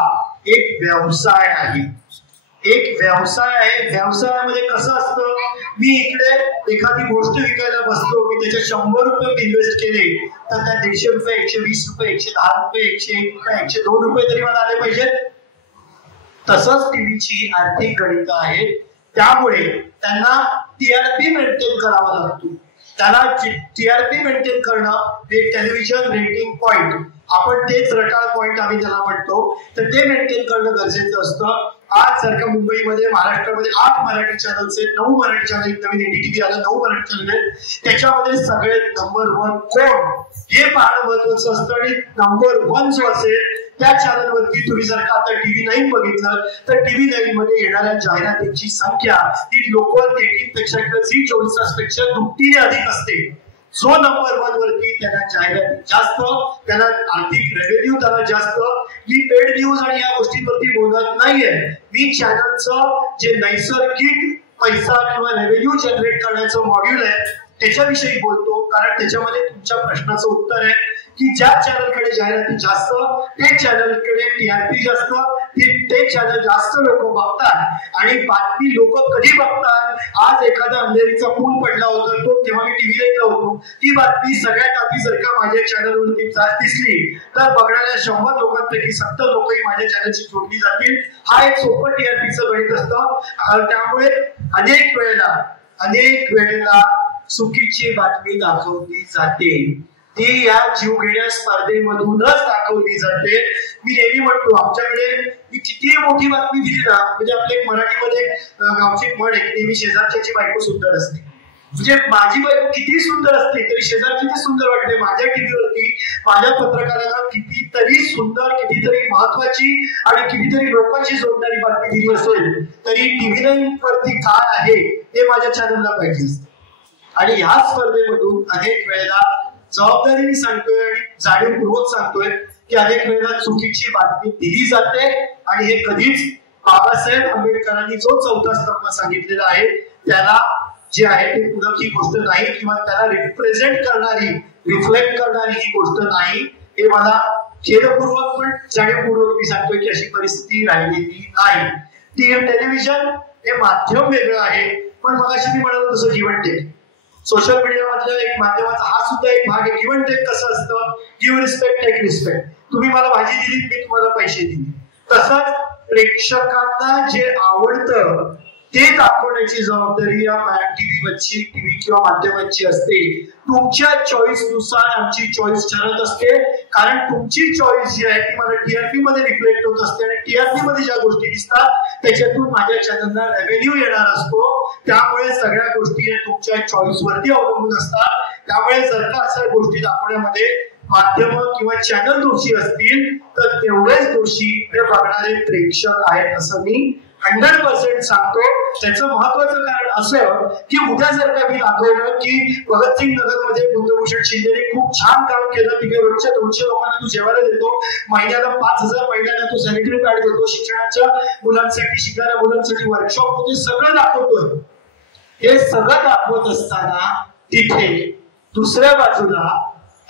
एक व्यवसाय आहे. एक व्यवसाय आहे. व्यवसायामध्ये कसं असतं, मी इकडे एखादी गोष्ट विकायला बसलो, मी त्याच्या 100 रुपये इन्व्हेस्ट केले तर त्या 150 रुपये, 120 रुपये, 110 रुपये, 101 रुपये, 102 रुपये तरी मला आले पाहिजे. तसंच टीव्हीची आर्थिक गणित आहे. त्यामुळे त्यांना टीआरपी मेंटेन करावा लागतो. त्याला टीआरपी मेंटेन करणं हे टेलिव्हिजन रेटिंग पॉइंट, आपण तेच रटाळ पॉइंट आम्ही त्याला म्हणतो, तर ते मेंटेन करणं गरजेचं असतं. आज सारखं मुंबईमध्ये, महाराष्ट्रामध्ये 8 मराठी चॅनल्स आहेत, 9 मराठी चॅनल, नवीन एनडीटीव्ही आलं, 9 मराठी चॅनल आहेत. त्याच्यामध्ये सगळे नंबर 1 कोण हे पाहणं महत्वाचं असतं. आणि नंबर 1 जो असेल त्या चॅनलवरती तुम्ही जर का आता टीव्ही 9 बघितलं तर टीव्ही 9 मध्ये येणाऱ्या जाहिरातींची संख्या ही लोकल 18 पेक्षा किंवा झी 24 तासपेक्षा दुपटीने अधिक असते. जो नंबर 1 वरती त्यांना जाहिराती जास्त, त्यांना आर्थिक रेव्हेन्यू त्याला जास्त. मी पेड न्यूज आणि या गोष्टींवरती बोलत नाहीये. मी चॅनलचं जे नैसर्गिक पैसा किंवा रेव्हेन्यू जनरेट करण्याचं मॉड्यूल आहे त्याच्याविषयी बोलतो. कारण त्याच्यामध्ये तुमच्या प्रश्नाचं उत्तर आहे की ज्या चॅनलकडे जाहिराती जास्त, ते चॅनलकडे टीआरपी जास्त, ते चॅनल जास्त लोक बघतात. आणि बातमी लोक कधी बघतात, आज एखादा अंधेरीचा पूल पडला होता, तो तेव्हा मी टीव्ही ऐकला होतो, ती बातमी सगळ्यात आधी जर का माझ्या चॅनलवरती दिसली तर बघणाऱ्या 100 लोकांपैकी 70 लोकही माझ्या चॅनलशी जोडली जातील. हा एक सोपं टीआरपीचं गणित असतं. त्यामुळे अनेक वेळेला चुकीची बातमी दाखवली जाते. ती या जीवघेण्या स्पर्धेमधूनच दाखवली जाते. मी नेहमी म्हणतो, आमच्याकडे मी किती मोठी बातमी दिली ना, म्हणजे आपल्या मराठीमध्ये गावची म्हण आहे, नेहमी शेजारच्याची बायको सुंदर असते. म्हणजे माझी बायको किती सुंदर असते तरी शेजारची ती सुंदर वाटते. माझ्या टीव्हीवरती माझ्या पत्रकाराला कितीतरी सुंदर, कितीतरी महत्वाची आणि कितीतरी लोकांशी जोडणारी बातमी दिली असेल तरी टीव्ही 9 वरती काय आहे हे माझ्या चॅनलला पाहिजे असतं. आणि ह्या स्पर्धेमधून अनेक वेळेला जबाबदारीने सांगतोय आणि जाणीवपूर्वक सांगतोय की अनेक वेळेला चुकीची बातमी दिली जाते. आणि हे कधीच बाबासाहेब आंबेडकरांनी जो 4था स्तंभ सांगितलेला आहे त्याला जे आहे ते पूरक ही गोष्ट नाही, किंवा त्याला रिप्रेझेंट करणारी, रिफ्लेक्ट करणारी ही गोष्ट नाही. हे मला खेदपूर्वक पण जाणीवपूर्वक मी सांगतोय की अशी परिस्थिती राहिलेली नाही. टेलिव्हिजन हे माध्यम वेगळं आहे, पण मगाशी मी म्हणालो तसं give and take, social media मधल्या एक माध्यमाचा हा सुद्धा एक भाग आहे. गिव्ह अँड टेक कसं असतं, गिव्ह रिस्पेक्ट, टेक रिस्पेक्ट. तुम्ही मला भाजी दिली, मी तुम्हाला पैसे दिले. तसंच प्रेक्षकांना जे आवडतं ते दाखवण्याची जबाबदारी या टीव्हीवरची टीव्ही किंवा माध्यमांची असते. तुमच्या चॉईस नुसार आमची चॉईस ठरत असते, कारण तुमची चॉईस जी आहे ती मला टीआरपी मध्ये रिफ्लेक्ट होत असते आणि टीआरपी मध्ये ज्या गोष्टी दिसतात त्याच्यातून माझ्या चॅनलला रेव्हेन्यू येणार असतो. त्यामुळे सगळ्या गोष्टी तुमच्या चॉईस वरती अवलंबून असतात. त्यामुळे जर का अशा गोष्टी दाखवण्यामध्ये माध्यम किंवा चॅनल दोषी असतील तर तेवढेच दोषी ते बघणारे प्रेक्षक आहेत असं मी 100% सांगतो. त्याचं महत्वाचं कारण असं की उद्या जर का मी दाखवलं की भगतसिंग नगर मध्ये बुद्धभूषण शिंदेने खूप छान काम केलं, तिथे रोजच्या 200 लोकांना तू जेवायला देतो, महिन्याला 5,000 महिन्याला तू सॅनिटरी पॅड देतो, शिक्षणाच्या मुलांसाठी शिकणाऱ्या मुलांसाठी वर्कशॉप होते, सगळं दाखवतोय. हे सगळं दाखवत असताना तिथे दुसऱ्या बाजूला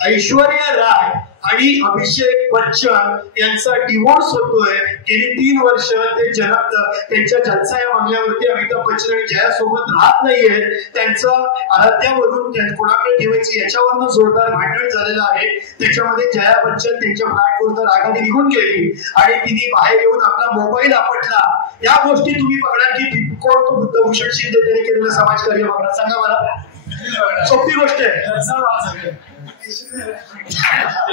ऐश्वर्या राय आणि अभिषेक बच्चन यांचा डिवोर्स होतोय. गेली 3 वर्ष ते त्यांच्या जलसा या मामल्यावरती अमिताभ बच्चन आणि जया सोबत राहत नाहीये. त्यांचं आराध्यावरून कोणाकडे ठेवायची याच्यावरनं जोरदार भांडण झालेलं आहे. त्याच्यामध्ये जया बच्चन त्यांच्या फ्लॅटवर रागाने निघून गेली आणि तिने बाहेर येऊन आपला मोबाईल आपटला. या गोष्टी तुम्ही बघणार की कोण तो बुद्धभूषण शिंदे त्यांनी केलेलं समाजकार्य बघणार. सांगा मला, सोपी गोष्ट आहे.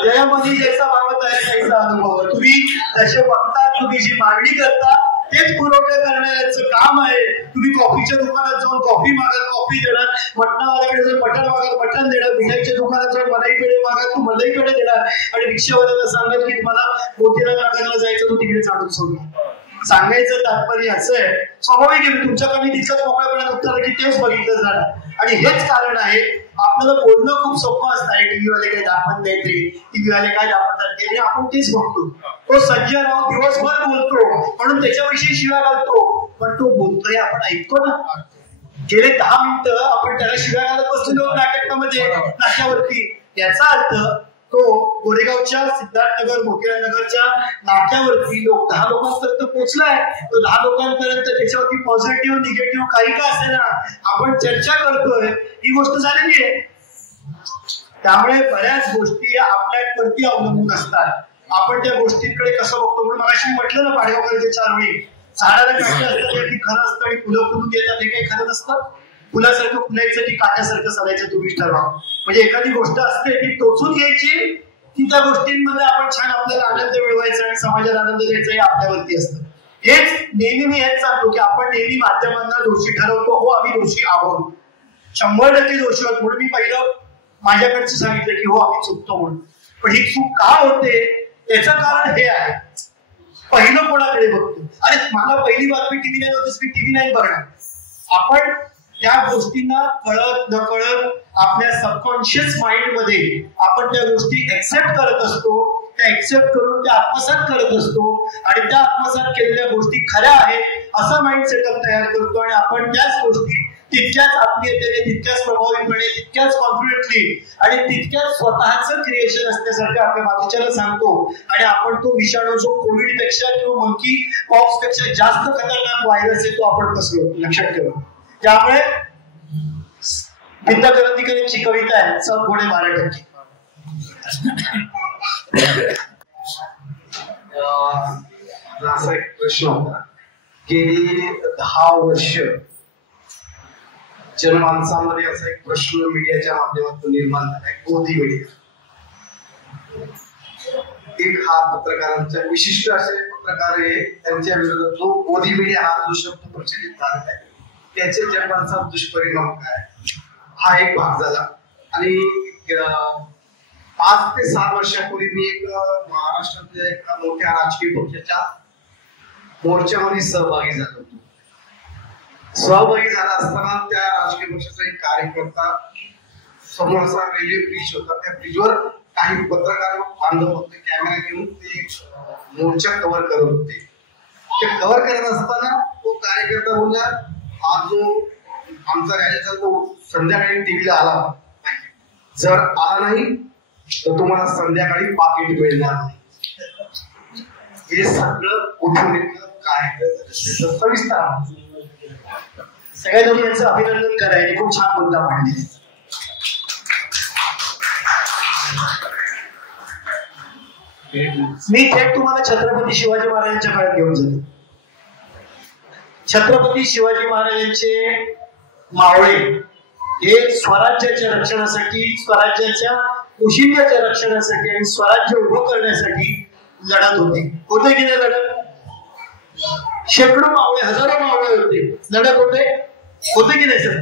जयामध्ये जैसा मागत आहे तैसा अनुभव. तुम्ही जसे बघता, तुम्ही जी मागणी करता तेच पुरवठा करण्याचं काम आहे. तुम्ही कॉफीच्या दुकानात जाऊन कॉफी मागत कॉफी देणार, मटणावाल्याकडे जाऊन मटण मागत मटण देणार, मिठाईच्या दुकानात जाऊन मलाई पेढे मागत तू मलाई पेढे देणार आणि रिक्षावाल्याला सांगाल की तुम्हाला मोतीराम नगरला जायचं, तू तिकडे चालून सोडणार. सांगायचं तात्पर्य असं आहे, स्वाभाविक आहे तुमच्याकडे तितकंच मोकळेपणात उत्तर की तेच बघितलं जाणार. आणि हेच कारण आहे आपल्याला बोलणं खूप सोपं असतं. टीव्ही वाले काय दाखवत नाहीत रे, टीव्ही वाले काय दाखवतात ते आपण तेच बघतो. तो संजय राऊत दिवसभर बोलतो म्हणून त्याच्याविषयी शिव्या घालतो, पण तो बोलतोय आपण ऐकतो ना. गेले 10 मिनिटं आपण त्याला शिव्या घालत बसलेलो नाटकामध्ये नाट्यावरती. याचा अर्थ तो गोरेगावच्या सिद्धार्थनगर मोतीरामनगरच्या नाक्यावरती 10 लोकांपर्यंत पोहोचलाय. तो 10 लोकांपर्यंत त्याच्यावरती पॉझिटिव्ह निगेटिव्ह काही का असे ना आपण चर्चा करतोय, ही गोष्ट झालेली आहे. त्यामुळे बऱ्याच गोष्टी आपल्यावरती अवलंबून असतात. आपण त्या गोष्टींकडे कसं बघतो. म्हणून मगाशी म्हटलं ना पाडगावकरच्या 4 वेळी, झाडाला काटे असतात की खरं असतं आणि फुलं फुलून येतात हे काही खरं नसतं. फुलासारखं फुलायचं की काट्यासारखं चालायचं तुम्हीच ठरवा. म्हणजे एखादी गोष्ट असते ती टोचून घ्यायची की त्या गोष्टींमध्ये आपण छान आपल्याला आनंद मिळवायचा आणि समाजाला आनंद द्यायचा हे आपल्यावरती असतं. हेच नेहमी मी हेच सांगतो की आपण नेहमी माध्यमांना दोषी ठरवतो. हो, आम्ही दोषी आहोत, 100% दोषी आहोत. म्हणून मी पहिलं माझ्याकडचं सांगितलं की हो आम्ही चुकतो म्हणून. पण ही चूक का होते याचं कारण हे आहे, पहिलं कोणाकडे बघतो. अरे मला पहिली बातमी टीव्ही नाही होतीच, मी टीव्ही नाही बघणार. आपण त्या गोष्टींना कळत नकळत आपल्या सबकॉन्शियस माइंड मध्ये आपण त्या गोष्टी एक्सेप्ट करत असतो. त्या एक्सेप्ट करून त्या आत्मसात करत असतो आणि त्या आत्मसात केलेल्या गोष्टी खऱ्या आहेत असं माइंड सेटअप तयार करतो आणि आपण त्याच गोष्टी तितक्याच आत्मीयतेने, तितक्याच प्रभावीपणे, तितक्याच कॉन्फिडेंटली आणि तितक्याच स्वतःच क्रिएशन असल्यासारखं आपल्या बाजूच्याला सांगतो. आणि आपण तो विषाणू जो कोविड पेक्षा किंवा मंकी पॉक्स पेक्षा जास्त खतरनाक व्हायरस आहे तो आपण पसरवतो. लक्षात ठेवा. त्यामुळे विद्या क्रांतिकारींची कविता आहे, सब घोडे 12%. असा एक प्रश्न होता, गेली 10 वर्ष जनमानसामध्ये असा एक प्रश्न मीडियाच्या माध्यमातून निर्माण झालाय, गोदी मीडिया. एक हा पत्रकारांचा विशिष्ट असे पत्रकार आहे, त्यांच्या विरोधात जो गोदी मीडिया हा जो शब्द प्रचलित झालेला आहे त्याचे जनमानसावर दुष्परिणाम काय, हा एक भाग झाला. आणि 5 ते 7 वर्षापूर्वी मी एक महाराष्ट्रातल्या एका मोठ्या राजकीय पक्षाच्या मोर्चामध्ये सहभागी झालो होतो. सहभागी झाला असताना त्या राजकीय पक्षाचा एक कार्यकर्ता समोर असा रेल्वे ब्रिज होता, त्या ब्रिजवर काही पत्रकार बांधव होते, कॅमेरा घेऊन ते मोर्चा कव्हर करत होते. ते कव्हर करत असताना तो कार्यकर्ता बोलला, हा जो आमचा राजाचा तो संध्याकाळी टीव्हीला आला नाही, जर आला नाही तर तुम्हाला संध्याकाळी पाकिट मिळणार नाही. हे सगळं कुठून येतं, काय सविस्तर सगळ्या दोन्ही यांचं अभिनंदन करायला खूप छान मुद्दा मांडले. मी थेट तुम्हाला छत्रपती शिवाजी महाराजांच्या काळात घेऊन जातो. छत्रपती शिवाजी महाराजांचे मावळे हे स्वराज्याच्या रक्षणासाठी, स्वराज्याच्या उशिंद्याच्या रक्षणासाठी आणि स्वराज्य उभं करण्यासाठी लढत होते की नाही लढत? शेकडो मावळे, हजारो मावळे होते, लढत होते की नाही सर?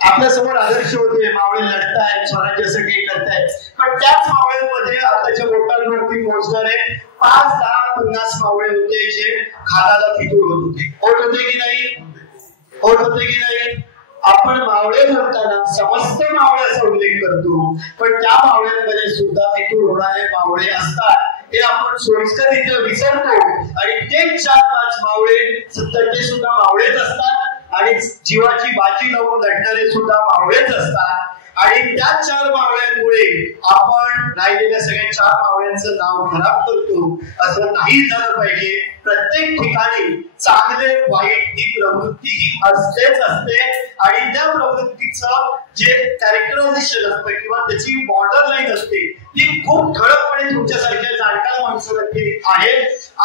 आपल्या समोर आदर्श होते, मावळे लढतायत, स्वराज्यासाठी करतायत, पण त्याच मावळ्यांमध्ये आताच्या बोटांवरती मोजणारे 5, 10, 50 मावळे होते जे खानाला फितूर होत होते. होते की नाही? आपण मावळे म्हणताना समस्त मावळ्याचा उल्लेख करतो, पण त्या मावळ्यांमध्ये सुद्धा फितूर होणारे मावळे असतात हे आपण सोयीस्कररित्या विसरतो. आणि तेच 4-5 मावळे ते सुद्धा मावळेच असतात आणि जीवाची बाजी लावून लढणारे सुद्धा मावळेच असतात. आणि त्या 4 मावळ्यांमुळे आपण राहिलेल्या सगळ्या 4 मावळ्यांचं नाव खराब करतो. असं नाही झालं पाहिजे. प्रत्येक ठिकाणी चांगले वाईट ही प्रवृत्ती ही असतेच असते आणि त्या प्रवृत्तीचं जे कॅरेक्टरायझेशन असतं किंवा त्याची बॉर्डर लाईन असते ती खूप ठळकपणे तुमच्यासारख्या जाणकार माणसांमध्ये आहे.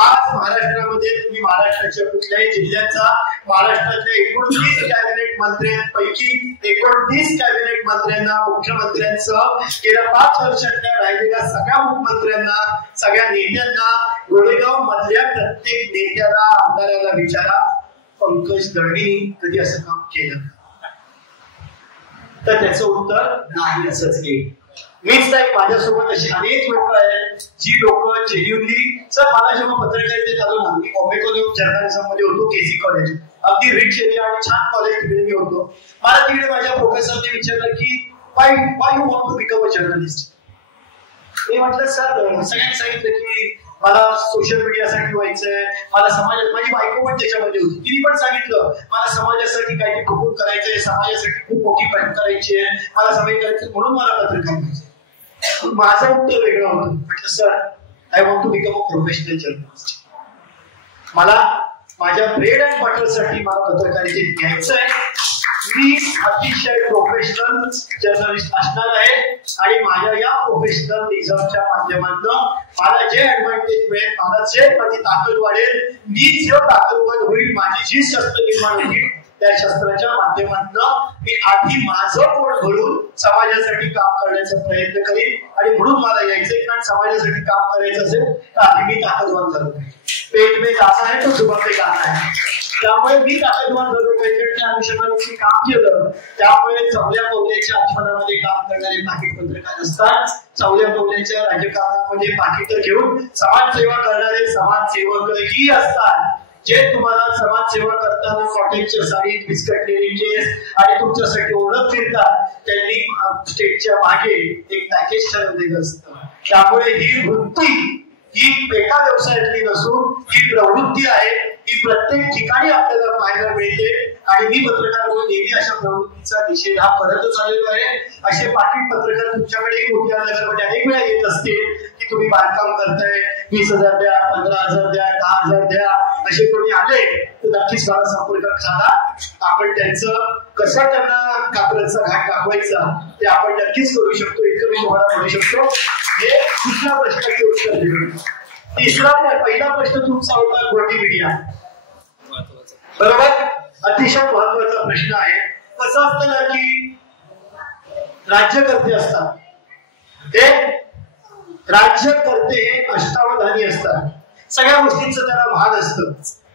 आज महाराष्ट्रामध्ये तुम्ही महाराष्ट्राच्या कुठल्याही जिल्ह्याचा, महाराष्ट्रातल्या 29 कॅबिनेट मंत्र्यांपैकी 29 कॅबिनेट मंत्र्यांना, मुख्यमंत्र्यांसह गेल्या 5 वर्षातल्या राहिलेल्या सगळ्या मुख्यमंत्र्यांना, सगळ्या नेत्यांना, गोरेगाव मधल्या प्रत्येक नेत्याला, आमदाराला विचारा, पंकज दळवींनी कधी असं काम केलं? तर त्याचं उत्तर नाही असंच येईल. मीच नाही, माझ्यासोबत अशी अनेक लोक आहेत जी लोक जेन्युअनली, सर मला जेव्हा पत्रकारितेत आलो ना, मी बॉम्बे कॉलेज ऑफ जर्नलिझम मध्ये होतो, केसी कॉलेज, अगदी रिच एरिया आणि छान कॉलेज तिकडे मी होतो. मला तिकडे माझ्या प्रोफेसरने विचारलं की why you want to become a journalist? मी म्हटलं सर, सगळ्यांनी सांगितलं की मला सोशल मीडियासाठी व्हायचंय, मला समाजात, माझी बायको पण त्याच्यामध्ये होती, तिने पण सांगितलं मला समाजासाठी काहीतरी खूप करायचंय, समाजासाठी खूप मोठी प्रयत्न करायची आहे, मला समय करायचं, म्हणून मला पत्रकार व्हायचं. माझं उत्तर वेगळं होतं. म्हटलं sir, I want to become a professional journalist. मला माझ्या ब्रेड अँड बटर साठी मला पत्रकारितेत घ्यायचंय. मी अतिशय प्रोफेशनल जर्नलिस्ट असणार आहे आणि माझ्या या प्रोफेशनल एक्झामच्या माध्यमातून मला जे ऍडव्हान्टेज मिळेल, मला जे माझी ताकद वाढेल, मी जे ताकदवान होईल, माझी जी शस्त्र निर्माण होईल, त्या शस्त्राच्या माध्यमातून मी आधी माझं पोट भरून समाजासाठी काम करण्याचा प्रयत्न करीन. आणि म्हणून मला यायचंय, कारण समाजासाठी काम करायचं असेल तर आधी मी ताकदवान झालो पाहिजे. पेट में जाना है तो सुबह पे गाना है. त्यामुळे मी ताकदवान झालो पाहिजे. त्या अनुषंगाने मी काम केलं. त्यामुळे चवल्या पवल्याच्या आठवणामध्ये काम करणारे पाकिट पत्रकार असतात. चवल्या पवल्याच्या राजकारणामध्ये पाकिट घेऊन समाजसेवा करणारे समाजसेवकही असतात, जे तुम्हाला समाजसेवा करताना कॉटेजच्या साडीत, बिस्कटलेले केस आणि तुमच्यासाठी ओळख फिरतात. त्यांनी स्टेटच्या मागे एक पॅकेज ठरवलेलं असतं. त्यामुळे ही वृत्ती ही एका व्यवसायातली नसून ही प्रवृत्ती आहे. ही प्रत्येक ठिकाणी आपल्याला पाहायला मिळते आणि मी पत्रकार म्हणून नेहमी अशा प्रवृत्तीचा निषेध हा करतच आलेलो आहे. असे पाकिट पत्रकार तुमच्याकडे मोतीहारनगरमध्ये अनेक वेळा येत असतील की तुम्ही बांधकाम करताय, 20,000 द्या, 15,000 द्या, 10,000 द्या. असे कोणी आले तर नक्कीच मला संपर्क साधा. आपण त्यांचं कसं त्यांना कात्रजचा घाट दाखवायचा ते आपण नक्कीच करू शकतो. इतकं मी तुम्हाला म्हणू शकतो. हे दुसऱ्या प्रश्नाचे उत्तर दिलं. पहिला प्रश्न तुमचा होता गोटी मीडिया, बरोबर? अतिशय महत्वाचा प्रश्न आहे. कसं असतं ना की राज्यकर्ते असतात, ते राज्यकर्ते अष्टावधानी असतात, सगळ्या गोष्टींचं त्यांना भान असतं.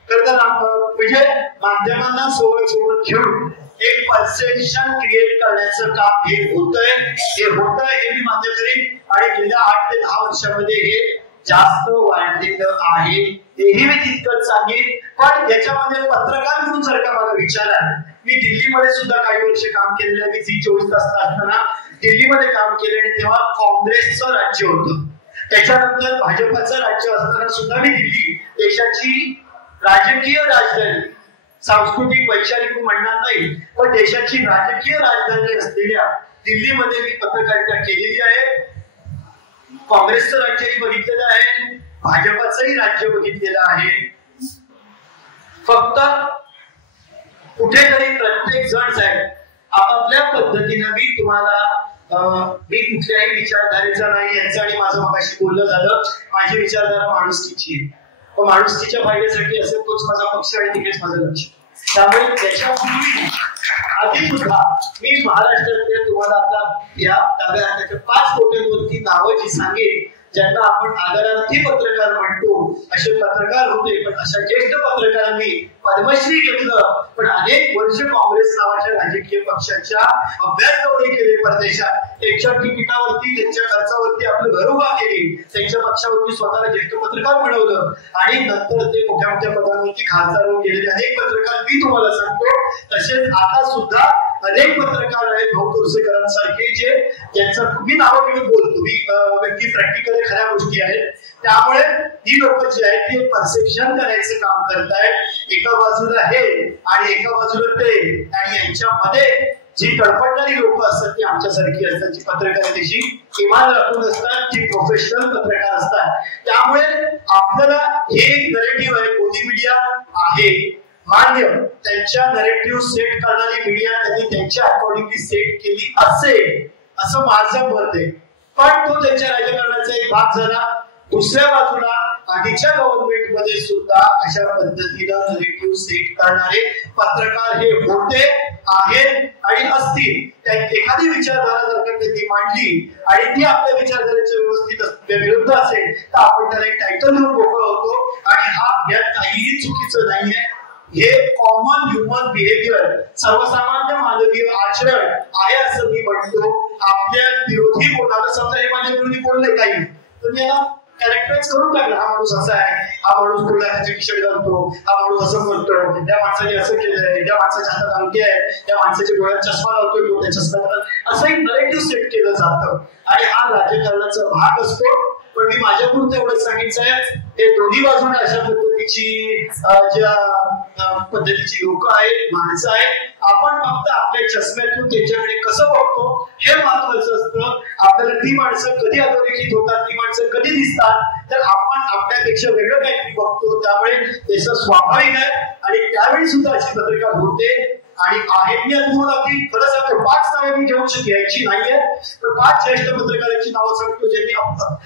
तर म्हणजे माध्यमांना सोबत घेऊन एक परसेप्शन क्रिएट करण्याचं काम हे होतंय हे मी मान्य करेन. आणि गेल्या 8 ते 10 वर्षामध्ये हे जास्त वाढलेलं आहे, हेही मी तितकंच सांगेन. पण याच्यामध्ये पत्रकार म्हणून जर का मला विचारा, मी दिल्लीमध्ये सुद्धा काही वर्ष काम केलेलं आहे. मी झी 24 तास असताना दिल्लीमध्ये काम केलं आणि तेव्हा काँग्रेसचं राज्य होतं. त्याच्यानंतर भाजपाचं राज्य असताना सुद्धा मी दिल्ली, देशाची राजकीय राजधानी, सांस्कृतिक वैचारिक म्हणणार नाही पण देशाची राजकीय राजधानी असलेल्या दिल्लीमध्ये मी पत्रकारिता केलेली आहे. काँग्रेसचं राज्यही बघितलेलं आहे, भाजपाचंही राज्य बघितलेलं आहे. फक्त कुठेतरी प्रत्येक जण साहेब आपापल्या पद्धतीनं मी तुम्हाला मी कुठल्याही विचारधारेचा नाही. यांचं आणि माझं मगाशी बोलणं झालं, माझी विचारधारा माणुसकीची आहे. व माणूस तिच्या फायद्यासाठी असेल तोच माझा पक्ष आणि तिकडेच माझं लक्ष. त्यामुळे त्याच्यापूर्वी आधी सुद्धा मी महाराष्ट्रातल्या तुम्हाला आता या त्याच्या 5 कोट्यांवरती नावं जी सांगेन ज्यांना आपण आदरार्थी पत्रकार म्हणतो असे पत्रकार होते, पण अशा ज्येष्ठ पत्रकारांनी पद्मश्री घेतलं, पण अनेक वर्ष काँग्रेस नावाच्या राजकीय पक्षाच्या अभ्यास दौरे केले परदेशात, त्यांच्या तिकिटावरती त्यांच्या खर्चावरती आपलं घर उभा केली, त्यांच्या पक्षावरती स्वतःला ज्येष्ठ पत्रकार बनवलं आणि नंतर ते मोठ्या मोठ्या पदांवरती खासदार होऊन गेलेले अनेक पत्रकार मी तुम्हाला सांगतो. तसेच आता सुद्धा अनेक पत्रकार आहेत भाऊ तोरसेकरांसारखे जे ज्यांचं मी नावं घेऊन बोलतो, मी व्यक्ती प्रॅक्टिकल खऱ्या गोष्टी आहेत. त्यामुळे ही लोक जी आहेत ते परसेप्शन करायचं काम करतायत. एका बाजूला हे आणि एका बाजूला ते, आणि यांच्यामध्ये जी तडपडणारी लोक असतात ती आमच्यासारखी असतात, जी पत्रकारितेची इमान राखून असतात, जी प्रोफेशनल पत्रकार असतात. त्यामुळे आपल्याला हे एक नरेटिव्ह आहे, मोदी मीडिया आहे मान्य, त्यांच्या नरेटिव्ह सेट करणारी मीडिया त्यांनी त्यांच्या अकॉर्डिंगली सेट केली असेल असं माझं मत आहे, पण तो त्यांच्या राजकारणाचा एक भाग झाला. दुसऱ्या बाजूला आधीच्या गव्हर्नमेंट मध्ये सुद्धा अशा पद्धतीनं नरेटिव्ह सेट करणारे पत्रकार हे होते, आहेत आणि असतील. एखादी विचारधारा जर त्यांनी मांडली आणि ती आपल्या विचारधारेच्या व्यवस्थित विरुद्ध असेल तर आपण त्याला एक टायटल देऊन मोकळं होतो, आणि हा यात काहीही चुकीचं नाहीये. हे कॉमन ह्युमन बिहेवियर, सर्वसामान्य मानवीय आचरण आहे असं मी म्हणतो. आपल्या विरोधी कोणाला समजा हे माझ्या विरोधी बोलले काही तर मी याला कॅरेक्टराइज करून टाकलं, हा माणूस असा आहे, हा माणूस कुठला त्याचे टी शर्ट घालतो, हा माणूस असं बोलतो, त्या माणसाने असं केलंय, त्या माणसाच्या हातात अंगठी आहे, त्या माणसाच्या डोळ्यात चष्मा लावतोय, तो त्या चष्मा, असं एक नरेटिव्ह सेट केलं जातं आणि हा राजकारणाचा भाग असतो. पण मी माझ्यापुरतं एवढं सांगितलं आहे, हे दोन्ही बाजूला अशा पद्धतीची ज्या पद्धतीची लोक आहेत, माणसं आहेत, आपण फक्त आपल्या चष्म्यातून त्यांच्याकडे कसं बघतो हे महत्वाचं असतं. आपल्याला ती माणसं कधी अधोरेखित होतात, ती माणसं कधी दिसतात, तर आपण आपल्यापेक्षा वेगळं काहीतरी बघतो. त्यामुळे त्याचं स्वाभाविक आहे आणि त्यावेळी सुद्धा अशी पत्रकार होते आणि आहेत. मी तुम्हाला अगदी खरं सांगतो, 5 नावं मी घेऊन घ्यायची नाहीये, तर 5 ज्येष्ठ पत्रकारांची नावं सांगतो ज्यांनी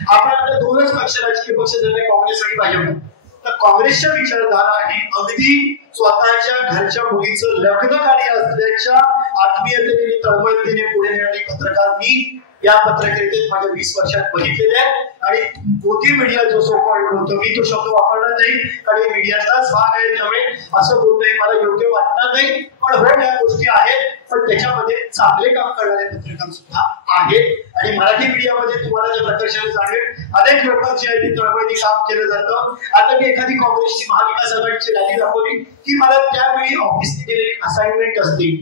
आपण आता 2च पक्ष राजकीय पक्ष झाले, काँग्रेस आणि भाजप. तर काँग्रेसच्या विचारधारा ही अगदी स्वतःच्या घरच्या मुलीचं लग्न कार्य असल्याच्या आत्मीयतेने तळमळतेने पुढे नेणारे पत्रकार मी या पत्रकारितेत माझ्या 20 वर्षात बघितलेले आहेत. आणि मोदी मीडिया जो सोकॉल्ड बोलतो, मी तो शब्द वापरणार नाही कारण मीडियाचाच भाग आहे, त्यामुळे असं बोलतोय मला योग्य वाटणार नाही. पण हो, या गोष्टी आहेत, पण त्याच्यामध्ये चांगले काम करणारे पत्रकार सुद्धा आहेत. आणि मराठी मीडियामध्ये तुम्हाला ज्या प्रकर्षाने जाणवेल, अनेक लोकांची आहे ती तळमळीने काम केलं जातं. आता मी एखादी काँग्रेसची महाविकास आघाडीची रॅली दाखवली की मला त्यावेळी ऑफिसने दिलेली असाइनमेंट असते,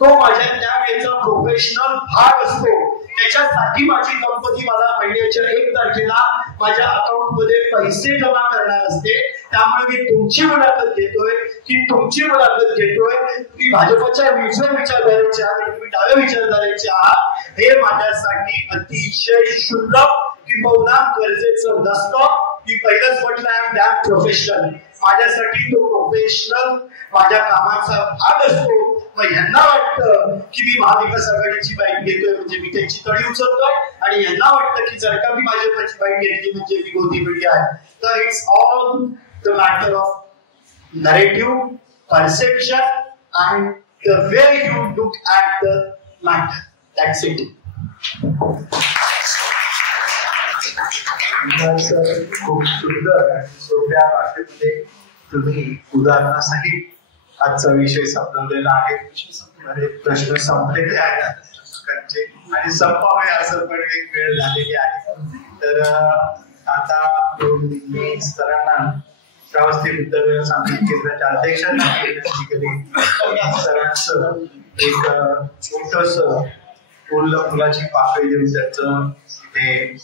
तो माझ्या त्यावेळेचा प्रोफेशनल भाग असतो. त्याच्यासाठी माझी कंपनी मला महिन्याच्या 1 तारखेला माझ्या अकाउंटमध्ये पैसे जमा करणार असते. त्यामुळे मी तुमची मुलाखत घेतोय की तुमची मुलाखत घेतोय की भाजपच्या विचारधारेचे आहात, तुम्ही डाव्या विचारधारेचे आहात, हे माझ्यासाठी अतिशय क्षुल्लक किंवा गरजेचं नसतं. मी पहिलंच म्हटलं आय एम दॅट प्रोफेशनल, माझ्यासाठी तो प्रोफेशनल माझ्या कामाचा भाग असतो. मग यांना वाटतं की मी महाविकास आघाडीची बाईक घेतोय म्हणजे मी त्यांची तळी उचलतोय, आणि यांना वाटतं की जर का मी भाजपची बाईक घेतली म्हणजे मी मोदी मीडिया आहे. तर it's all the matter of narrative, perception and the way you look at the matter. That's it. खूप सुंदर आणि सोप्या भाषेमध्ये तुम्ही उदाहरणासहित आजचा विषय संपवलेला आहे. प्रश्न संपलेले आहेत आणि संपावे असं पण एक वेळ झालेली आहे. तर आता मी सरांना श्रावस्ती बुद्ध सांस्कृतिक केंद्राच्या अध्यक्षांना सरांचं एक छोटस फुलाची पाकळी देऊन त्याचं ते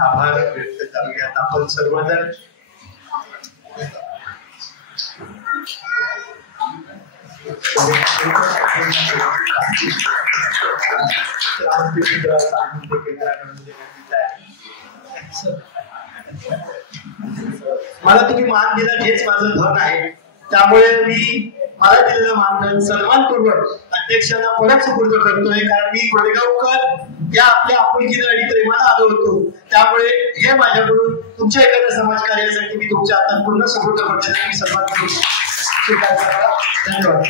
आभार व्यक्त करूयात आपण सर्वजण. मला तुम्ही मान दिला हेच माझं धन आहे. त्यामुळे मी मला दिलेलं मानधन सन्मानपूर्वक अध्यक्षांना परत सुपूर्द करतोय, कारण मी कोरेगावकर या आपल्या आपुलकीनं आणि प्रेमानं आलो होतो. त्यामुळे हे माझ्याकडून तुमच्या एखाद्या समाजकार्यासाठी मी तुमच्या हातात पूर्ण सुपूर्द करतो. मी सन्मानपूर्वक स्वीकार करा. धन्यवाद.